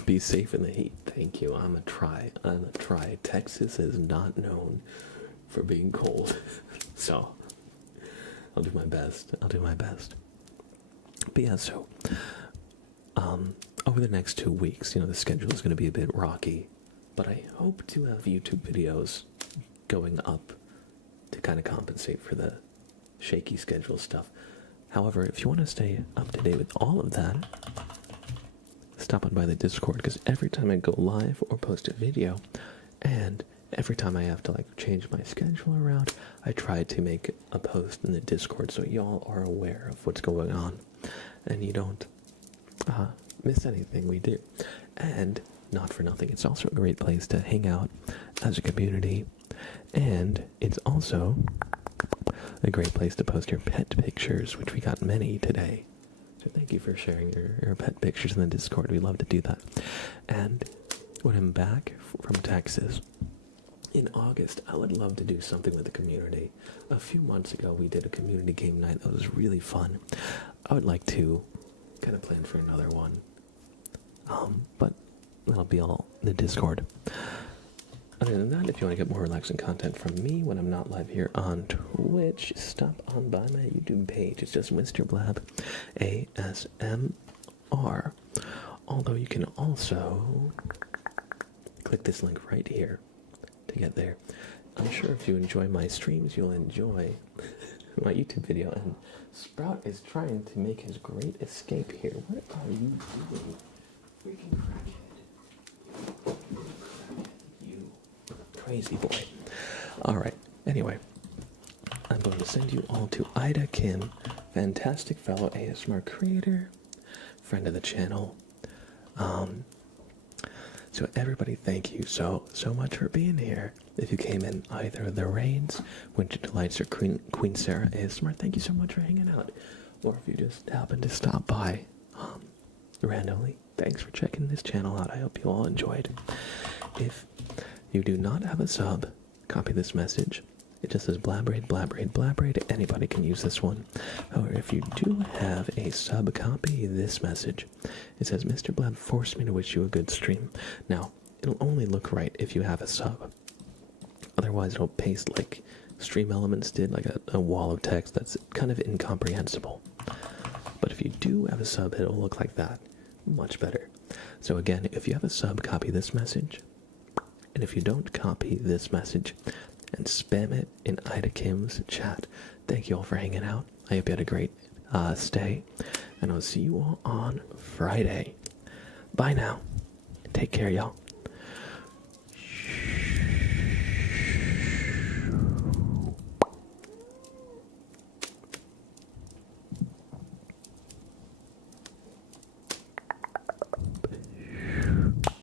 be safe in the heat. Thank you. I'm a try. Texas is not known for being cold. So, I'll do my best. But yeah, so, over the next 2 weeks, the schedule is going to be a bit rocky. But I hope to have YouTube videos going up to kind of compensate for the shaky schedule stuff. However, if you want to stay up to date with all of that, stop on by the Discord, because every time I go live or post a video, and every time I have to change my schedule around, I try to make a post in the Discord so y'all are aware of what's going on and you don't miss anything we do. And not for nothing, it's also a great place to hang out as a community, and it's also a great place to post your pet pictures, which we got many today. So thank you for sharing your pet pictures in the Discord. We love to do that. And when I'm back from Texas in August, I would love to do something with the community. A few months ago, we did a community game night that was really fun. I would like to kind of plan for another one. But that'll be all in the Discord. Other than that, if you want to get more relaxing content from me when I'm not live here on Twitch, stop on by my YouTube page. It's just Mr. Blab ASMR. Although you can also click this link right here to get there. I'm sure if you enjoy my streams, you'll enjoy my YouTube video. And Sprout is trying to make his great escape here. What are you doing? Freaking crackhead. You crazy boy. Alright, anyway. I'm going to send you all to Ida Kim, fantastic fellow ASMR creator, friend of the channel. So everybody, thank you so much for being here. If you came in either the Raids, Winter Delights, or Queen Sarah ASMR, thank you so much for hanging out. Or if you just happened to stop by randomly, thanks for checking this channel out. I hope you all enjoyed. If you do not have a sub, copy this message. It just says blabrade, blabrade, blabrade. Anybody can use this one. However, if you do have a sub, copy this message. It says, Mr. Blab forced me to wish you a good stream. Now, it'll only look right if you have a sub. Otherwise, it'll paste like Stream Elements did, like a wall of text that's kind of incomprehensible. But if you do have a sub, it'll look like that. Much better. So again, if you have a sub, copy this message. And if you don't, copy this message and spam it in Ida Kim's chat. Thank you all for hanging out. I hope you had a great stay. And I'll see you all on Friday. Bye now. Take care, y'all.